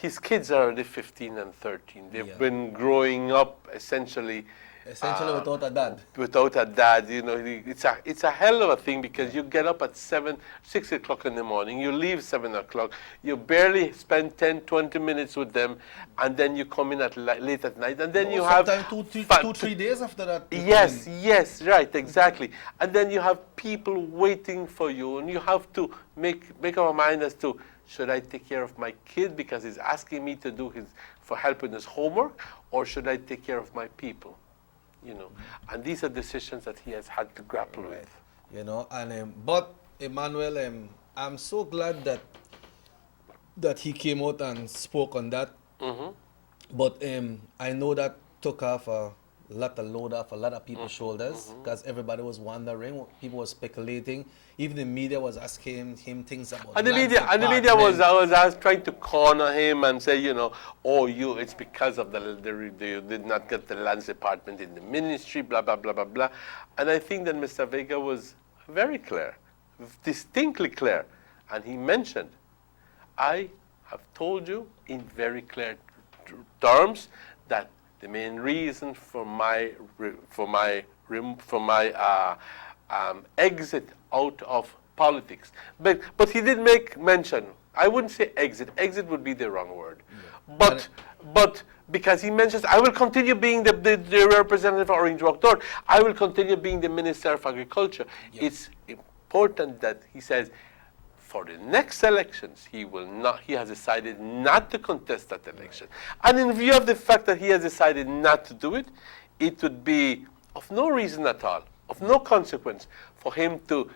his kids are already 15 and 13. They've been growing up essentially without a dad. Without a dad, it's a hell of a thing, because you get up at 6 o'clock in the morning, you leave 7 o'clock, you barely spend 10, 20 minutes with them, and then you come in late at night, and then you have sometimes 2-3 days after that. Yes, right, exactly. And then you have people waiting for you, and you have to make up a mind as to, should I take care of my kid because he's asking me to do for help with his homework, or should I take care of my people? And these are decisions that he has had to grapple with. But Emmanuel, I'm so glad that he came out and spoke on that. But I know that took off a load off a lot of people's shoulders, because everybody was wondering, people were speculating. Even the media was asking him things about. And the media was trying to corner him and say, it's because of they did not get the lands department in the ministry, blah blah blah blah blah. And I think that Mr. Vega was very clear, distinctly clear, and he mentioned, I have told you in very clear terms that the main reason for my exit out of politics, but he did make mention. I wouldn't say exit. Exit would be the wrong word, but because he mentions, I will continue being the representative of Orange Walk North. I will continue being the Minister of Agriculture. It's important that he says, for the next elections, he has decided not to contest that election. And in view of the fact that he has decided not to do it, it would be of no reason at all, of no consequence, for him to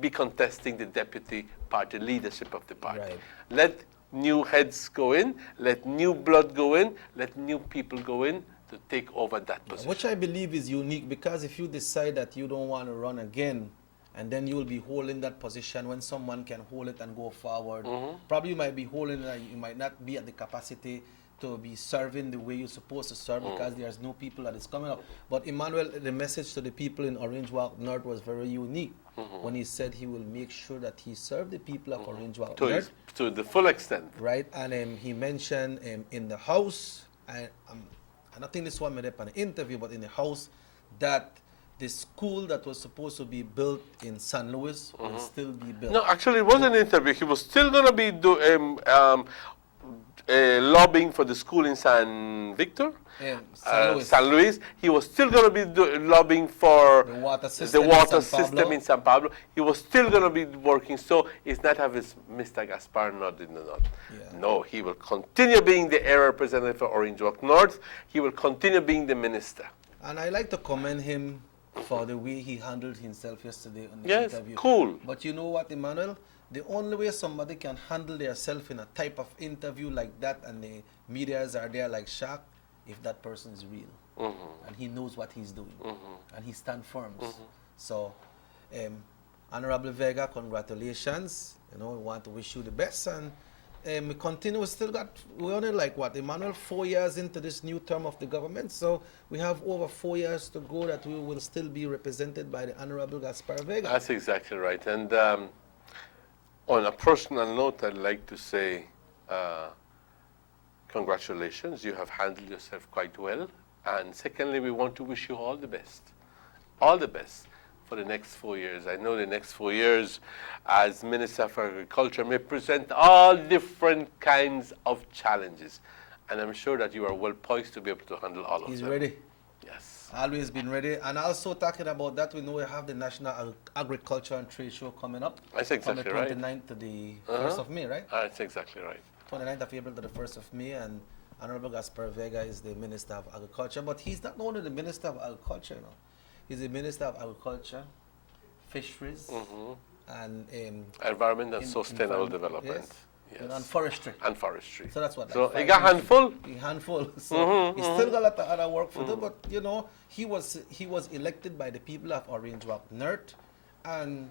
be contesting the deputy party leadership of the party. Right. Let new heads go in, let new blood go in, let new people go in to take over that position. Which I believe is unique, because if you decide that you don't want to run again, and then you will be holding that position when someone can hold it and go forward. Probably you might be holding it and you might not be at the capacity to be serving the way you're supposed to serve because there's no people that is coming up. But Emmanuel, the message to the people in Orange Walk North was very unique when he said he will make sure that he served the people of Orange Walk North. To the full extent. Right, and he mentioned in the House, I don't think this one made up an interview, but in the House, that the school that was supposed to be built in San Luis will still be built. No, actually, it wasn't an interview. He was still going to be lobbying for the school in San Victor, San Luis. He was still going to be lobbying for the water system in San Pablo. He was still going to be working. So it's not have his Mr. Gaspar nod in the nod. No, he will continue being the area representative for Orange Walk North. He will continue being the minister. And I like to commend him for the way he handled himself yesterday on the interview. Cool. But you know what, Emmanuel? The only way somebody can handle themselves in a type of interview like that and the medias are there like Shaq, if that person is real. And he knows what he's doing. And he stands firm. So, Honorable Vega, congratulations. You know, we want to wish you the best. And we continue. We only like what, Emmanuel, 4 years into this new term of the government. So we have over 4 years to go that we will still be represented by the Honorable Gaspar Vega. That's exactly right. And on a personal note, I'd like to say congratulations. You have handled yourself quite well. And secondly, we want to wish you all the best. All the best for the next 4 years. I know the next 4 years as Minister for Agriculture may present all different kinds of challenges. And I'm sure that you are well poised to be able to handle all of them. He's ready. Yes. Always been ready. And also talking about that, we know we have the National Agriculture and Trade Show coming up. That's exactly from the 29th to the 1st of May, right? That's exactly right. 29th of April to the 1st of May. And Honorable Gaspar Vega is the Minister of Agriculture. But he's not only the Minister of Agriculture, you know. He's the Minister of Agriculture, Fisheries, and Environment and Sustainable Development. Yes. And forestry. And forestry. So that's what. So he got handful. Handful. So he still got a lot of other work to do. But you know, he was elected by the people of Orange Walk North, and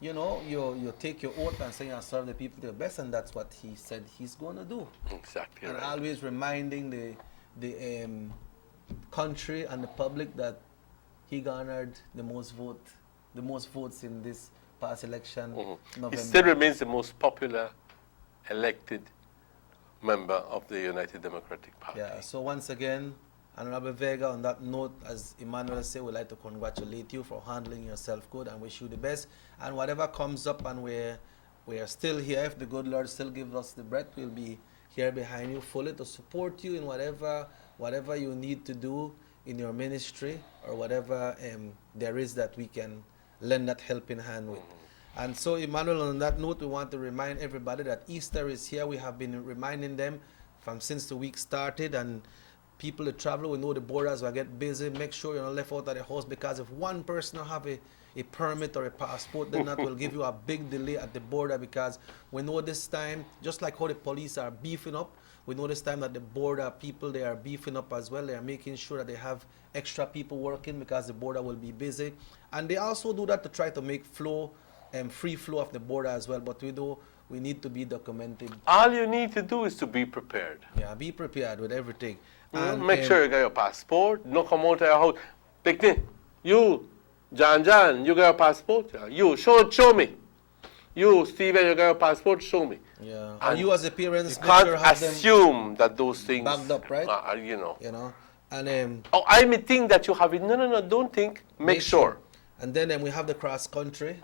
you know, you take your oath and say you serve the people to the best, and that's what he said he's going to do. Exactly. And right. always reminding the country and the public that he garnered the most votes in this past election. November. He still remains the most popular elected member of the United Democratic Party. Yeah, so once again, Honorable Vega, on that note, as Emmanuel said, we'd like to congratulate you for handling yourself good and wish you the best. And whatever comes up and we're still here, if the good Lord still gives us the breath, we'll be here behind you fully to support you in whatever you need to do in your ministry or whatever there is that we can lend that helping hand with. And so, Emmanuel, on that note, we want to remind everybody that Easter is here. We have been reminding them since the week started, and people that travel, we know the borders will get busy. Make sure you're not left out of the house, because if one person don't have a permit or a passport, then that will give you a big delay at the border, because we know this time, just like how the police are beefing up, we know this time that the border people, they are beefing up as well. They are making sure that they have extra people working because the border will be busy. And they also do that to try to make free flow of the border as well. But we need to be documented. All you need to do is to be prepared. Yeah, be prepared with everything. And make sure you got your passport. Don't come out of your house. Picnic, you, John, you got your passport? You, show me. You, Steven, you got your passport? Show me. Yeah. And you as a parent, you can't assume that those things backed up, right? You know. And I may think that you have it. No, don't think. Make sure. And then we have the cross country,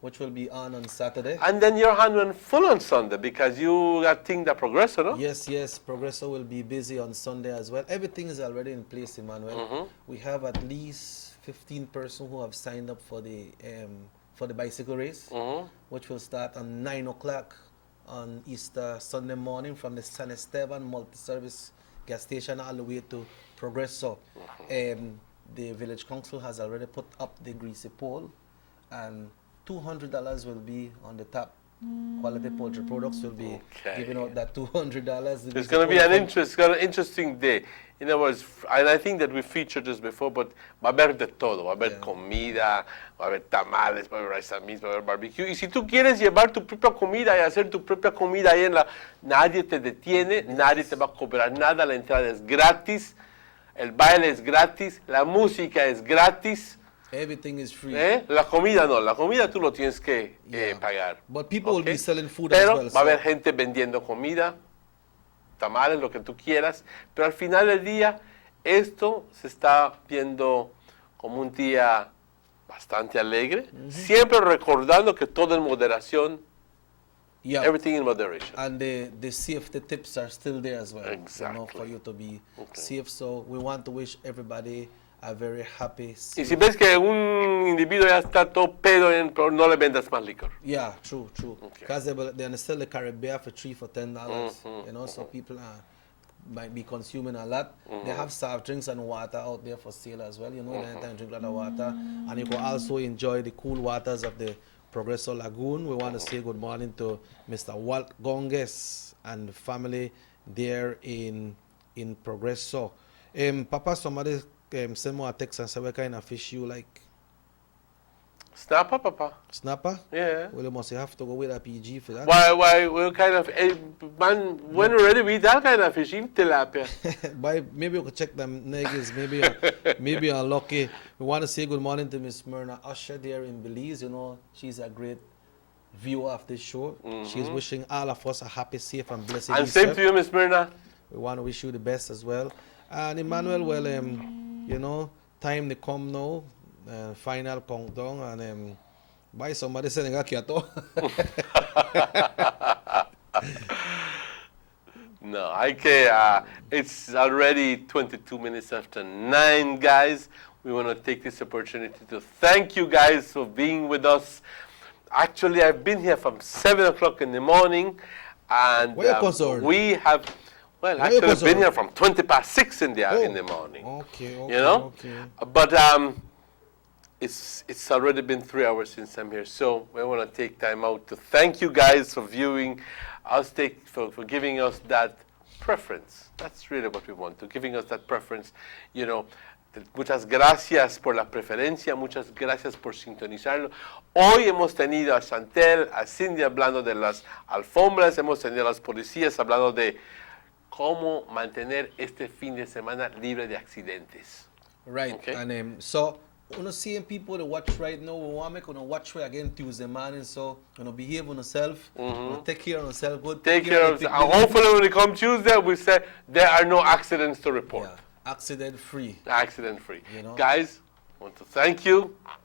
which will be on Saturday. And then your hand went full on Sunday because you got things that Progresso, no? Yes, Progresso will be busy on Sunday as well. Everything is already in place, Emmanuel. We have at least 15 persons who have signed up for the bicycle race, which will start on 9 o'clock on Easter Sunday morning from the San Esteban multi-service gas station all the way to Progresso. The village council has already put up the greasy pole, and $200 will be on the top Quality Poultry Products will be giving out that $200. It's going to be an interesting day. In other words, and I think that we featured this before, but va a haber de todo. Va a haber comida, va a haber tamales, va a haber rice and beans, va a haber barbecue. Y si tú quieres llevar tu propia comida y hacer tu propia comida ahí nadie te detiene, nadie te va a cobrar nada, la entrada es gratis, el baile es gratis, la música es gratis. Everything is free. La comida no, la comida tú lo tienes que pagar. But people will be selling food Pero as well. va a haber gente vendiendo comida, tamales, lo que tú quieras, pero al final del día esto se está viendo como un día bastante alegre, siempre recordando que todo en moderación, everything in moderation. And the safety tips are still there as well. Exactly. You know, for you to be safe. So we want to wish everybody a very happy. Y si ves que un individuo ya está todo pedo, no le vendas más licor. Yeah, true. Because they sell the Caribbean for $3 for $10. You know, so people might be consuming a lot. They have soft drinks and water out there for sale as well. You know, anytime drink a lot of water, and you can also enjoy the cool waters of the Progreso Lagoon. We want to say good morning to Mr. Walt Gonges and the family there in Progreso. Papa, somebody send me a text and say what kind of fish you like. Snapper, Papa. Snapper? Yeah. Well, you must have to go with a PG for that. Why? What kind of man? When we're ready, we eat that kind of fish, in tilapia. Maybe we could check them niggas. Maybe I'm lucky. We want to say good morning to Miss Myrna Usher there in Belize. You know, she's a great viewer of this show. She's wishing all of us a happy, safe, and blessed And Easter. same to you, Miss Myrna. We want to wish you the best as well. And Emmanuel, well, you know, time to come now. Final countdown and by somebody saying quieto. No, it's already 22 minutes after 9, guys. We want to take this opportunity to thank you guys for being with us. Actually, I've been here from 7 o'clock in the morning, and we have. Well, actually, I've been here from 20 past 6 in the morning. Okay. You know, but it's already been 3 hours since I'm here, so we want to take time out to thank you guys for viewing us, for giving us that preference. That's really what we want, to giving us that preference. You know, muchas gracias por la preferencia, muchas gracias por sintonizarlo. Hoy hemos tenido a Chantel, a Cindy hablando de las alfombras, hemos tenido a las policías hablando de cómo mantener este fin de semana libre de accidentes. Right, okay. And so we're seeing people to watch right now. We want to make watch right again Tuesday morning. So behave on yourself. Take care of yourself. Good. Take care of yourself. And hopefully when it comes Tuesday, we say there are no accidents to report. Yeah. Accident free. Accident free. You know? Guys, I want to thank you on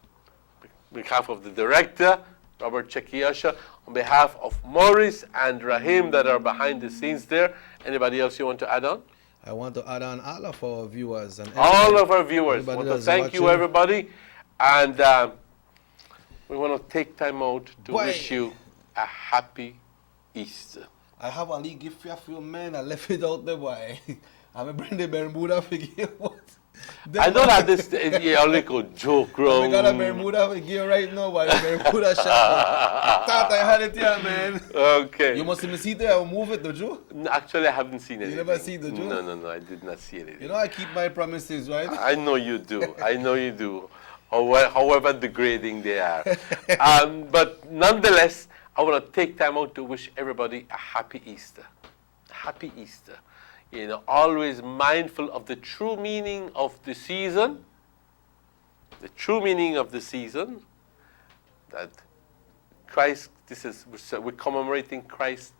behalf of the director, Robert Chekiasha, on behalf of Maurice and Rahim that are behind the scenes there. Anybody else you want to add on? I want to add on all of our viewers. And all of our viewers. I want to thank you, everybody. And we want to take time out to wish you a happy Easter. I have a little gift for a few men. I left it out there, boy. I'm going to bring the Bermuda figure. I don't have this little joke, bro. We got a Bermuda gear right now, but Bermuda shop. Thought I had it here, man. Okay. You must have seen it. I'll move it, don't you? Actually, I haven't seen it. You never seen it, did you? No, I did not see it. You know, I keep my promises, right? I know you do. I know you do. However degrading they are. But nonetheless, I want to take time out to wish everybody a happy Easter. Happy Easter. You know, always mindful of the true meaning of the season. The true meaning of the season. That Christ, we're commemorating Christ's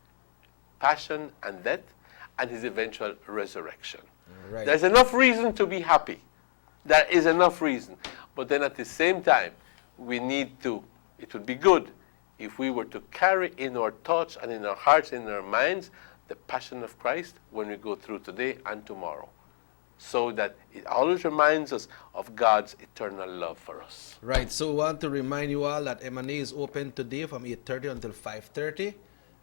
passion and death and his eventual resurrection. Right. There's enough reason to be happy. There is enough reason. But then at the same time, it would be good if we were to carry in our thoughts and in our hearts, in our minds, the passion of Christ when we go through today and tomorrow, so that it always reminds us of God's eternal love for us. Right, so we want to remind you all that M&A is open today from 8:30 until 5:30,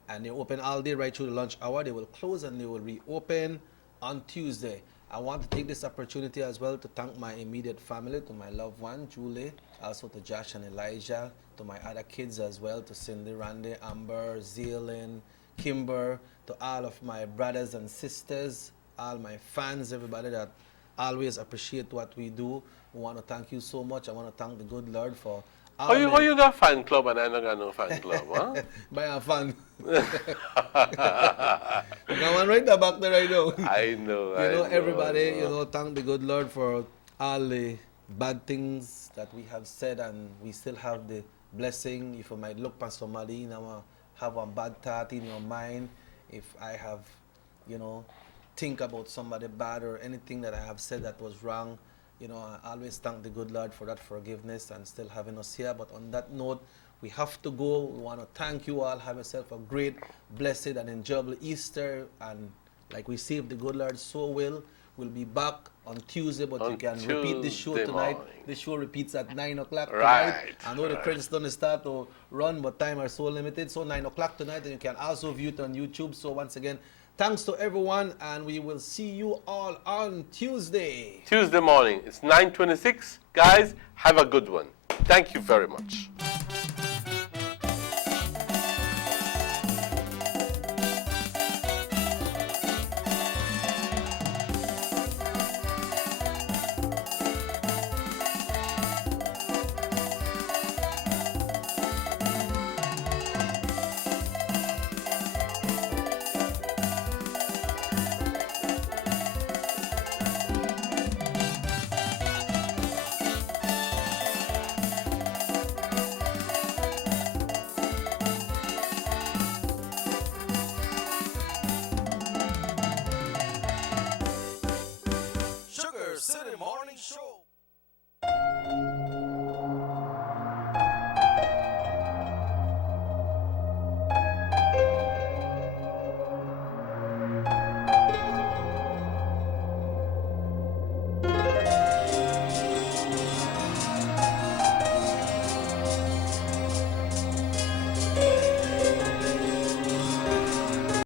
and they open all day right through the lunch hour. They will close and they will reopen on Tuesday. I want to take this opportunity as well to thank my immediate family, to my loved one, Julie, also to Josh and Elijah, to my other kids as well, to Cindy, Randy, Amber, Zealand, Kimber, to all of my brothers and sisters, all my fans, everybody that always appreciate what we do. We want to thank you so much. I want to thank the good Lord for all How you got fan club and I don't got no fan club, huh? By a fan. Come on, right there, back there right now. I know. You know, everybody, you know, thank the good Lord for all the bad things that we have said, and we still have the blessing. If you might look at somebody, you know, have a bad thought in your mind, if I have, you know, think about somebody bad or anything that I have said that was wrong, you know, I always thank the good Lord for that forgiveness and still having us here. But on that note, we have to go. We want to thank you all. Have yourself a great, blessed, and enjoyable Easter. And like we see, if the good Lord so will, we'll be back on Tuesday. But you can repeat this show tonight. Morning. This show repeats at 9 o'clock Right, tonight. I know the credits don't start to run, but time are so limited. So 9 o'clock tonight, and you can also view it on YouTube. So once again, thanks to everyone, and we will see you all on Tuesday. Tuesday morning. It's 9:26. Guys, have a good one. Thank you very much. Sugar City Morning Show.